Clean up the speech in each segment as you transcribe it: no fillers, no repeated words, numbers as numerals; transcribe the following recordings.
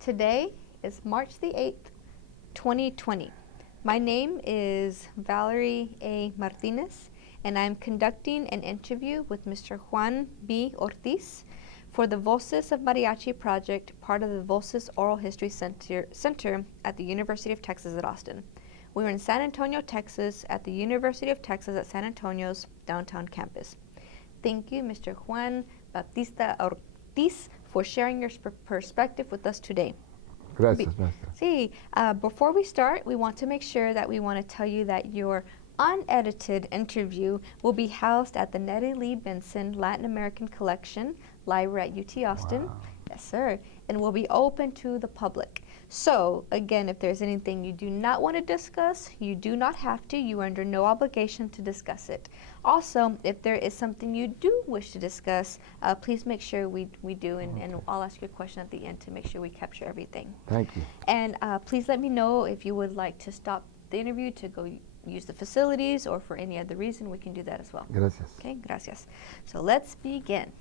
Today is March the 8th, 2020. My name is Valerie A. Martinez, and I'm conducting an interview with Mr. Juan B. Ortíz for the Voces of Mariachi project, part of the Voces Oral History Center at the University of Texas at Austin. We're in San Antonio, Texas, at the University of Texas at San Antonio's downtown campus. Thank you, Mr. Juan Bautista Ortíz, for sharing your perspective with us today. Gracias. Sí, before we start, we want to make sure that we want to tell you that your unedited interview will be housed at the Nettie Lee Benson Latin American Collection Library at UT Austin. Wow. Yes, sir. And will be open to the public. So, again, if there's anything you do not want to discuss, you do not have to. You are under no obligation to discuss it. Also, if there is something you do wish to discuss, please make sure we do, and I'll ask you a question at the end to make sure we capture everything. Thank you. And please let me know if you would like to stop the interview to go use the facilities, or for any other reason, we can do that as well. Gracias. Okay, gracias. So let's begin.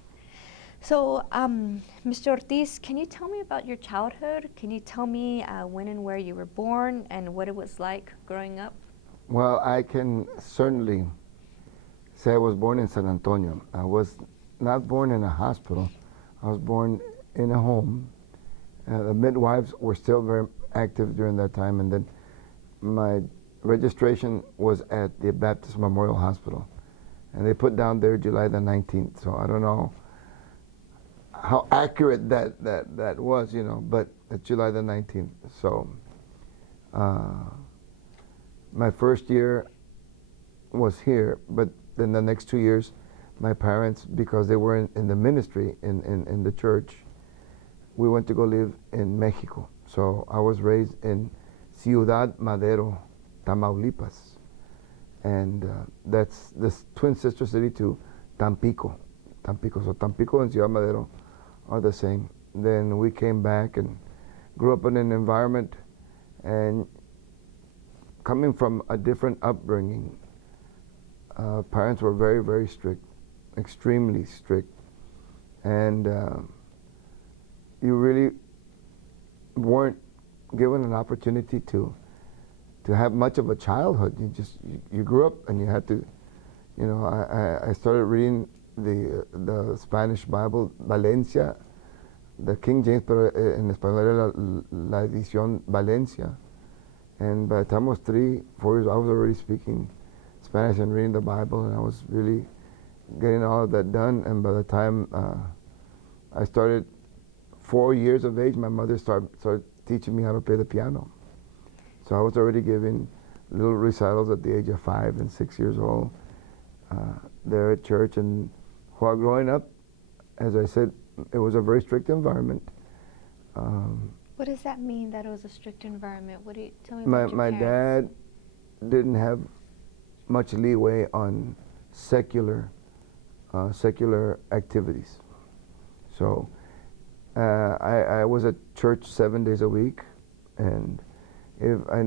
So, Mr. Ortíz, can you tell me about your childhood? Can you tell me when and where you were born and what it was like growing up? Well, I can certainly say I was born in San Antonio. I was not born in a hospital. I was born in a home. The midwives were still very active during that time, and then my registration was at the Baptist Memorial Hospital, and they put down there July the 19th. So I don't know how accurate that was, but it's July the 19th. So my first year was here, but then the next 2 years, my parents, because they were in the ministry in the church, we went to go live in Mexico. So I was raised in Ciudad Madero, Tamaulipas, and that's the twin sister city to Tampico. So Tampico and Ciudad Madero are the same. Then we came back and grew up in an environment, and coming from a different upbringing, parents were very, very strict, extremely strict, and you really weren't given an opportunity to have much of a childhood. You grew up and you had to, I started reading the Spanish Bible, Valencia, the King James, pero en español era la edición Valencia. And by the time I was 3, 4 years, I was already speaking Spanish and reading the Bible, and I was really getting all of that done. And by the time I started 4 years of age, my mother started teaching me how to play the piano. So I was already giving little recitals at the age of 5 and 6 years old there at church. And while growing up, as I said, it was a very strict environment. What does that mean, that it was a strict environment? What do you tell me my about your my parents? dad didn't have much leeway on secular activities. So I was at church 7 days a week, and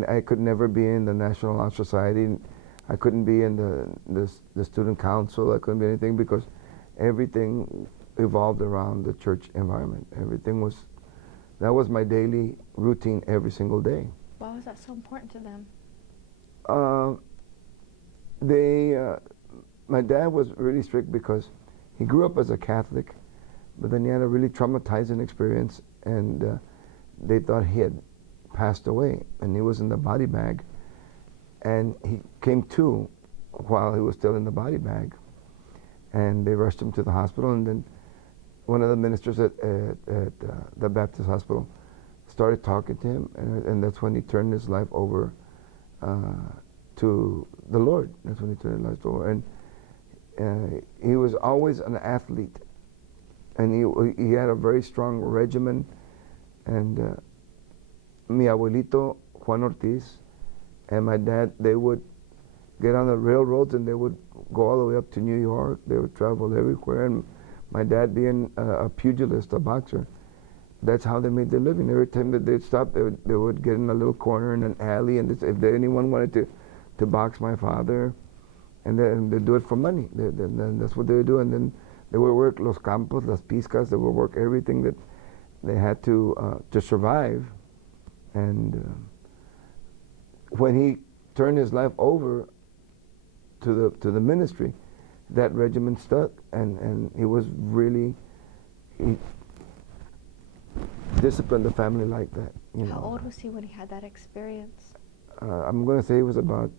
I could never be in the National Honor Society. I couldn't be in the student council. I couldn't be anything, because everything evolved around the church environment. That was my daily routine every single day. Why was that so important to them? My dad was really strict because he grew up as a Catholic, but then he had a really traumatizing experience, and they thought he had passed away, and he was in the body bag, and he came to while he was still in the body bag, and they rushed him to the hospital. And then one of the ministers at the Baptist hospital started talking to him, and that's when he turned his life over to the Lord. That's when he turned his life over. And he was always an athlete, and he had a very strong regimen. And mi abuelito Juan Ortíz and my dad, they would get on the railroads and they would go all the way up to New York. They would travel everywhere. And my dad, being a pugilist, a boxer, that's how they made their living. Every time that they'd stop, they would get in a little corner in an alley, and if anyone wanted to box my father, and then they'd do it for money. Then that's what they would do. And then they would work los campos, las piscas. They would work everything that they had to survive. And when he turned his life over to the ministry, that regimen stuck, and he was really, he disciplined the family like that. How old was he when he had that experience? I'm going to say he was about,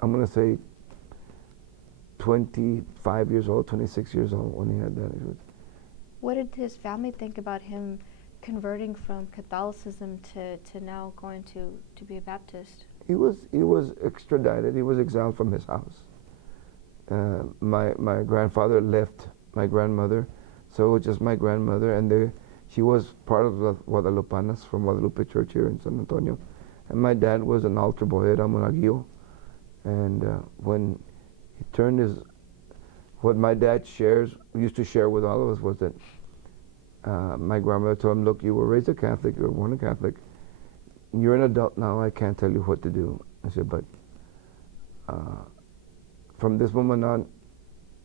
I'm going to say 25 years old, 26 years old when he had that. What did his family think about him converting from Catholicism to now going to be a Baptist? He was extradited. He was exiled from his house. My grandfather left my grandmother, so it was just my grandmother, and she was part of the Guadalupanas from Guadalupe Church here in San Antonio, and my dad was an altar boy, era monaguillo, and when he turned his, what my dad used to share with all of us was that my grandmother told him, look, you were raised a Catholic, you were born a Catholic, you're an adult now, I can't tell you what to do. I said, but from this moment on,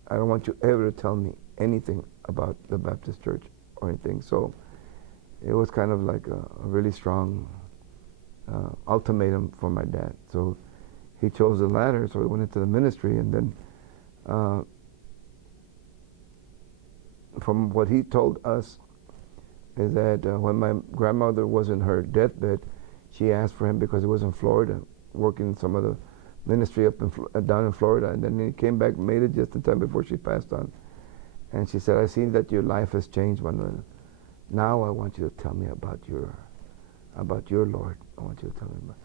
I don't want you ever to tell me anything about the Baptist church or anything. So it was kind of like a really strong ultimatum for my dad. So he chose the latter, so he went into the ministry, and then from what he told us is that when my grandmother was in her deathbed, she asked for him because he was in Florida, working in some of the ministry up down in Florida, and then he came back, made it just in time before she passed on. And she said, I see that your life has changed, Manuel. Now I want you to tell me about your Lord. I want you to tell me about.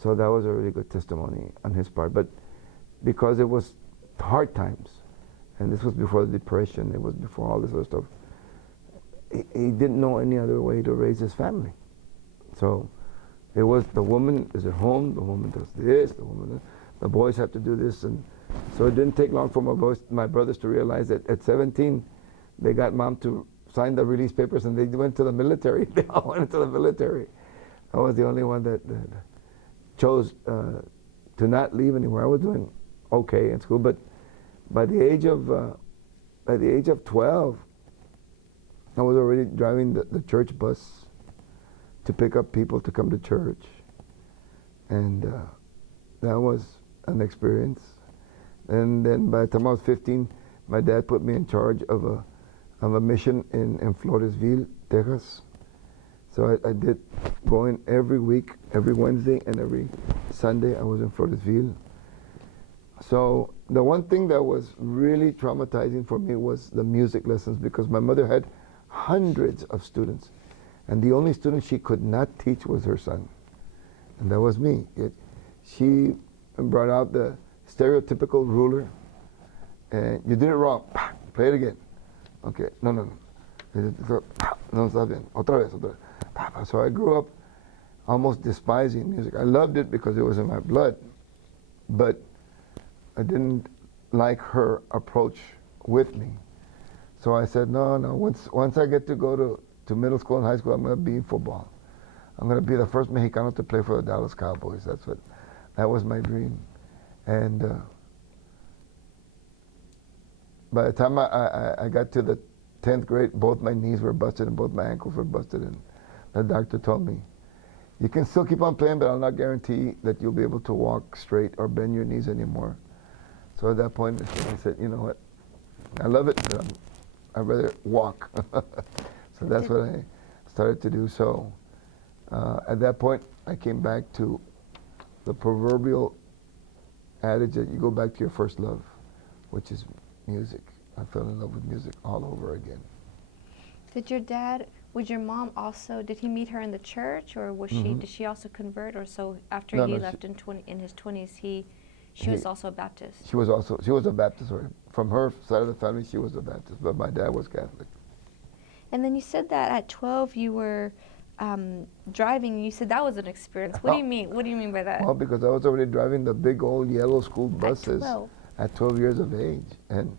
So that was a really good testimony on his part. But because it was hard times, and this was before the Depression, it was before all this other stuff, he didn't know any other way to raise his family. So it was the woman is at home, the woman does this, the boys have to do this, and so it didn't take long for my brothers to realize that at 17, they got mom to sign the release papers, and they went to the military. They all went into the military. I was the only one that chose to not leave anywhere. I was doing okay in school, but by the age of 12, I was already driving the church bus to pick up people to come to church, and that was an experience. And then by the time I was 15, my dad put me in charge of a mission in Floresville, Texas. So I did going every week, every Wednesday and every Sunday. I was in Floresville. So the one thing that was really traumatizing for me was the music lessons, because my mother had hundreds of students, and the only student she could not teach was her son, and that was me. She brought out the stereotypical ruler, and you did it wrong. Play it again. Okay, no. No, está bien. Otra vez. So I grew up almost despising music. I loved it because it was in my blood, but I didn't like her approach with me. So I said, no. Once I get to go to middle school and high school, I'm going to be in football. I'm going to be the first Mexicano to play for the Dallas Cowboys. That was my dream. And by the time I got to the 10th grade, both my knees were busted and both my ankles were busted. And the doctor told me, you can still keep on playing, but I'll not guarantee that you'll be able to walk straight or bend your knees anymore. So at that point, I said, you know what? I love it, but I'd rather walk. So that's what I started to do. So at that point, I came back to the proverbial adage that you go back to your first love, which is music. I fell in love with music all over again. Was your mom also, did he meet her in the church, or was did she also convert, or so after he left in his 20s, she was also a Baptist? She was a Baptist. From her side of the family, she was a Baptist, but my dad was Catholic. And then you said that at 12 you were driving. You said that was an experience. What do you mean? What do you mean by that? Well, because I was already driving the big old yellow school buses at 12 years of age, and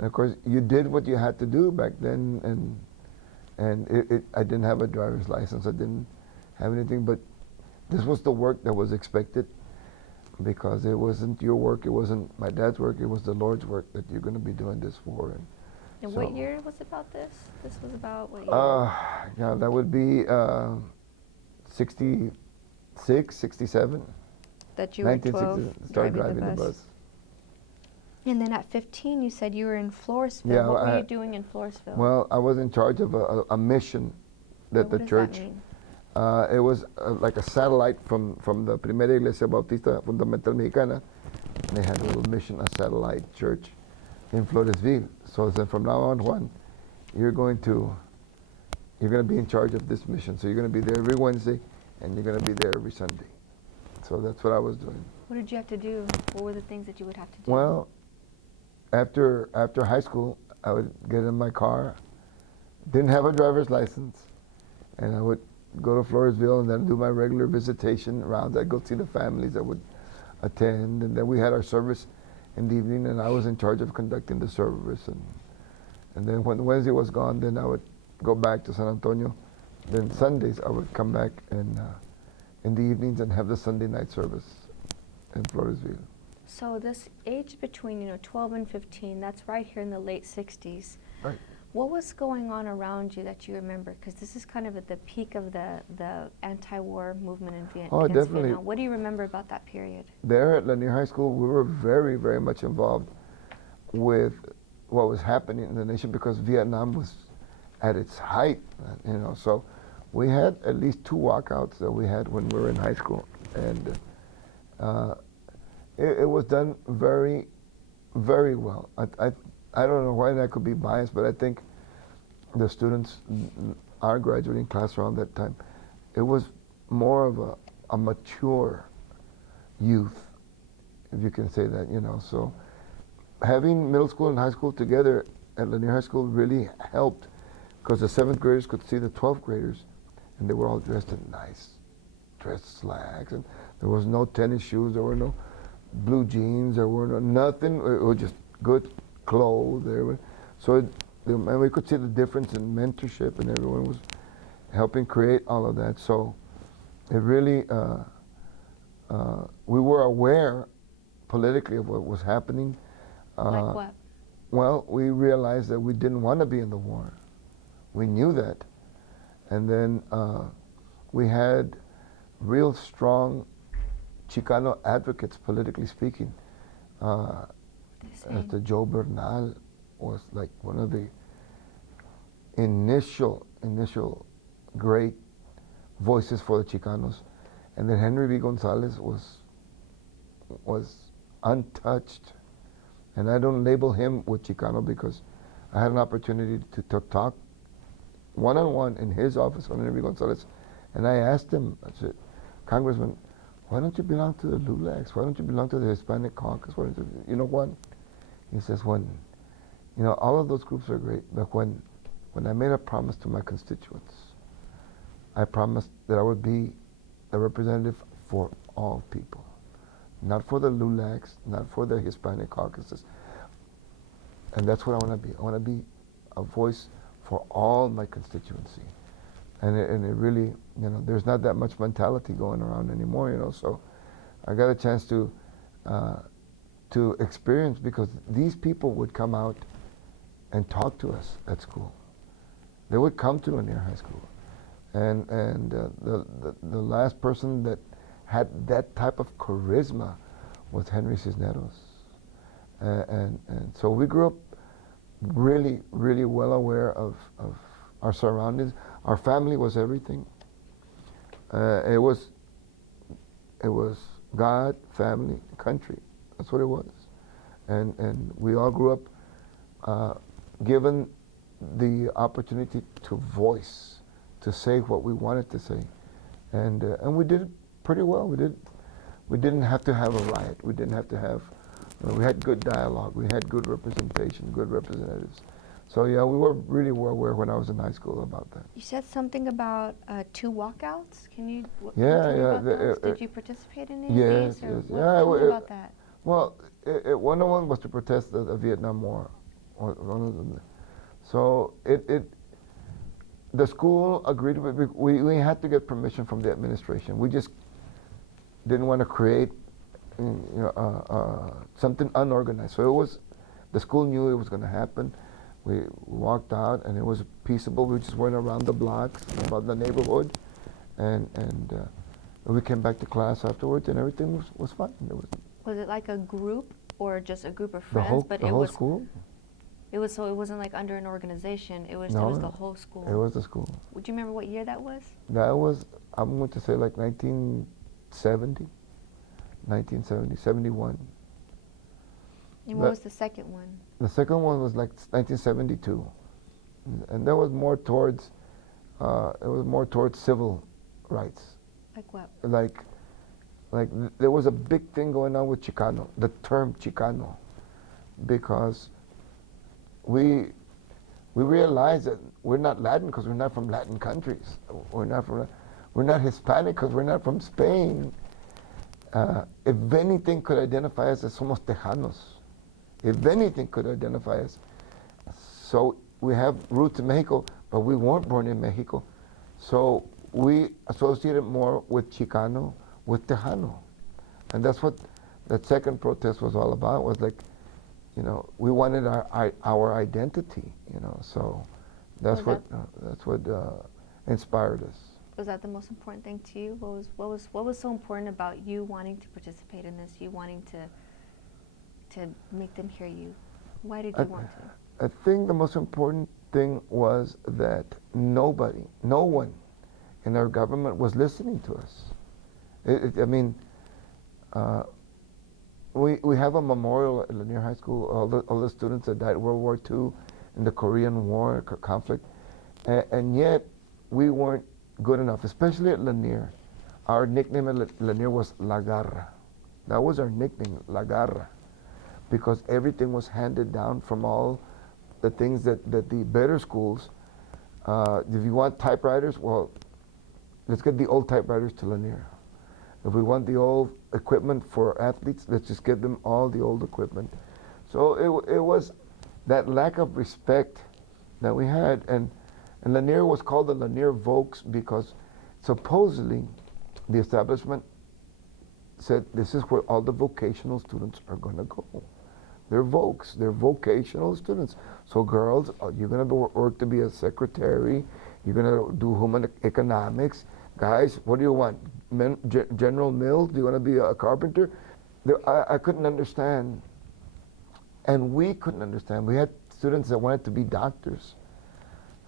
of course you did what you had to do back then, and I didn't have a driver's license. I didn't have anything, but this was the work that was expected, because it wasn't your work, it wasn't my dad's work, it was the Lord's work that you're going to be doing this for. And And So, what year was about this? This was about what year? yeah, that would be 66, 67. That you were 12 started driving driving the bus. And then at 15, you said you were in Floresville. Yeah, what were you doing in Floresville? Well, I was in charge of a mission that the What does church. that mean? It was like a satellite from the Primera Iglesia Bautista Fundamental Mexicana. They had a little mission, a satellite church in Floresville. So I said, from now on, Juan, you're going to be in charge of this mission. So you're going to be there every Wednesday, and you're going to be there every Sunday. So that's what I was doing. What did you have to do? What were the things that you would have to do? Well, after high school, I would get in my car. Didn't have a driver's license, and I would go to Floresville and then do my regular visitation rounds. I'd go see the families that would attend, and then we had our service in the evening, and I was in charge of conducting the service. And then when Wednesday was gone, then I would go back to San Antonio. Then Sundays I would come back and in the evenings and have the Sunday night service in Floresville. So this age between 12 and 15, that's right here in the late 60s. Right. What was going on around you that you remember? Because this is kind of at the peak of the anti-war movement in Oh, definitely. Vietnam. What do you remember about that period? There at Lanier High School, we were very, very much involved with what was happening in the nation because Vietnam was at its height, So we had at least 2 walkouts that we had when we were in high school, and it was done very, very well. I don't know why I could be biased, but I think the students, our graduating class around that time, it was more of a mature youth, if you can say that, So having middle school and high school together at Lanier High School really helped because the 7th graders could see the 12th graders, and they were all dressed in nice dress slacks, and there was no tennis shoes, there were no blue jeans, there were nothing. It was just good clothes. And we could see the difference in mentorship, and everyone was helping create all of that. So it really, we were aware politically of what was happening. Like what? Well, we realized that we didn't want to be in the war. We knew that. And then we had real strong Chicano advocates, politically speaking. As the Joe Bernal was like one of the initial great voices for the Chicanos. And then Henry V. Gonzalez was untouched. And I don't label him with Chicano because I had an opportunity to talk one-on-one in his office with Henry V. Gonzalez. And I asked him, I said, Congressman, why don't you belong to the LULACs? Why don't you belong to the Hispanic Caucus? Why don't you know what? He says, when, all of those groups are great, but when I made a promise to my constituents, I promised that I would be a representative for all people, not for the LULACs, not for the Hispanic caucuses. And that's what I want to be. I want to be a voice for all my constituency. And it really, there's not that much mentality going around anymore, So I got a chance to experience, because these people would come out and talk to us at school. They would come to Lanier High School. And the last person that had that type of charisma was Henry Cisneros. And so we grew up really, really well aware of our surroundings. Our family was everything. It was God, family, country. That's what it was. And we all grew up given the opportunity to voice, to say what we wanted to say. And we did it pretty well. We didn't have to have a riot. We didn't have to have, we had good dialogue. We had good representation, good representatives. So yeah, we were really well aware when I was in high school about that. You said something about 2 walkouts. Can you tell me Yeah. about those? Did you participate in any Yes, of these? Or yes. Tell me about that. Well, one of them was to protest the Vietnam War. One of them. So the school agreed with it. We had to get permission from the administration. We just didn't want to create something unorganized. So the school knew it was going to happen. We walked out, and it was peaceable. We just went around the blocks, about the neighborhood, and we came back to class afterwards, and everything was fine. Was it like a group or just a group of The friends? whole, But the it whole was school? it was so it wasn't like under an organization. It was No, the whole school. It was the school. Would you remember what year that was? That was, I'm going to say like 1970, 71. And what was the second one? The second one was like 1972, and that was more towards, civil rights. Like what? Like there was a big thing going on with Chicano, the term Chicano, because we realized that we're not Latin because we're not from Latin countries. We're not Hispanic because we're not from Spain. If anything could identify us as somos Tejanos. If anything could identify us. So we have roots in Mexico, but we weren't born in Mexico. So we associated more with Chicano, with Tejano. And that's what that second protest was all about, was like, we wanted our identity, so that's what inspired us. Was that the most important thing to you? What was so important about you wanting to participate in this? You wanting to make them hear you? Why did you want to? I think the most important thing was that no one in our government was listening to us. We have a memorial at Lanier High School, all the students that died in World War II, in the Korean War conflict, and yet we weren't good enough, especially at Lanier. Our nickname at Lanier was La Garra. That was our nickname, La Garra, because everything was handed down from all the things that the better schools, if you want typewriters, well, let's get the old typewriters to Lanier. If we want the old equipment for athletes, let's just give them all the old equipment. So it was that lack of respect that we had, and Lanier was called the Lanier Vokes because supposedly the establishment said this is where all the vocational students are going to go. They're Vokes, they're vocational students. So girls, you're going to work to be a secretary, you're going to do human economics. Guys, what do you want? General Mills? Do you want to be a carpenter? I couldn't understand, and we couldn't understand. We had students that wanted to be doctors,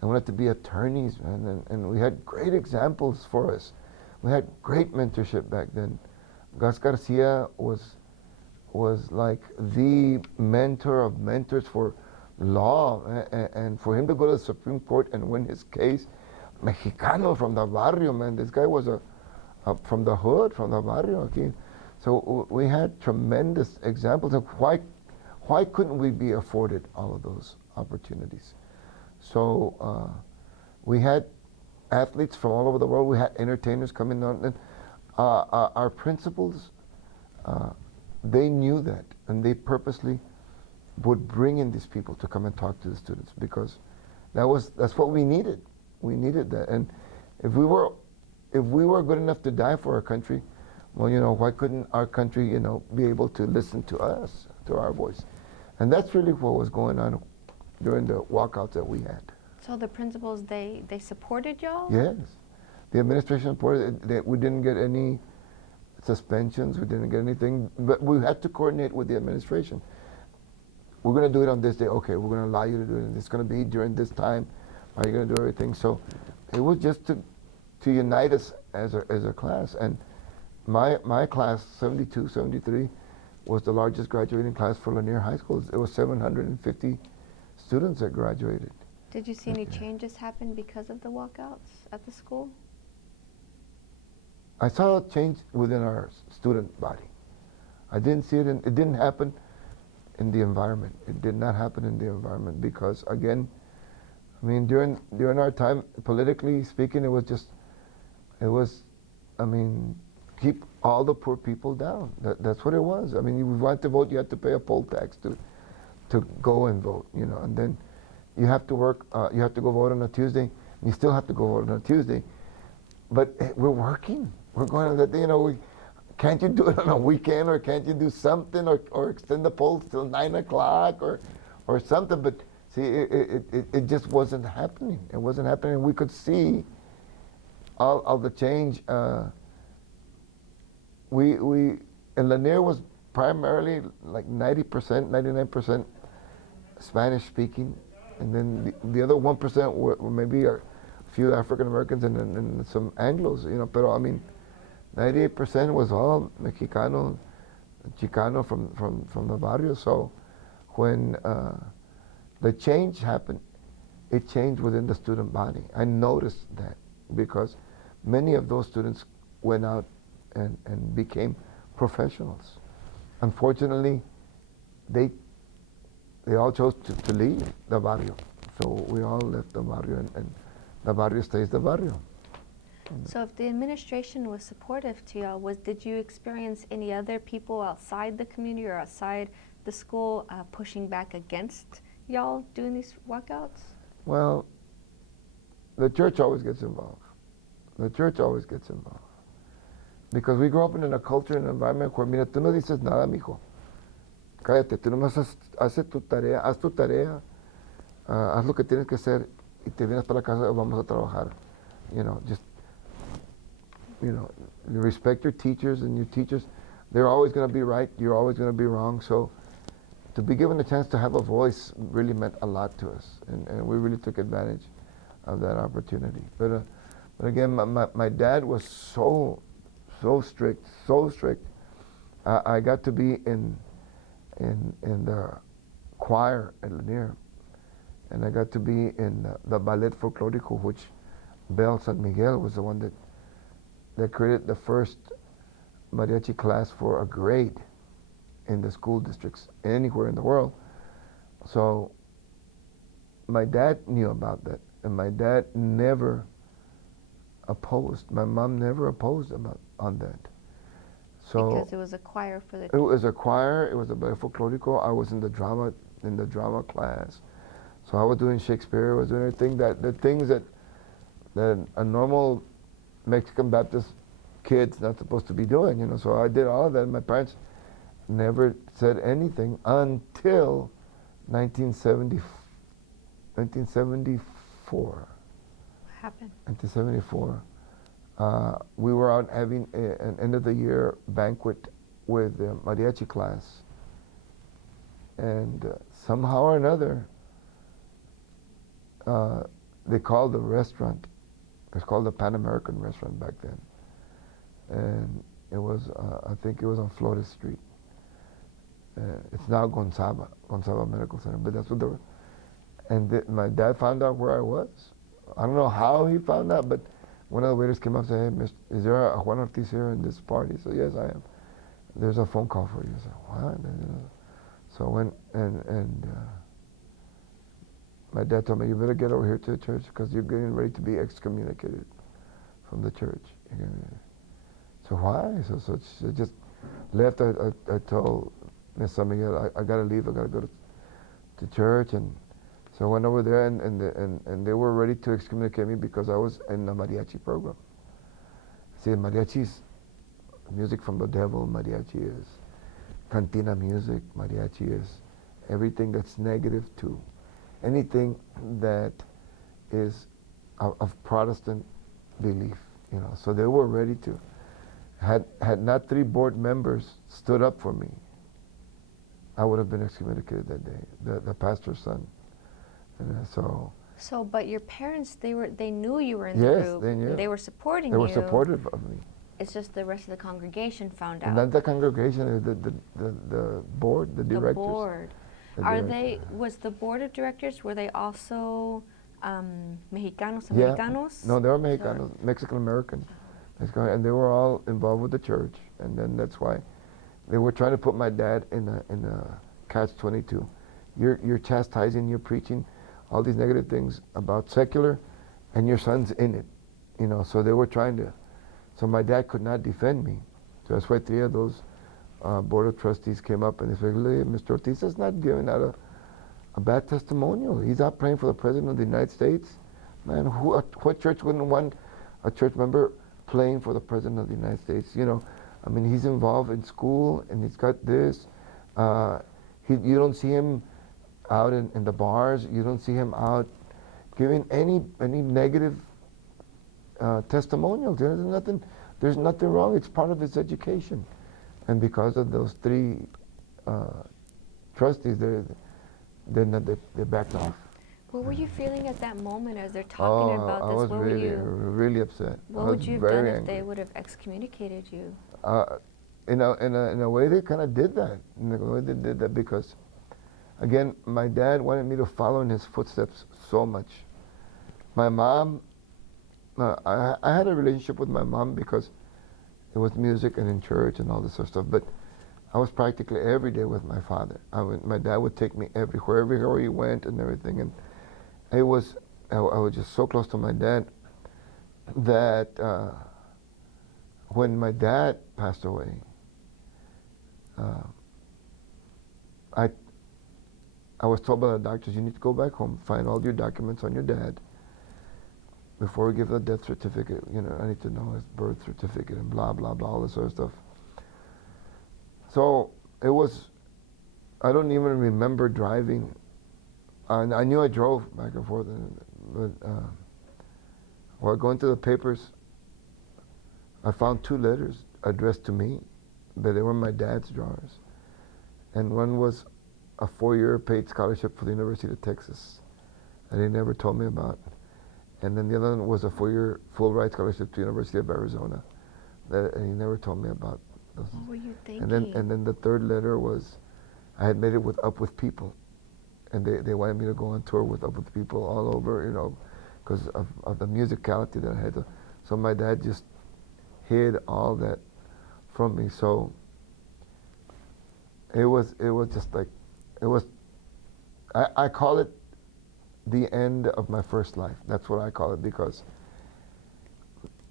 and wanted to be attorneys, and we had great examples for us. We had great mentorship back then. Gus Garcia was like the mentor of mentors for law, and for him to go to the Supreme Court and win his case, Mexicano from the barrio, man. This guy was from the hood, from the barrio. Okay? So we had tremendous examples of why couldn't we be afforded all of those opportunities? So we had athletes from all over the world. We had entertainers coming on. And our principals, they knew that, and they purposely would bring in these people to come and talk to the students, because that's what we needed. We needed that, and if we were good enough to die for our country, well, why couldn't our country, be able to listen to us, to our voice? And that's really what was going on during the walkouts that we had. So the principals, they supported y'all? Yes, the administration supported it. We didn't get any suspensions. We didn't get anything, but we had to coordinate with the administration. We're going to do it on this day. Okay, we're going to allow you to do it. It's going to be during this time. Are you going to do everything? So it was just to unite us as a class. And my class, 72, 73, was the largest graduating class for Lanier High School. It was 750 students that graduated. Did you see any changes happen because of the walkouts at the school? I saw a change within our student body. I didn't see it. It didn't happen in the environment. It did not happen in the environment because, again, during our time, politically speaking, it was, keep all the poor people down. That's what it was. If you want to vote, you have to pay a poll tax to go and vote, and then you have to work, you have to go vote on a Tuesday, you still have to go vote on a Tuesday, but we're working. We're going to that, can't you do it on a weekend, or can't you do something, or extend the polls till 9 o'clock or something? But See, it just wasn't happening. It wasn't happening. We could see all the change. And Lanier was primarily like 90%, 99% Spanish speaking, and then the other 1% were maybe a few African Americans and some Anglos, you know. Pero I mean, 98% was all Mexicano, Chicano from the barrio. So when the change happened, it changed within the student body. I noticed that because many of those students went out and became professionals. Unfortunately, they all chose to leave the barrio. So we all left the barrio, and the barrio stays the barrio. So if the administration was supportive to y'all, did you experience any other people outside the community or outside the school pushing back against y'all doing these walkouts? Well, the church always gets involved. The church always gets involved. Because we grew up in a culture and an environment where, mira, tú no dices nada, mijo. Cállate, tú nomás haz tu tarea, haz lo que tienes que hacer y te vienes para la casa, vamos a trabajar. You know, just, you know, you respect your teachers, and your teachers, they're always going to be right, you're always going to be wrong. So to be given a chance to have a voice really meant a lot to us, and we really took advantage of that opportunity. But again, my dad was so strict, so strict. I got to be in the choir at Lanier, and I got to be in the ballet folklorico, which Bel San Miguel was the one that created the first mariachi class for a grade in the school districts anywhere in the world. So my dad knew about that, and my dad never opposed. My mom never opposed on that. So because it was a choir for the. It was a choir. It was a ballet folklorico. I was in the drama class, so I was doing Shakespeare. I was doing everything the things that a normal Mexican Baptist kid's not supposed to be doing. You know, so I did all of that. My parents never said anything until 1974. What happened? 1974. We were out having an end of the year banquet with the mariachi class, and somehow or another, they called the restaurant. It was called the Pan American Restaurant back then, and it was I think it was on Flores Street. It's now Gonzaba Medical Center, but that's what they were. And my dad found out where I was. I don't know how he found out, but one of the waiters came up and said, "Hey, is there a Juan Ortíz here in this party?" So yes, I am. There's a phone call for you. I said, "What?" So I went and my dad told me, "You better get over here to the church because you're getting ready to be excommunicated from the church." So why? So I just left. I told Miss San Miguel, I gotta leave. I gotta go to church, and so I went over there, and they were ready to excommunicate me because I was in the mariachi program. See, mariachi is music from the devil. Mariachi is cantina music. Mariachi is everything that's negative to anything that is of Protestant belief. You know, so they were ready to. Had not 3 board members stood up for me, I would have been excommunicated that day. The pastor's son. And so, but your parents, they knew you were in the yes, group. they knew. They were supporting you. They were supportive of me. It's just the rest of the congregation found out. And not the congregation, the board, the directors. The board. Was the board of directors, were they also Mexicanos, Americanos? No, they were Mexicanos, Mexican American. And they were all involved with the church. And then that's why they were trying to put my dad in a catch-22. You're chastising, you're preaching all these negative things about secular, and your son's in it, you know. So they were trying to. So my dad could not defend me. So that's why 3 of those board of trustees came up and they said, "Mr. Ortíz is not giving out a bad testimonial. He's out praying for the President of the United States. Man, what church wouldn't want a church member playing for the President of the United States? You know, I mean, he's involved in school and he's got this. You don't see him out in the bars. You don't see him out giving any negative testimonials. There's nothing wrong. It's part of his education. And because of those three trustees, they backed off. What were you feeling at that moment as they're talking about this? I was What really upset. What would you have done if they would have excommunicated you? In a way, they kind of did that. In a way, they did that because, again, my dad wanted me to follow in his footsteps so much. My mom, I had a relationship with my mom because it was music and in church and all this sort of stuff. But I was practically every day with my father. My dad would take me everywhere he went and everything. And I was just so close to my dad that when my dad passed away, I was told by the doctors, you need to go back home, find all your documents on your dad. Before we give the death certificate, I need to know his birth certificate and blah, blah, blah, all this sort of stuff. So it was, I don't even remember driving. I knew I drove back and forth, but while going to the papers, I found 2 letters addressed to me, but they were my dad's drawers. And one was a 4-year paid scholarship for the University of Texas that he never told me about. And then the other one was a 4-year full ride scholarship to the University of Arizona that he never told me about. What were you thinking? And then the 3rd letter was, I had made it Up With People, and they wanted me to go on tour with Up With People all over, because of the musicality that I had. So my dad just hid all that from me. So it was just like, I call it the end of my first life. That's what I call it, because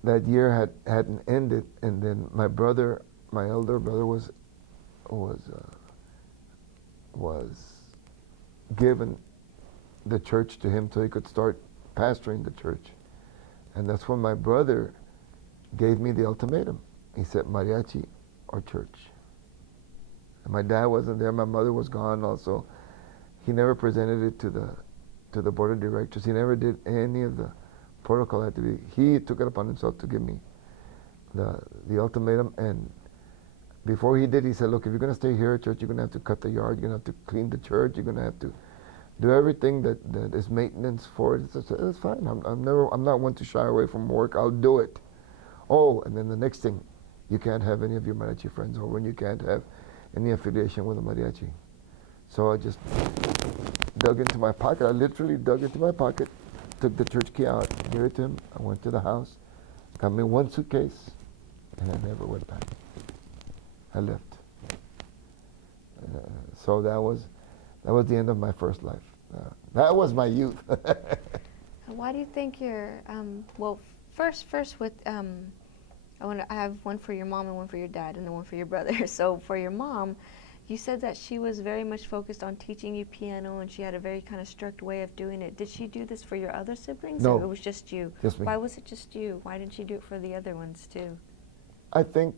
that year hadn't ended, and then my elder brother was given the church to him so he could start pastoring the church. And that's when my brother gave me the ultimatum. He said, mariachi or church. And my dad wasn't there, my mother was gone also. He never presented it to the board of directors. He never did any of the protocol activity. He took it upon himself to give me the ultimatum. And before he did, he said, look, if you're going to stay here at church, you're going to have to cut the yard, you're going to have to clean the church, you're going to have to do everything that is maintenance for it. I said, that's fine. I'm not one to shy away from work. I'll do it. Oh, and then the next thing, you can't have any of your mariachi friends over, and you can't have any affiliation with the mariachi. So I just dug into my pocket. I literally dug into my pocket, took the church key out, gave it to him. I went to the house, got me 1 suitcase, and I never went back. I left. So that was the end of my first life. That was my youth. Why do you think you're, well, first with, I have one for your mom and one for your dad and then one for your brother. So for your mom, you said that she was very much focused on teaching you piano, and she had a very kind of strict way of doing it. Did she do this for your other siblings? No. Or it was just you? Just me. Why was it just you? Why didn't she do it for the other ones too? I think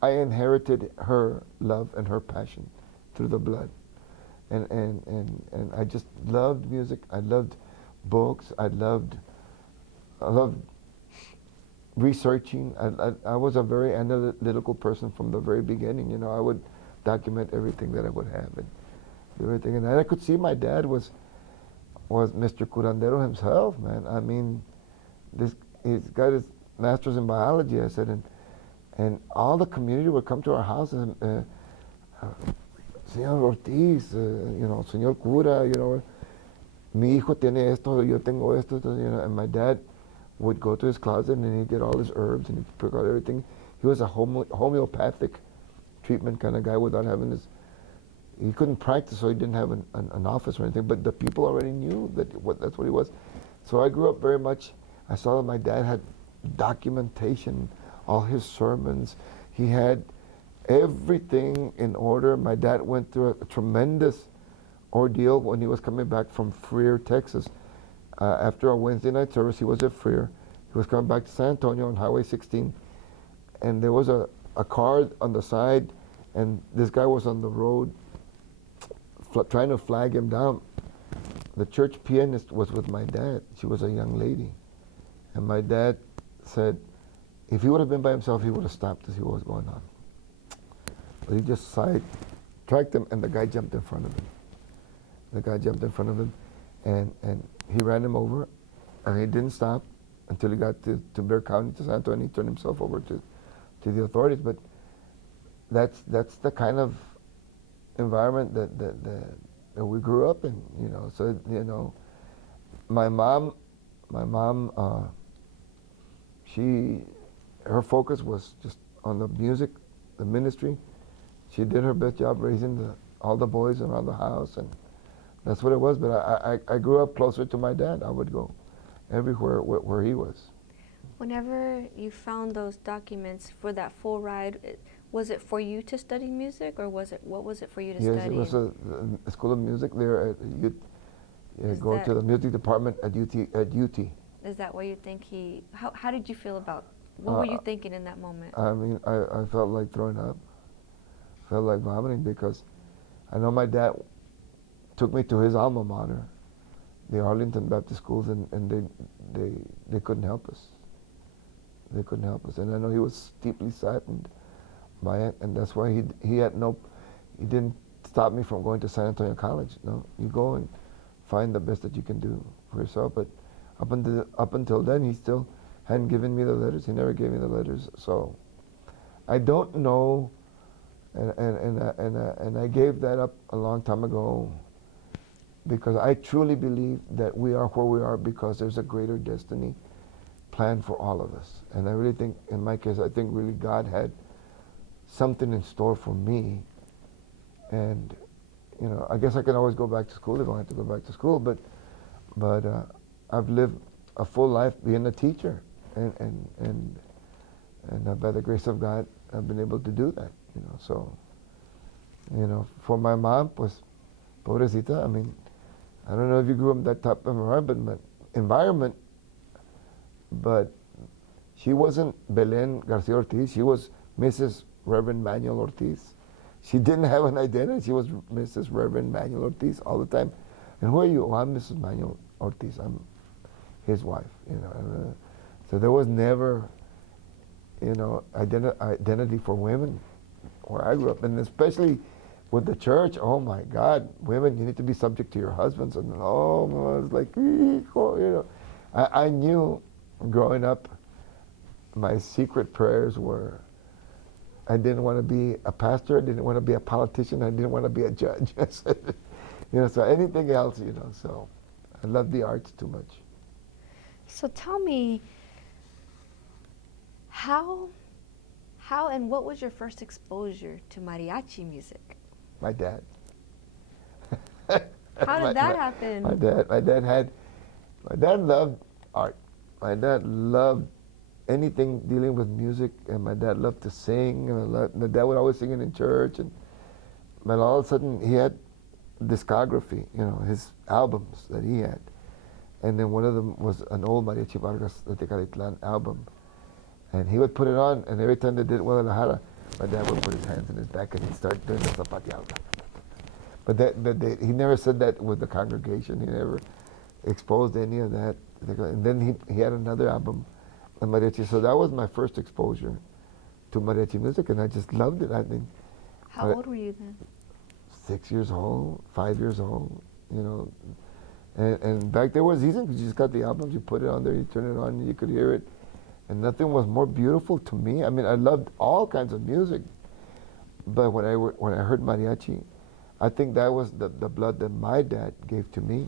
I inherited her love and her passion through the blood. And I just loved music. I loved books. I loved researching. I was a very analytical person from the very beginning. I would document everything that I would have and do everything. And I could see my dad was Mr. Curandero himself, man. I mean, he's got his master's in biology, I said, and all the community would come to our house and Señor Ortíz, Señor Cura, mi hijo tiene esto, yo tengo esto, and my dad would go to his closet and he'd get all his herbs and he'd pick out everything. He was a homeopathic treatment kind of guy without having his, he couldn't practice, so he didn't have an office or anything, but the people already knew that's what he was. So I grew up very much, I saw that my dad had documentation, all his sermons. He had everything in order. My dad went through a tremendous ordeal when he was coming back from Freer, Texas. After a Wednesday night service, he was at Freer. He was coming back to San Antonio on Highway 16, and there was a car on the side, and this guy was on the road trying to flag him down. The church pianist was with my dad. She was a young lady. And my dad said, if he would have been by himself, he would have stopped to see what was going on. But he just tracked him, and the guy jumped in front of him. The guy jumped in front of him, and he ran him over, and he didn't stop until he got to Bexar County, to San Antonio, and he turned himself over to the authorities. But that's the kind of environment that we grew up in, you know. So, you know, my mom, her focus was just on the music, the ministry. She did her best job raising all the boys around the house, and that's what it was. But I grew up closer to my dad. I would go everywhere where he was. Whenever you found those documents for that full ride, was it for you to study music, or what was it for you to study? Yes, it was a school of music there at go to the music department at UT. Is that what you think how did you feel about, what were you thinking in that moment? I mean, I felt like throwing up. Felt like vomiting, because I know my dad took me to his alma mater, the Arlington Baptist Schools, and they couldn't help us. They couldn't help us. And I know he was deeply saddened by it, and that's why he didn't stop me from going to San Antonio College. No, you go and find the best that you can do for yourself. But up until then, he still hadn't given me the letters. He never gave me the letters. So I don't know, and I gave that up a long time ago, because I truly believe that we are where we are because there's a greater destiny planned for all of us. And I really think, in my case, I think really God had something in store for me. And, you know, I guess I can always go back to school if I have to go back to school, but I've lived a full life being a teacher, and by the grace of God, I've been able to do that, you know. So, you know, for my mom, pues, pobrecita, I mean, I don't know if you grew up in that type of environment, but she wasn't Belen Garcia Ortiz. She was Mrs. Reverend Manuel Ortiz. She didn't have an identity. She was Mrs. Reverend Manuel Ortiz all the time. And who are you? Oh, I'm Mrs. Manuel Ortiz. I'm his wife, you know. So there was never, you know, identity for women where I grew up. And especially with the church, oh my God, women, you need to be subject to your husbands. And oh, it's like, you know. I knew growing up, my secret prayers were, I didn't want to be a pastor, I didn't want to be a politician, I didn't want to be a judge. You know, so anything else, you know, so I love the arts too much. So tell me, how and what was your first exposure to mariachi music? My dad. How did that happen? My dad loved art. My dad loved anything dealing with music, and my dad loved to sing, and my dad would always sing it in church, but all of a sudden he had discography, you know, his albums that he had, and then one of them was an old Mariachi Vargas de Tecalitlan album, and he would put it on, and every time they did Guadalajara, my dad would put his hands in his back and he'd start doing the zapateado. But he never said that with the congregation. He never exposed any of that. And then he had another album, the mariachi. So that was my first exposure to mariachi music, and I just loved it. I mean, how old were you then? 6 years old, 5 years old, you know. And back there was easy, because you just got the albums, you put it on there, you turn it on, and you could hear it. And nothing was more beautiful to me. I mean, I loved all kinds of music, but when I heard mariachi, I think that was the blood that my dad gave to me.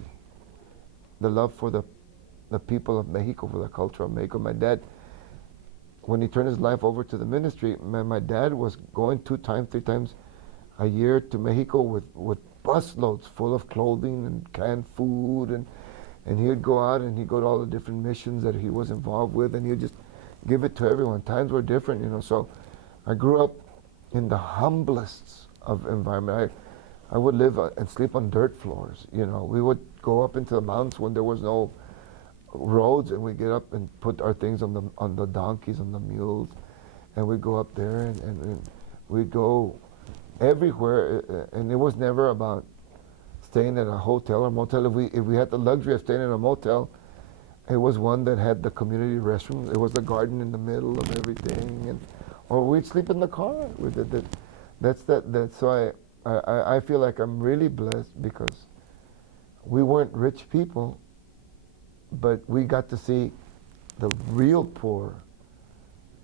The love for the people of Mexico, for the culture of Mexico. My dad, when he turned his life over to the ministry, my dad was going 2 times, 3 times a year to Mexico with busloads full of clothing and canned food, and he would go out and he'd go to all the different missions that he was involved with, and he would just give it to everyone. Times were different, you know. So I grew up in the humblest of environment. I would live and sleep on dirt floors, you know. We would go up into the mountains when there was no roads, and we'd get up and put our things on the donkeys, on the mules, and we'd go up there, and we'd go everywhere, and it was never about staying at a hotel or motel. If we had the luxury of staying in a motel, it was one that had the community restroom. It was a garden in the middle of everything, and or we'd sleep in the car. That's why I feel like I'm really blessed because we weren't rich people, but we got to see the real poor,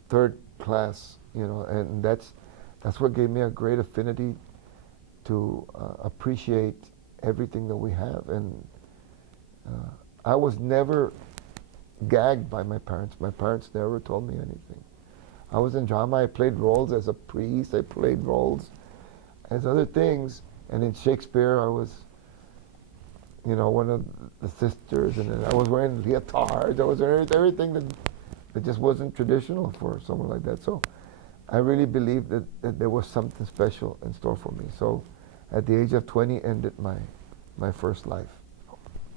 third class, and that's what gave me a great affinity to appreciate everything that we have. And I was never gagged by my parents. My parents never told me anything. I was in drama. I played roles as a priest. I played roles as other things. And in Shakespeare, I was, one of the sisters. And I was wearing leotards. I was wearing everything that just wasn't traditional for someone like that. So I really believed that there was something special in store for me. So at the age of 20, ended my first life.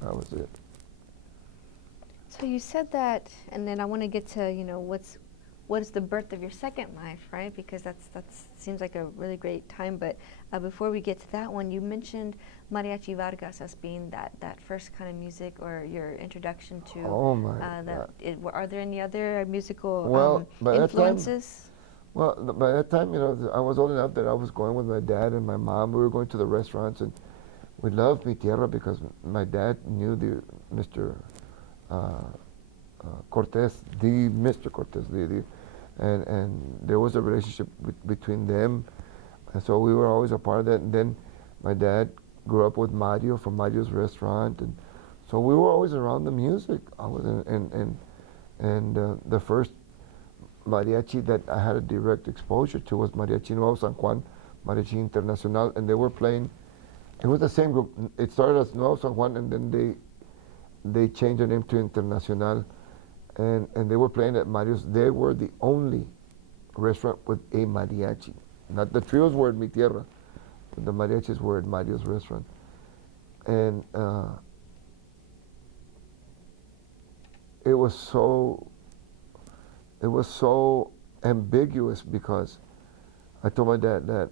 That was it. So you said that, and then I want to get to, what is the birth of your second life, right? Because that seems like a really great time. But before we get to that one, you mentioned Mariachi Vargas as being that first kind of music or your introduction to. Oh my God. Are there any other musical influences? By that time, I was old enough that I was going with my dad and my mom. We were going to the restaurants, and we loved Mi Tierra because my dad knew the Mr. Cortez, the Mr. Cortez, and there was a relationship between them, and so we were always a part of that. And then my dad grew up with Mario from Mario's restaurant, and so we were always around the music. I was the first mariachi that I had a direct exposure to was Mariachi Nuevo San Juan, Mariachi Internacional, and they were playing. It was the same group. It started as Nuevo San Juan, and then they changed the name to Internacional, and they were playing at Mario's. They were the only restaurant with a mariachi. Not the trios were at Mi Tierra, but the mariachis were at Mario's restaurant. And it was so ambiguous because I told my dad that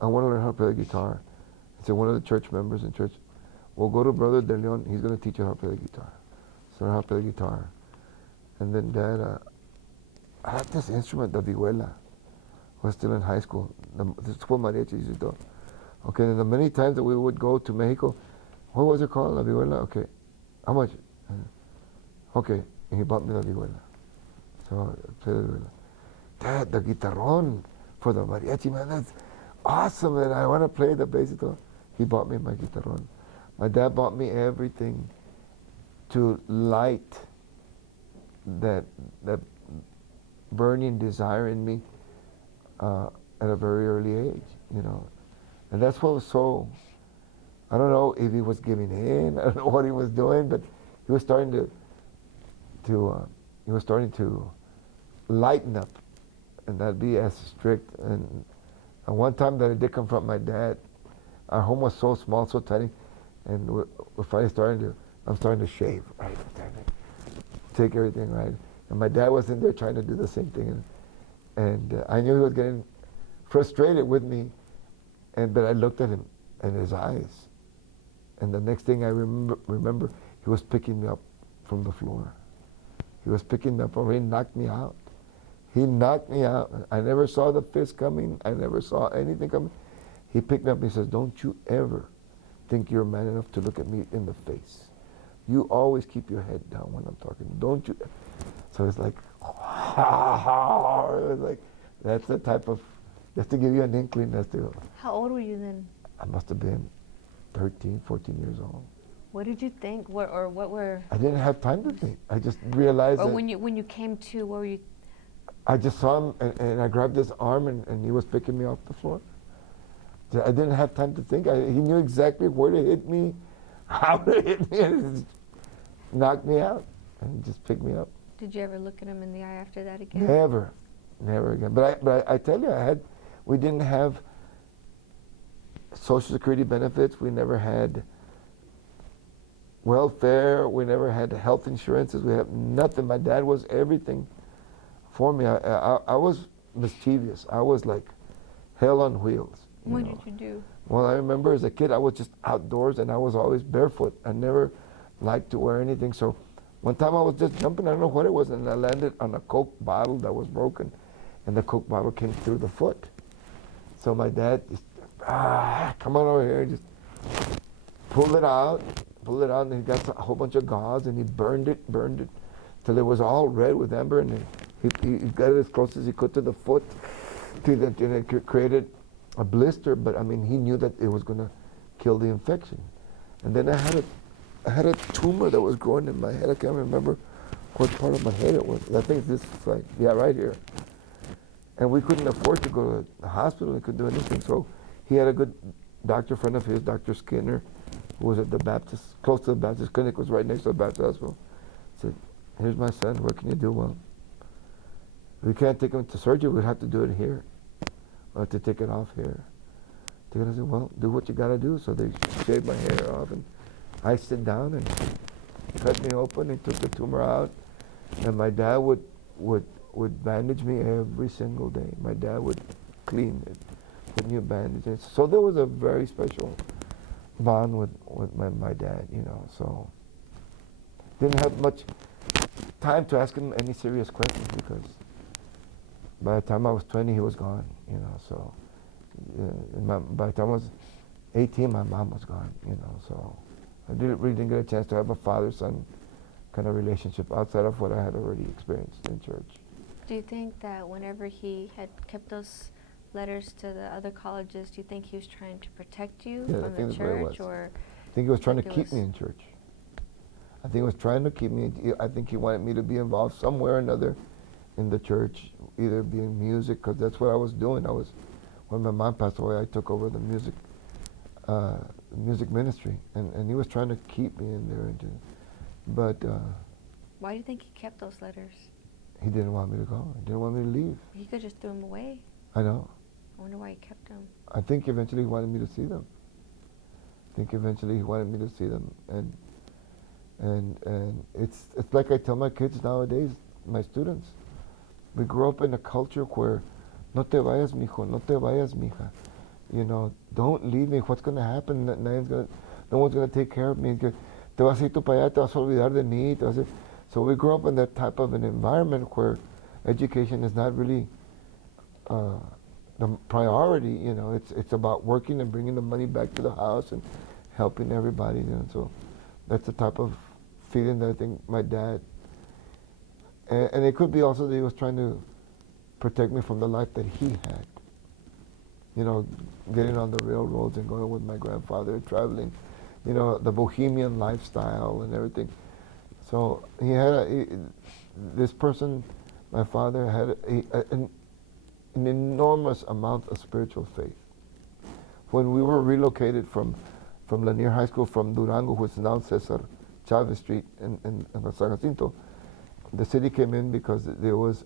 I want to learn how to play the guitar. So one of the church members in church, we'll go to Brother De Leon, he's going to teach you how to play the guitar. So I learned how to play the guitar. And then Dad, I had this instrument, the vihuela. I was still in high school. The school mariachis used to. Okay, and the many times that we would go to Mexico, what was it called, la vihuela? Okay, how much? Okay, and he bought me the vihuela. So I played the vihuela. Dad, the guitarron for the mariachi, man, that's awesome, man. I want to play the bass guitar. He bought me my guitarron. My dad bought me everything to light that burning desire in me at a very early age, And that's what was so, I don't know if he was giving in, I don't know what he was doing, but he was starting to lighten up and not be as strict. And one time that I did confront my dad, our home was so small, so tiny, and we're finally I'm starting to shave, right? I'm starting to take everything, right? And my dad was in there trying to do the same thing. And I knew he was getting frustrated with me, but I looked at him and his eyes. And the next thing I remember, he was picking me up from the floor. He was picking me up from, he knocked me out. He knocked me out. I never saw the fist coming. I never saw anything coming. He picked me up and he says, don't you ever think you're man enough to look at me in the face. You always keep your head down when I'm talking. Don't you? So it's like, it was like, that's the type of, just to give you an inkling as to. How old were you then? I must have been 13, 14 years old. What did you think? What were? I didn't have time to think. I just realized. Or when you came to, what were you? I just saw him and I grabbed his arm and he was picking me off the floor. So I didn't have time to think. He knew exactly where to hit me, how to hit me, and he just knocked me out and just picked me up. Did you ever look at him in the eye after that again? Never again. But I tell you, we didn't have Social Security benefits. We never had welfare. We never had health insurances. We had nothing. My dad was everything for me. I was mischievous. I was like hell on wheels. What did you do? Well, I remember as a kid, I was just outdoors and I was always barefoot. I never liked to wear anything. So one time I was just jumping, I don't know what it was, and I landed on a Coke bottle that was broken, and the Coke bottle came through the foot. So my dad just, come on over here, just pulled it out, and he got a whole bunch of gauze, and he burned it, till it was all red with amber, and he got it as close as he could to the foot, and it created a blister, but I mean, he knew that it was going to kill the infection. And then I had a tumor that was growing in my head. I can't remember what part of my head it was. I think this side, yeah, right here. And we couldn't afford to go to the hospital. We couldn't do anything. So he had a good doctor friend of his, Dr. Skinner, who was at the Baptist, close to the Baptist clinic, was right next to the Baptist hospital. Said, here's my son, what can you do? Well, we can't take him to surgery, we have to do it here. Or to take it off here. I said, well, do what you gotta do. So they shaved my hair off, and I sit down and cut me open and took the tumor out. And my dad would bandage me every single day. My dad would clean it, put new bandages. So there was a very special bond with my dad, so didn't have much time to ask him any serious questions, because by the time I was 20, he was gone, so by the time I was 18, my mom was gone, so I really didn't get a chance to have a father-son kind of relationship outside of what I had already experienced in church. Do you think that whenever he had kept those letters to the other colleges, do you think he was trying to protect you from the church, or? I think he was trying to keep me in church. I think he was trying to keep me. I think he wanted me to be involved somewhere or another in the church, either be in music, because that's what I was doing. When my mom passed away, I took over the music ministry, and he was trying to keep me in there. But why do you think he kept those letters? He didn't want me to go. He didn't want me to leave. He could just throw them away. I know. I wonder why he kept them. I think eventually he wanted me to see them. And it's like I tell my kids nowadays, my students, we grew up in a culture where no te vayas, mijo, no te vayas, mija. Don't leave me. What's going to happen? No one's going to take care of me. Te vas a ir tú para allá, te vas a olvidar de mí. So we grew up in that type of an environment where education is not really the priority. It's about working and bringing the money back to the house and helping everybody. So that's the type of feeling that I think my dad, and it could be also that he was trying to protect me from the life that he had. Getting on the railroads and going with my grandfather, traveling, the bohemian lifestyle and everything. So he had this person, my father, had an enormous amount of spiritual faith. When we were relocated from Lanier High School, from Durango, which is now Cesar Chavez Street in San Jacinto, the city came in because there was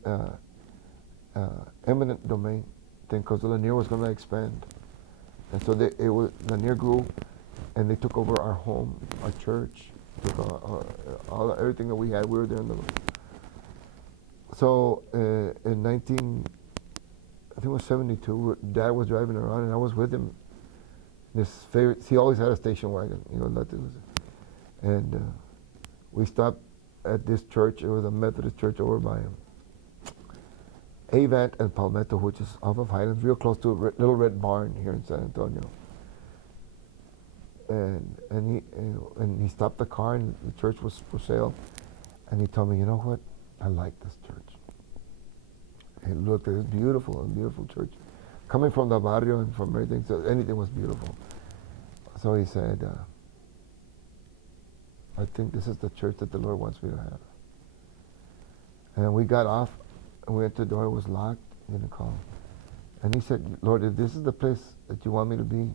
eminent domain thing, because Lanier was going to expand. And so Lanier grew, and they took over our home, our church, took everything that we had. We were there in the. So in I think it was 72, Dad was driving around, and I was with him. He always had a station wagon, and we stopped at this church. It was a Methodist church over by Avant and Palmetto, which is off of Highlands, real close to a Little Red Barn here in San Antonio. And he stopped the car, and the church was for sale. And he told me, you know what? I like this church. And looked, it was beautiful, a beautiful church. Coming from the barrio and from everything, so anything was beautiful. So he said, I think this is the church that the Lord wants me to have. And we got off, and we went to the door, it was locked, he didn't call. And he said, Lord, if this is the place that you want me to be,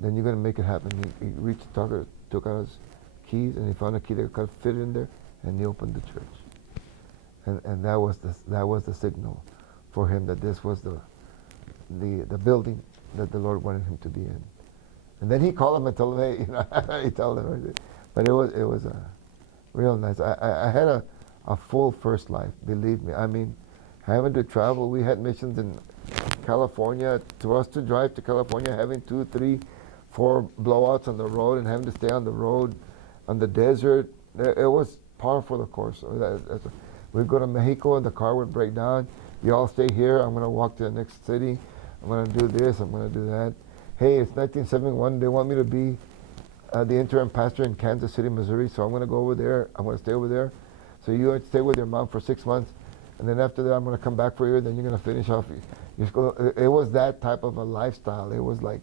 then you're going to make it happen. He reached, took out his keys, and he found a key that could fit in there, and he opened the church. And that was the signal for him that this was the building that the Lord wanted him to be in. And then he called him and told him, hey, he told him everything. But it was real nice. I had a full first life, believe me. I mean, having to travel, we had missions in California, to us to drive to California, having 2, 3, 4 blowouts on the road and having to stay on the road, on the desert, it was par for the course. We'd go to Mexico and the car would break down. You all stay here. I'm going to walk to the next city. I'm going to do this. I'm going to do that. Hey, it's 1971. They want me to be the interim pastor in Kansas City, Missouri. So I'm going to go over there. I'm going to stay over there. So you stay with your mom for 6 months. And then after that, I'm going to come back for you. Then you're going to finish off your school. It was that type of a lifestyle. It was like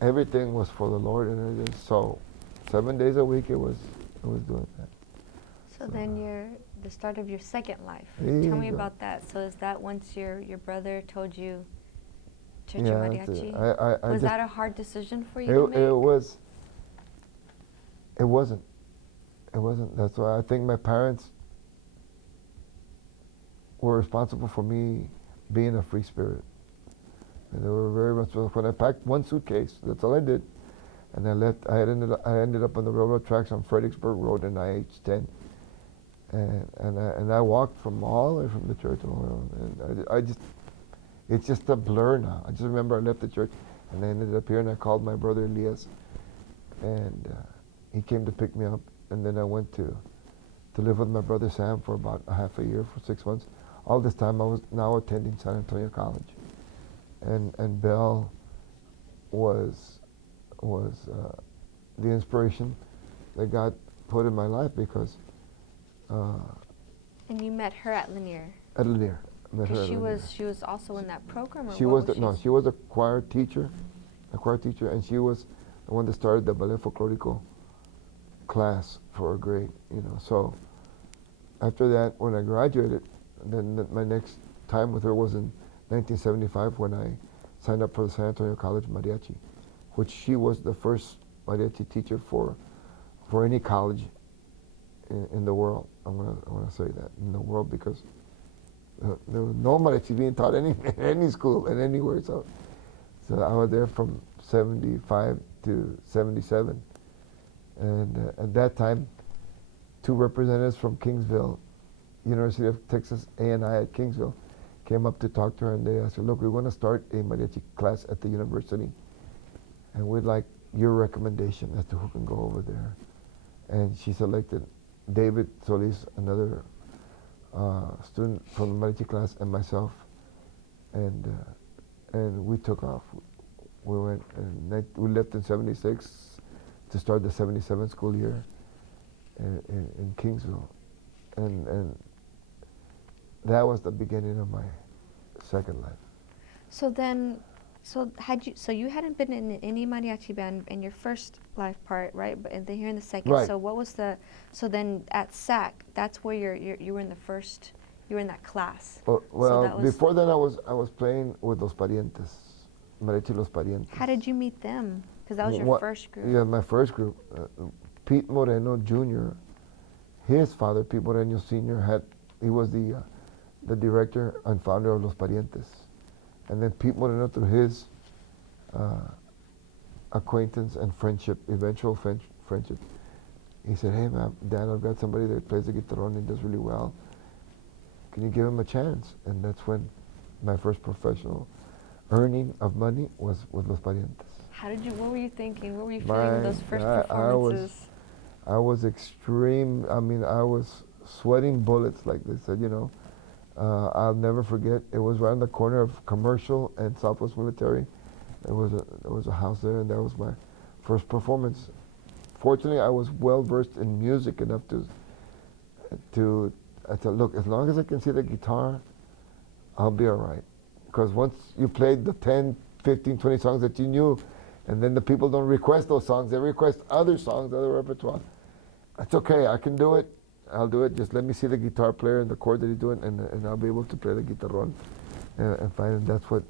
everything was for the Lord. And so 7 days a week, it was doing that. So then the start of your second life. There Tell me you go. about that. So is that once your brother told you Church of Yeah, that's it. Mariachi? I Was just- that a hard decision for you to make? It wasn't. It wasn't. That's why I think my parents were responsible for me being a free spirit. And they were very much, when I packed one suitcase, that's all I did. And I left, I ended up on the railroad tracks on Fredericksburg Road in IH-10. And I walked from all the way from the church. And I just, it's just a blur now. I just remember I left the church and I ended up here and I called my brother Elias. And he came to pick me up. And then I went to live with my brother Sam for about a half a year, for 6 months. All this time I was now attending San Antonio College. And Belle was the inspiration that God put in my life because And you met her at Lanier. at Lanier. Because she was also in that program, or She what was she was a choir teacher, and she was the one that started the ballet folklorico class for a grade, So after that, when I graduated, then my next time with her was in 1975 when I signed up for the San Antonio College Mariachi, which she was the first mariachi teacher for any college in the world. I want to say that in the world because there was no mariachi being taught in any school and anywhere. So I was there from 75 to 77, and at that time, 2 representatives from Kingsville, University of Texas A&I at Kingsville, came up to talk to her, and they asked her, "Look, we want to start a mariachi class at the university, and we'd like your recommendation as to who can go over there." And she selected David Solis, another student from the mariachi class, and myself, and we took off. We went, and we left in '76 to start the '77 school year in Kingsville, and that was the beginning of my second life. So then, so you hadn't been in any mariachi band in your first life part, right? But then here in the second. Right. So what was so then at SAC, that's where you were in the first, you were in that class. Well, that was- before that I was playing with Los Parientes, Mariachi Los Parientes. How did you meet them? Because that was your first group. Yeah, my first group. Pete Moreno Jr., his father, Pete Moreno Sr., he was the director and founder of Los Parientes. And then Pete Moreno, through his acquaintance and eventual friendship, he said, "Hey, man, Dan, I've got somebody that plays the guitarrón and does really well. Can you give him a chance?" And that's when my first professional earning of money was with Los Parientes. What were you thinking? What were you feeling with those first performances? I was extreme. I mean, I was sweating bullets, like they said, I'll never forget. It was right on the corner of Commercial and Southwest Military. There was a house there, and that was my first performance. Fortunately, I was well versed in music enough I said, "Look, as long as I can see the guitar, I'll be all right." Because once you played the 10, 15, 20 songs that you knew, and then the people don't request those songs, they request other songs, other repertoire. It's okay, I can do it. I'll do it. Just let me see the guitar player and the chord that he's doing, and I'll be able to play the guitarrón. And find that's what.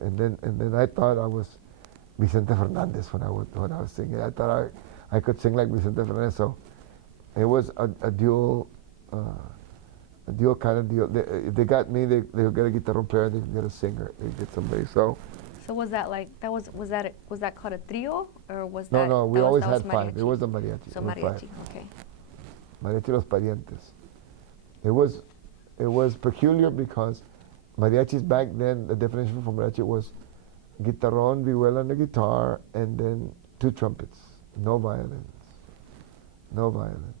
And then I thought I was Vicente Fernandez when I was singing. I thought I could sing like Vicente Fernandez. So it was a dual kind of deal. If they got me, they'll get a guitarrón player, and they can get a singer. They get somebody. So was that like was that called a trio, or was no, that? no, we always had 5. mariachi? It was a mariachi. So it was mariachi, 5. okay. Mariachi Los Parientes. It was peculiar because Mariachis back then, the definition for mariachi was guitarrón, vihuela, and a guitar, and then two trumpets, no violins, no violins.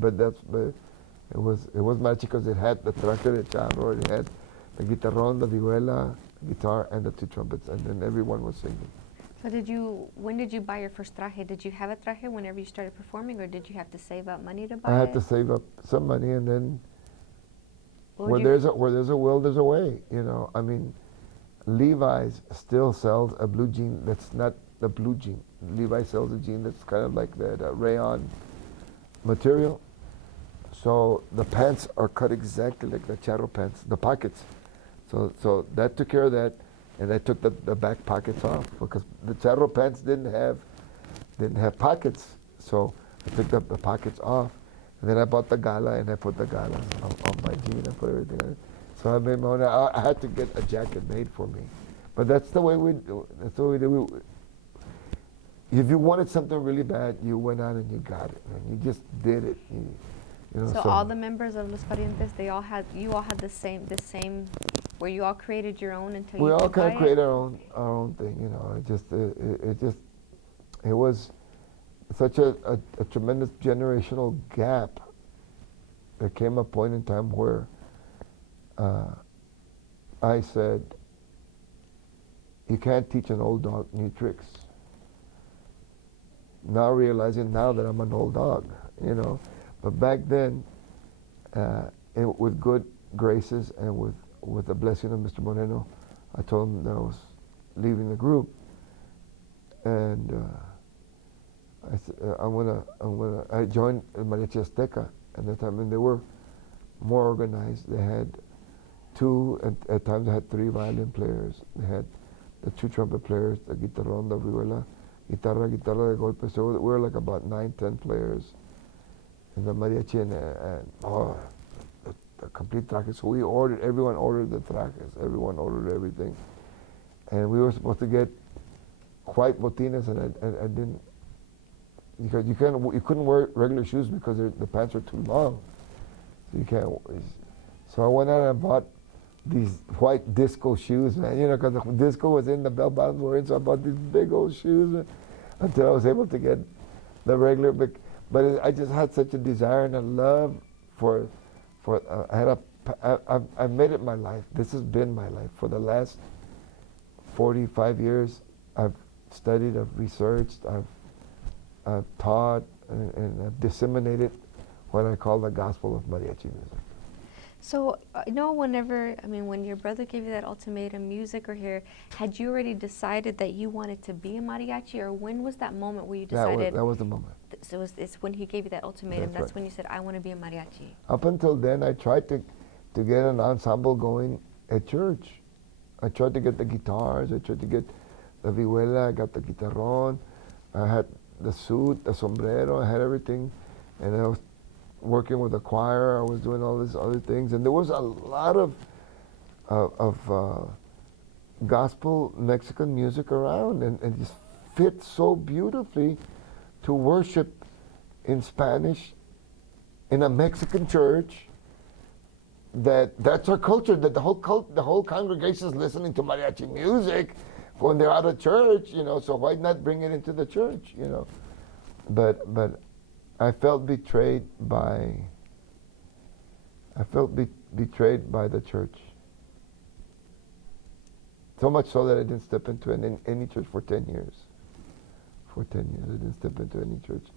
But it was mariachi because it had the traje de charro, it had the guitarrón, the vihuela, guitar, and the two trumpets, and then everyone was singing. So when did you buy your first traje? Did you have a traje whenever you started performing, or did you have to save up money to buy it? I had to save up some money, and then What where would there's a will, there's a way. You know, I mean, Levi's still sells a blue jean that's not the blue jean. Levi sells a jean that's kind of like that rayon material. So the pants are cut exactly like the charro pants, the pockets. So that took care of that, and I took the back pockets off because the charro pants didn't have pockets. So I took the pockets off, and then I bought the gala, and I put the gala on my jean. I put everything on it. So I made my own. I had to get a jacket made for me, but that's the way we do. That's the way we do. If you wanted something really bad, you went out and you got it, and you just did it. You know, So all the members of Los Parientes, you all had the same, where you all created your own until we you all could kind buy of create it? our own thing. You know, it was such a tremendous generational gap. There came a point in time where I said, you can't teach an old dog new tricks. Now realizing now that I'm an old dog, you know. But back then, with good graces and with the blessing of Mr. Moreno, I told him that I was leaving the group, and I said, I joined Mariachi Azteca at that time, and they were more organized. They had two, at times they had three violin players. They had the two trumpet players, the guitarrón, the vihuela, guitarra de golpe. So we were like about 9-10 players in the mariachi, and the complete trajes. So everyone ordered the trajes, everyone ordered everything. And we were supposed to get white botines, and I didn't, because you couldn't wear regular shoes because the pants were too long. So you can't. So I went out and bought these white disco shoes, man. You know, because the disco was in, the bell bottoms were in. So I bought these big old shoes, man, until I was able to get the regular. But I just had such a desire and a love for. I've made it my life. This has been my life for the last 45 years. I've studied, I've researched, I've taught, and I've disseminated what I call the gospel of mariachi music. So, when your brother gave you that ultimatum, music or hair, had you already decided that you wanted to be a mariachi, or when was that moment where you decided? That was the moment. So it's when he gave you that ultimatum, that's right. when you said, I want to be a mariachi. Up until then, I tried to get an ensemble going at church. I tried to get the guitars, I tried to get the vihuela, I got the guitarrón, I had the suit, the sombrero, I had everything, and I was working with the choir, I was doing all these other things, and there was a lot of gospel Mexican music around, and it just fit so beautifully to worship in Spanish in a Mexican church. That's our culture. That the whole congregation is listening to mariachi music when they're out of church, you know. So why not bring it into the church, you know? But I felt betrayed by the church. So much so that I didn't step into any church for 10 years. For 10 years, I didn't step into any church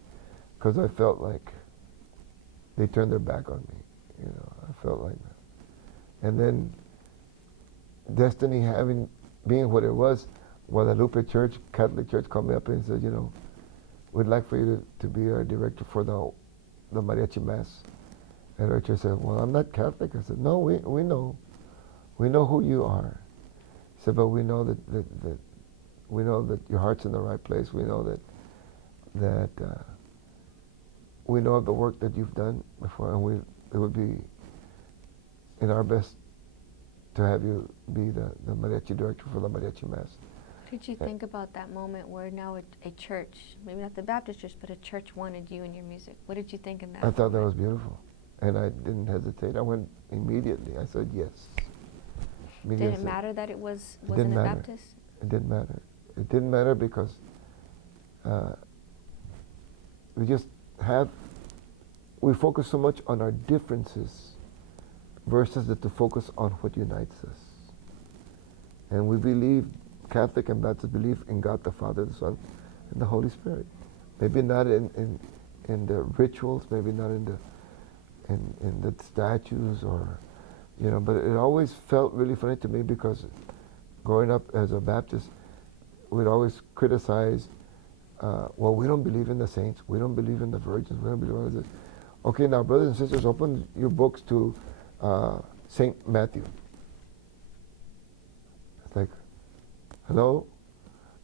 because I felt like they turned their back on me. You know, I felt like that. And then destiny being what it was, Guadalupe Church, Catholic Church, called me up and said, you know, we'd like for you to be our director for the mariachi mass. And Richard said, well, I'm not Catholic. I said, no, we know who you are. He said, but we know that your heart's in the right place. We know that we know of the work that you've done before, and it would be in our best to have you be the mariachi director for the mariachi mass. What did you think about that moment where now a church, maybe not the Baptist church, but a church wanted you and your music? What did you think in that I thought moment? that was beautiful, and I didn't hesitate. I went immediately. I said yes. Did it matter that it wasn't a didn't matter. Baptist? It didn't matter. It didn't matter because we just we focus so much on our differences versus to focus on what unites us. And we believe, Catholic and Baptist believe in God the Father, the Son, and the Holy Spirit. Maybe not in the rituals, maybe not in the statues, or but it always felt really funny to me because growing up as a Baptist, we'd always criticize, well, we don't believe in the saints, we don't believe in the virgins, we don't believe in this. Okay, now brothers and sisters, open your books to Saint Matthew. It's like, hello,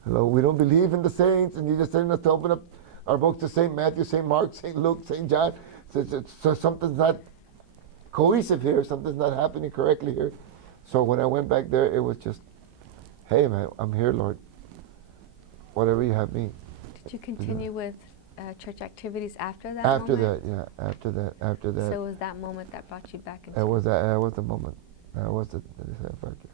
we don't believe in the saints, and you're just telling us to open up our books to Saint Matthew, Saint Mark, Saint Luke, Saint John. So something's not cohesive here, something's not happening correctly here. So when I went back there, it was just, hey man, I'm here, Lord. Whatever you have me. Did you continue with church activities after that After moment? that, yeah, after that. So it was that moment that brought you back into That was the moment. That was the factor.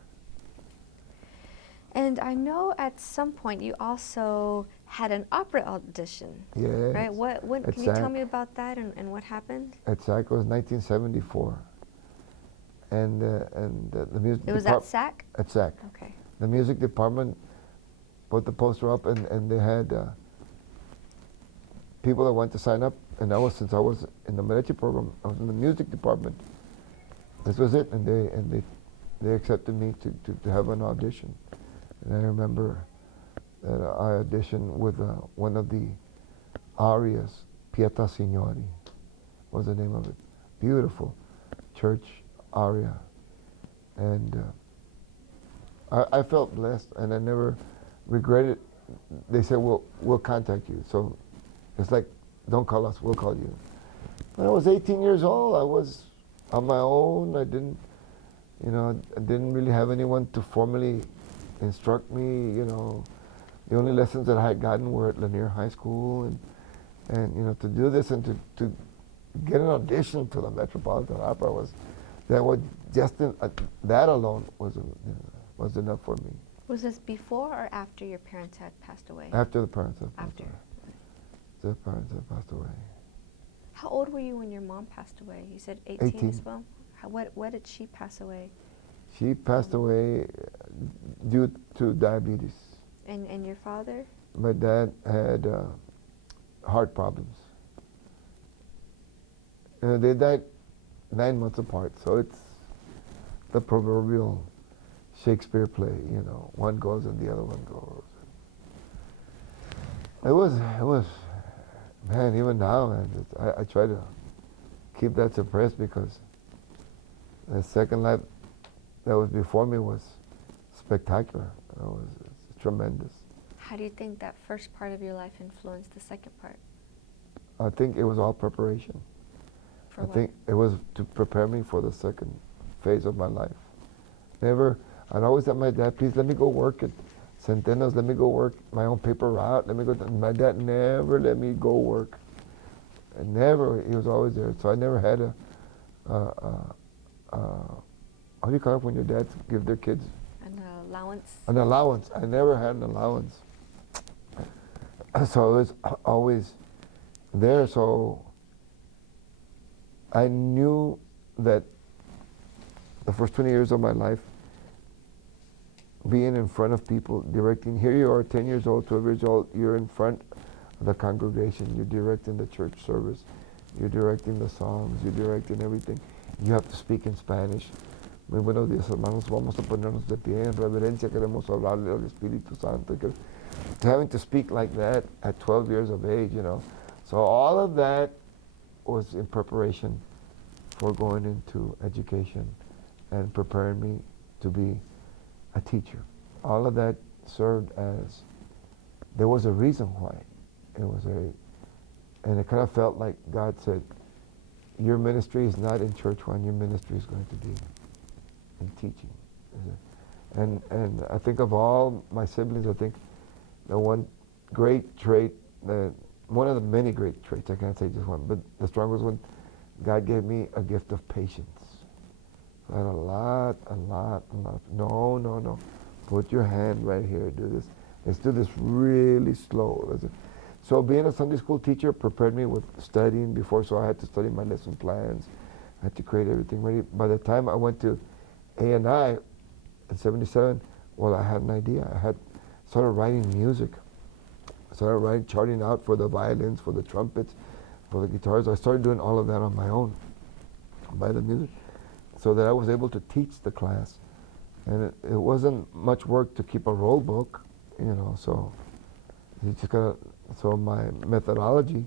And I know at some point you also had an opera audition. Yes. Right? What can you tell me about that and what happened? At SAC, it was 1974. And the music It was at SAC? At SAC. Okay. The music department put the poster up, and they had people that wanted to sign up. And since I was in the mariachi program, I was in the music department. This was it, and they accepted me to have an audition. And I remember that I auditioned with one of the arias, Pietà Signori was the name of it. Beautiful church aria. And I felt blessed, and I never regretted. They said, well, we'll contact you. So it's like, don't call us, we'll call you. When I was 18 years old, I was on my own. I didn't really have anyone to formally instruct me. The only lessons that I had gotten were at Lanier High School, and to do this and to get an audition to the Metropolitan Opera that alone was enough for me. Was this before or after your parents had passed away? After the parents had passed After. away. The parents had passed away. How old were you when your mom passed away? You said 18 as 18. well? What did she pass away? She passed away due to diabetes. And your father? My dad had heart problems. They died 9 months apart, so it's the proverbial Shakespeare play, one goes and the other one goes. It was, man, even now, man, I try to keep that suppressed because the second life that was before me was spectacular. It's tremendous. How do you think that first part of your life influenced the second part? I think it was all preparation. For I what? think it was to prepare me for the second phase of my life. I'd always tell my dad, please let me go work at Centenos, let me go work my own paper route, let me go. My dad never let me go work. And never, he was always there. So I never had how do you call it when your dads give their kids? An allowance? An allowance. I never had an allowance. So it was always there. So I knew that the first 20 years of my life, being in front of people, directing, here you are, 10 years old, 12 years old, you're in front of the congregation, you're directing the church service, you're directing the songs, you're directing everything. You have to speak in Spanish. Muy buenos días, hermanos, vamos a ponernos de pie, en reverencia queremos hablarle al Espíritu Santo. Having to speak like that at 12 years of age, So all of that was in preparation for going into education and preparing me to be a teacher. All of that served as, there was a reason why. And it kind of felt like God said, your ministry is not in church, Juan, your ministry is going to be in teaching. And I think of all my siblings, I think the one great trait, one of the many great traits, I can't say just one, but the strongest one, God gave me a gift of patience. I had a lot. No, no, no. Put your hand right here. Do this. Let's do this really slow. So being a Sunday school teacher prepared me with studying before, so I had to study my lesson plans. I had to create everything ready. By the time I went to A&I in 77, well, I had an idea. I had started writing music. I started writing, charting out for the violins, for the trumpets, for the guitars. I started doing all of that on my own, by the music, so that I was able to teach the class. And it wasn't much work to keep a roll book, so you just gotta, so my methodology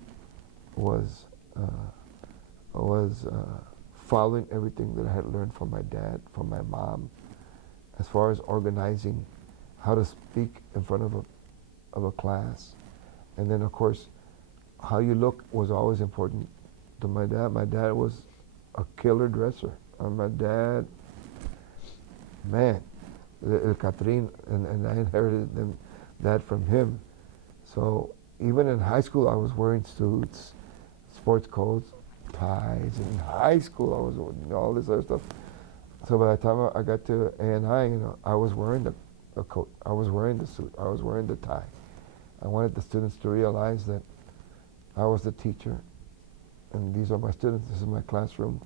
was following everything that I had learned from my dad, from my mom, as far as organizing, how to speak in front of a class. And then of course, how you look was always important to my dad. My dad was a killer dresser. My dad, man, Catherine, and I inherited that from him. So even in high school, I was wearing suits, sports coats, ties. In high school, I was wearing all this other stuff. So by the time I got to A&I, I was wearing the coat, I was wearing the suit, I was wearing the tie. I wanted the students to realize that I was the teacher, and these are my students, this is my classroom.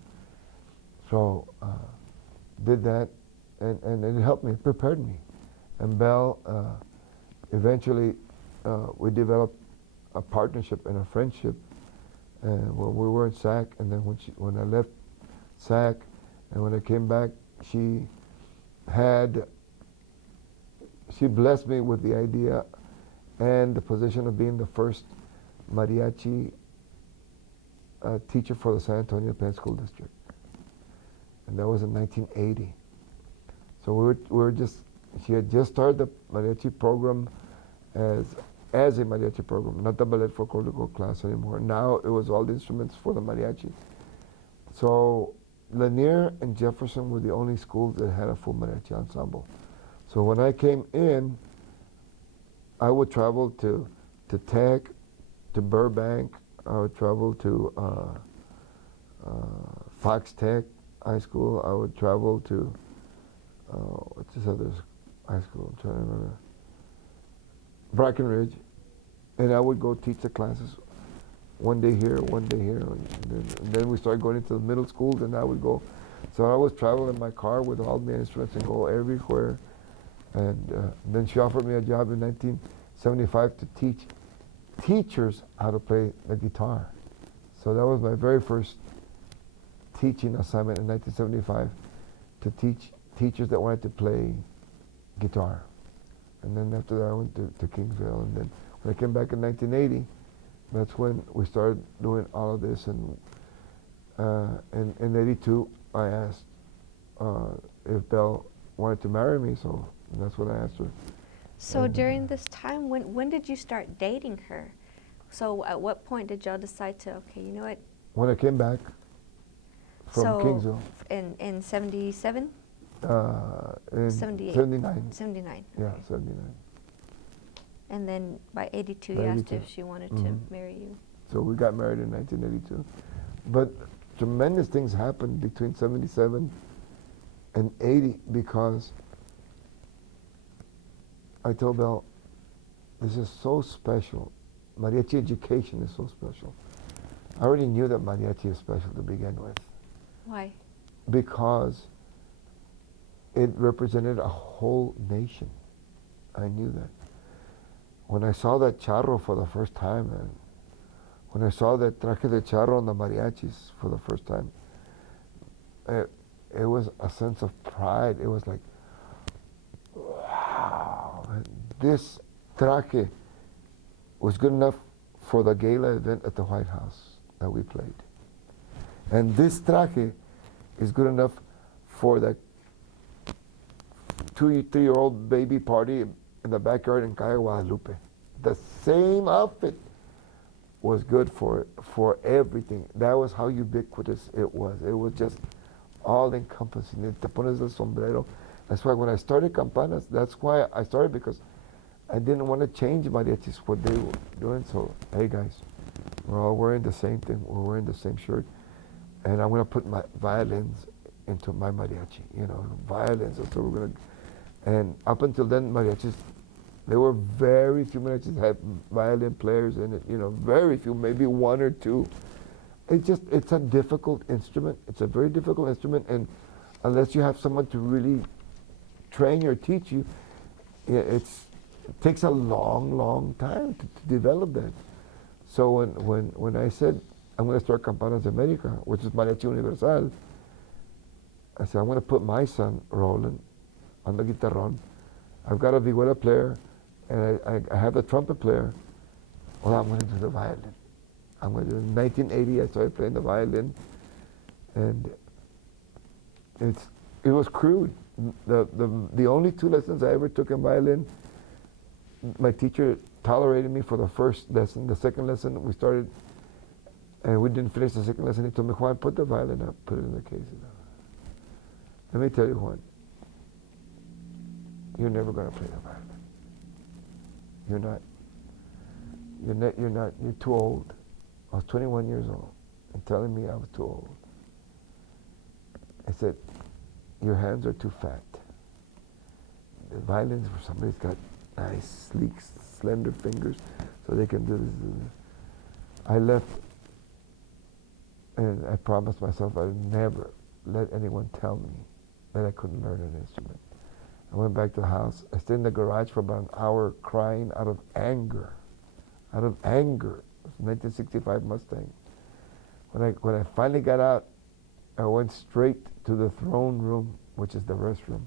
So did that, and it helped me, it prepared me. And Belle, eventually, we developed a partnership and a friendship when we were in SAC, and then when I left SAC, and when I came back, she blessed me with the idea and the position of being the first mariachi teacher for the San Antonio Penn School District. And that was in 1980. So she had just started the mariachi program as a mariachi program, not the ballet folklorico class anymore. Now it was all the instruments for the mariachi. So Lanier and Jefferson were the only schools that had a full mariachi ensemble. So when I came in, I would travel to Tech, to Burbank. I would travel to Fox Tech High School. I would travel to what's this other high school? I'm trying to remember. Brackenridge, and I would go teach the classes. One day here, and then we started going into the middle schools, and I would go. So I was traveling in my car with all the instruments and go everywhere. And then she offered me a job in 1975 to teach teachers how to play the guitar. So that was my very first teaching assignment in 1975, to teach teachers that wanted to play guitar. And then after that I went to Kingsville, and then when I came back in 1980, that's when we started doing all of this. And in 82, I asked if Belle wanted to marry me, so that's what I asked her. So during this time, when did you start dating her? So at what point did y'all decide to, okay, you know what? When I came back from Kingsville. In 77? In 78. 79. 79. Yeah, Okay. 79. And then by 82, By you asked 82. if she wanted to marry you. So we got married in 1982. But tremendous things happened between 77 and 80, because I told Belle, this is so special. Mariachi education is so special. I already knew that mariachi is special to begin with. Why? Because it represented a whole nation. I knew that. When I saw that charro for the first time, and when I saw that traje de charro on the mariachis for the first time, it was a sense of pride. It was like, wow, this traje was good enough for the gala event at the White House that we played. And this traje is good enough for the 2-3-year-old baby party in the backyard in Cayo Guadalupe. The same outfit was good for everything. That was how ubiquitous it was. It was just all encompassing. Te pones el sombrero. That's why when I started Campanas, that's why I started, because I didn't want to change mariachis, what they were doing. So, hey guys, we're all wearing the same thing. We're wearing the same shirt. And I'm going to put my violins into my mariachi, violins. So we're gonna, and up until then, mariachis, there were very few mariachis that had violin players in it. Very few, maybe one or two. It's a difficult instrument. It's a very difficult instrument, and unless you have someone to really train you or teach you, it takes a long, long time to develop that. So when I said I'm going to start Campanas de América, which is Mariachi Universal, I said I'm going to put my son Roland on the guitarrón. I've got a vihuela player, and I have the trumpet player. Well, I'm going to do the violin. I'm going to do. In 1980, I started playing the violin, and it was crude. The only 2 lessons I ever took in violin, my teacher tolerated me for the first lesson. The second lesson we started, and we didn't finish the second lesson. He told me, Juan, put the violin up, put it in the case. Let me tell you, Juan, you're never going to play the violin. You're not. You're not. You're too old. I was 21 years old, and telling me I was too old. I said, your hands are too fat. The violins, for somebody's got nice, sleek, slender fingers, so they can do this. I left, and I promised myself I would never let anyone tell me that I couldn't learn an instrument. I went back to the house. I stayed in the garage for about an hour crying out of anger. Out of anger. It was a 1965 Mustang. When I finally got out, I went straight to the throne room, which is the restroom.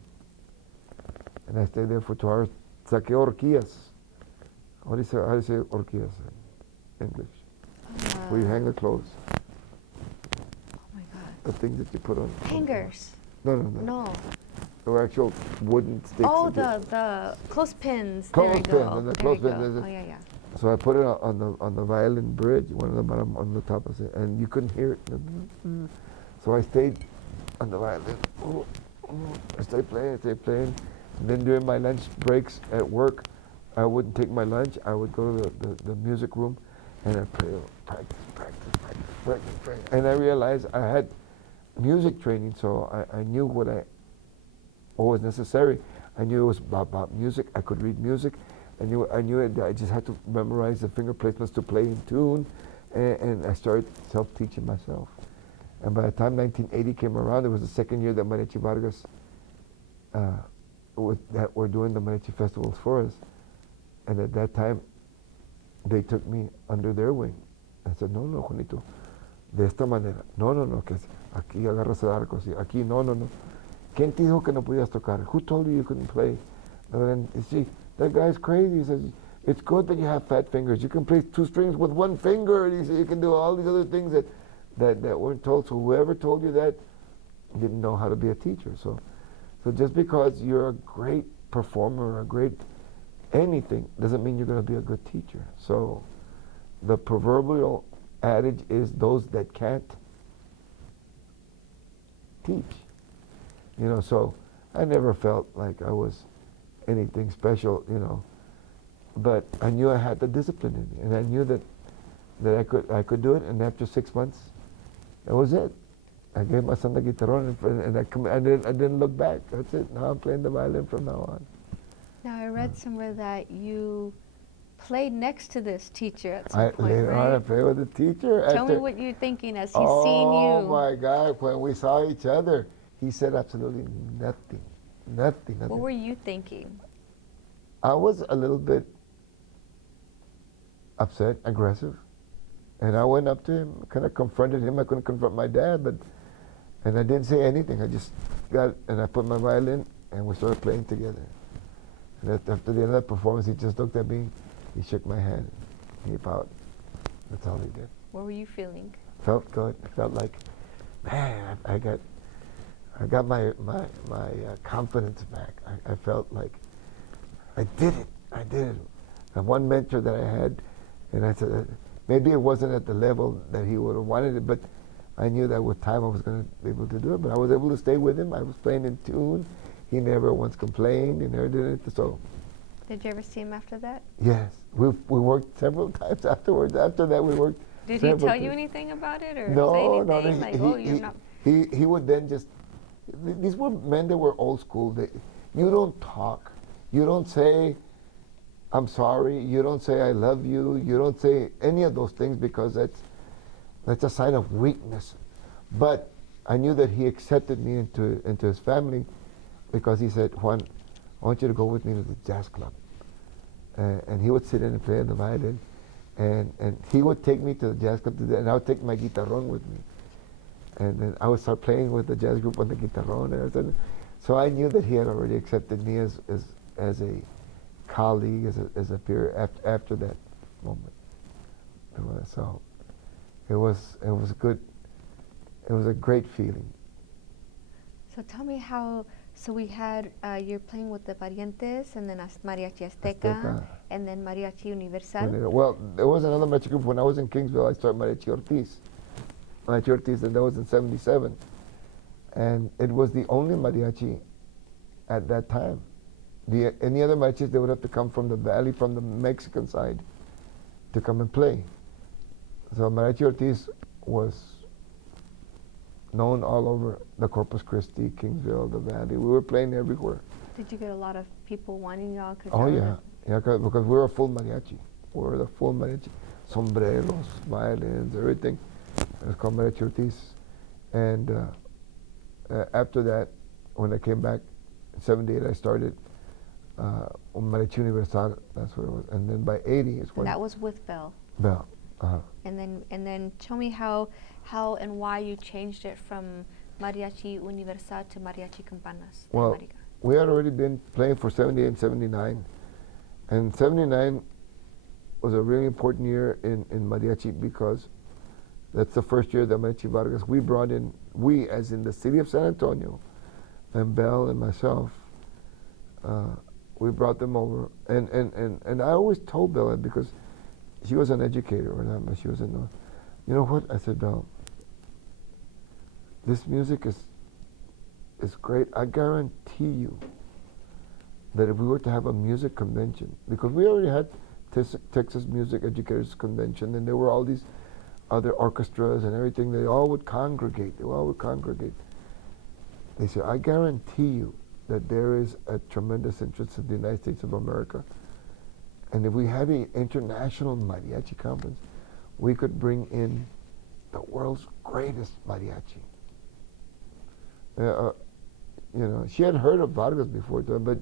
And I stayed there for 2 hours. Saqué horquillas. How do you say horquillas in English? Where you hang the clothes. Oh my God. The things that you put on. Hangers. No. They were actual wooden sticks. Oh, the clothespins. Clothespins, and the clothespins. Oh, yeah. So I put it on the violin bridge, one of them on the top of it, and you couldn't hear it. So I stayed on the violin. I stayed playing. And then during my lunch breaks at work, I wouldn't take my lunch. I would go to the music room, and I'd play, practice. And I realized I had music training, so I knew what was necessary. I knew it was about music. I could read music. I knew it. I just had to memorize the finger placements to play in tune, and I started self-teaching myself. And by the time 1980 came around, it was the second year that Mariachi Vargas that were doing the Mariachi festivals for us. And at that time, they took me under their wing. I said, no, Juanito, de esta manera. No, que aquí agarras el arco, así. Aquí, no. ¿Quién te dijo que no podías tocar? Who told you couldn't play? And then, you see, that guy's crazy. He says, it's good that you have fat fingers. You can play 2 strings with 1 finger. And he said, you can do all these other things that weren't told. So whoever told you that didn't know how to be a teacher. So just because you're a great performer, a great anything, doesn't mean you're going to be a good teacher. So the proverbial adage is those that can't teach. So I never felt like I was anything special, but I knew I had the discipline in me, and I knew that I could do it. And after 6 months, that was it. I gave my son the guitarón, and I didn't look back. That's it. Now I'm playing the violin from now on. Now I read somewhere that you played next to this teacher at some point, Later on, I played with the teacher. Tell me what you're thinking as he's seeing you. Oh my God! When we saw each other, he said absolutely nothing. What were you thinking? I was a little bit upset, aggressive, and I went up to him, kind of confronted him. I couldn't confront my dad, and I didn't say anything. I just I put my violin, and we started playing together. And after the end of the performance, he just looked at me, he shook my hand, he bowed. That's all he did. What were you feeling? Felt good. I felt like, man, I got my confidence back. I felt like I did it. And one mentor that I had, and I said, maybe it wasn't at the level that he would have wanted it, but I knew that with time I was going to be able to do it. But I was able to stay with him. I was playing in tune. He never once complained. He never did it. So. Did you ever see him after that? Yes, we worked several times afterwards. After that, we worked. Did he tell you anything about it, or no, say anything? No. You're not. He would then just These were men that were old school. You don't talk. You don't say, I'm sorry. You don't say, I love you. You don't say any of those things because that's a sign of weakness. But I knew that he accepted me into his family because he said, Juan, I want you to go with me to the jazz club. And he would sit in and play on the violin. And he would take me to the jazz club, and I would take my guitarrón with me. And then I would start playing with the jazz group on the guitarrón. And so I knew that he had already accepted me as a colleague, as a peer after that moment. So it was good. It was a great feeling. So tell me how. So we had you're playing with the Parientes, and then Mariachi Azteca, and then Mariachi Universal. Well, there was another mariachi group when I was in Kingsville. I started Mariachi Ortíz. Mariachi Ortíz, and that was in '77, and it was the only mariachi at that time. Any other mariachis, they would have to come from the valley, from the Mexican side, to come and play. So Mariachi Ortíz was known all over the Corpus Christi, Kingsville, the valley. We were playing everywhere. Did you get a lot of people wanting y'all? Oh yeah, because we were a full mariachi. We were the full mariachi, sombreros, violins, everything. It was called Mariachi Ortíz. And after that, when I came back in '78, I started Mariachi Universal. That's what it was. And then by '80 is when. And that was with Bell. Bell. And then tell me how and why you changed it from Mariachi Universal to Mariachi Campanas. Well, we had already been playing for '78 and '79, and '79 was a really important year in mariachi because that's the first year that Mariachi Vargas, we as in the city of San Antonio, and Bell and myself, we brought them over. And I always told Bell that because she was an educator, or not, but she was you know what? I said, Bell, this music is great. I guarantee you that if we were to have a music convention, because we already had Texas Music Educators Convention, and there were all these other orchestras and everything, they all would congregate. They said, I guarantee you that there is a tremendous interest in the United States of America. And if we had an international mariachi conference, we could bring in the world's greatest mariachi. You know, she had heard of Vargas before, but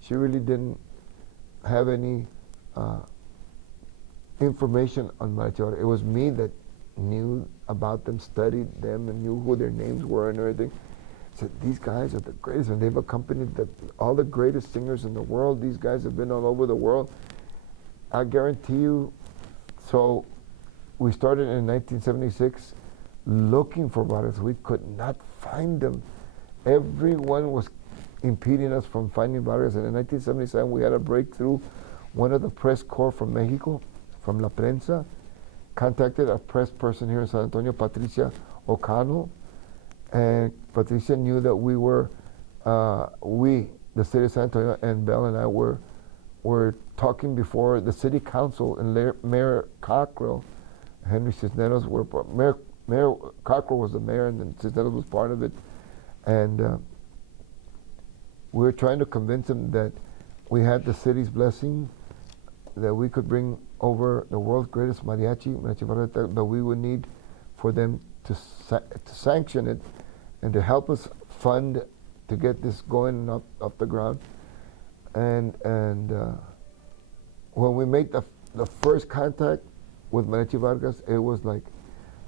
she really didn't have any information on mariachi Vargas. It was me that knew about them, studied them, and knew who their names were and everything. Said, these guys are the greatest, and they've accompanied all the greatest singers in the world. These guys have been all over the world. I guarantee you. So we started in 1976 looking for Vargas. We could not find them. Everyone was impeding us from finding Vargas. And in 1977, we had a breakthrough. One of the press corps from Mexico, from La Prensa, contacted a press person here in San Antonio, Patricia O'Connell. And Patricia knew that we were, the city of San Antonio, and Bell and I were talking before the city council, and Mayor Cockrell, Henry Cisneros, Mayor Cockrell was the mayor, and then Cisneros was part of it. And we were trying to convince him that we had the city's blessing, that we could bring over the world's greatest mariachi Vargas, but we would need for them to sanction it and to help us fund to get this going up the ground. And when we made the first contact with Mariachi Vargas, it was like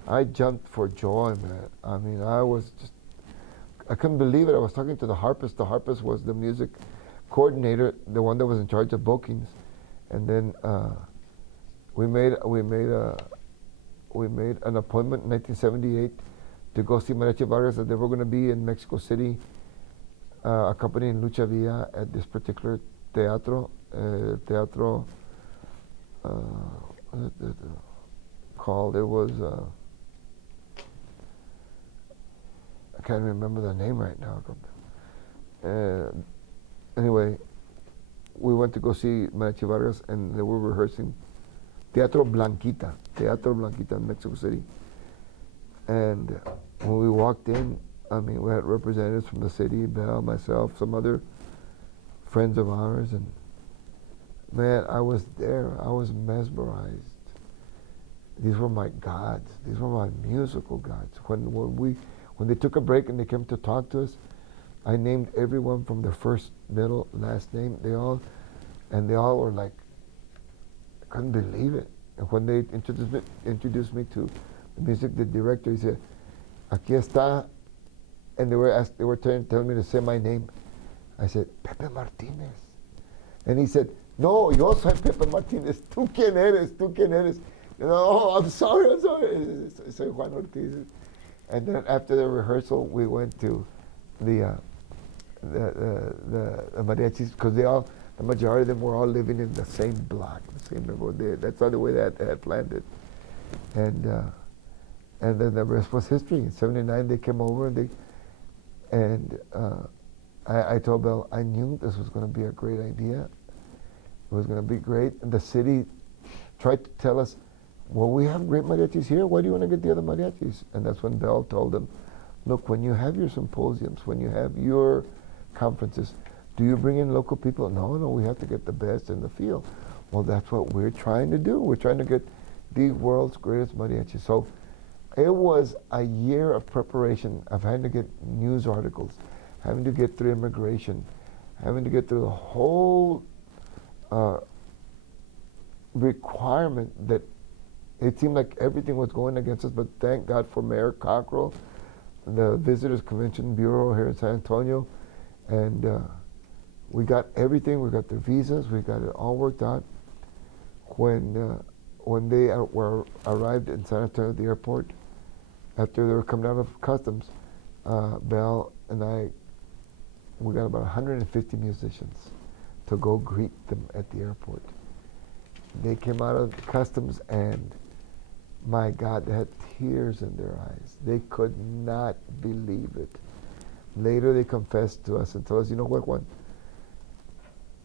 I jumped for joy, man. I mean, I couldn't believe it. I was talking to the harpist. The harpist was the music coordinator, the one that was in charge of bookings. And then we made an appointment in 1978 to go see Mariachi Vargas, that they were going to be in Mexico City, accompanying Lucha Villa at this particular teatro. Called, it was, I can't remember the name right now. Anyway, we went to go see Mariachi Vargas, and they were rehearsing Teatro Blanquita in Mexico City. And when we walked in, I mean, we had representatives from the city, Bell, myself, some other friends of ours, and man, I was there. I was mesmerized. These were my gods. These were my musical gods. When they took a break and they came to talk to us, I named everyone from their first, middle, last name. They all were like, I couldn't believe it. And when they introduced me to the music, the director, he said, "Aquí está," and they were telling me to say my name. I said, "Pepe Martinez," and he said, "No, yo soy Pepe Martinez. ¿Tú quién eres? ¿Tú quién eres?" And oh, I'm sorry. Soy Juan Ortíz. And then after the rehearsal, we went to the mariachis, because the majority of them were all living in the same block, the same neighborhood. That's not the way they had planned it. And then the rest was history. In '79, they came over and I told Belle, I knew this was going to be a great idea. It was going to be great. And the city tried to tell us, well, we have great mariachis here. Why do you want to get the other mariachis? And that's when Belle told them, look, when you have your symposiums, when you have your conferences, do you bring in local people? No, we have to get the best in the field. Well, that's what we're trying to do. We're trying to get the world's greatest mariachi. So it was a year of preparation of having to get news articles, having to get through immigration, having to get through the whole requirement that it seemed like everything was going against us, but thank God for Mayor Cockrell, the Visitors Convention Bureau here in San Antonio, and we got everything. We got the visas. We got it all worked out. When they were arrived in San Antonio at the airport, after they were coming out of customs, Belle and I, we got about 150 musicians to go greet them at the airport. They came out of customs and, my God, they had tears in their eyes. They could not believe it. Later they confessed to us and told us, you know what, Juan?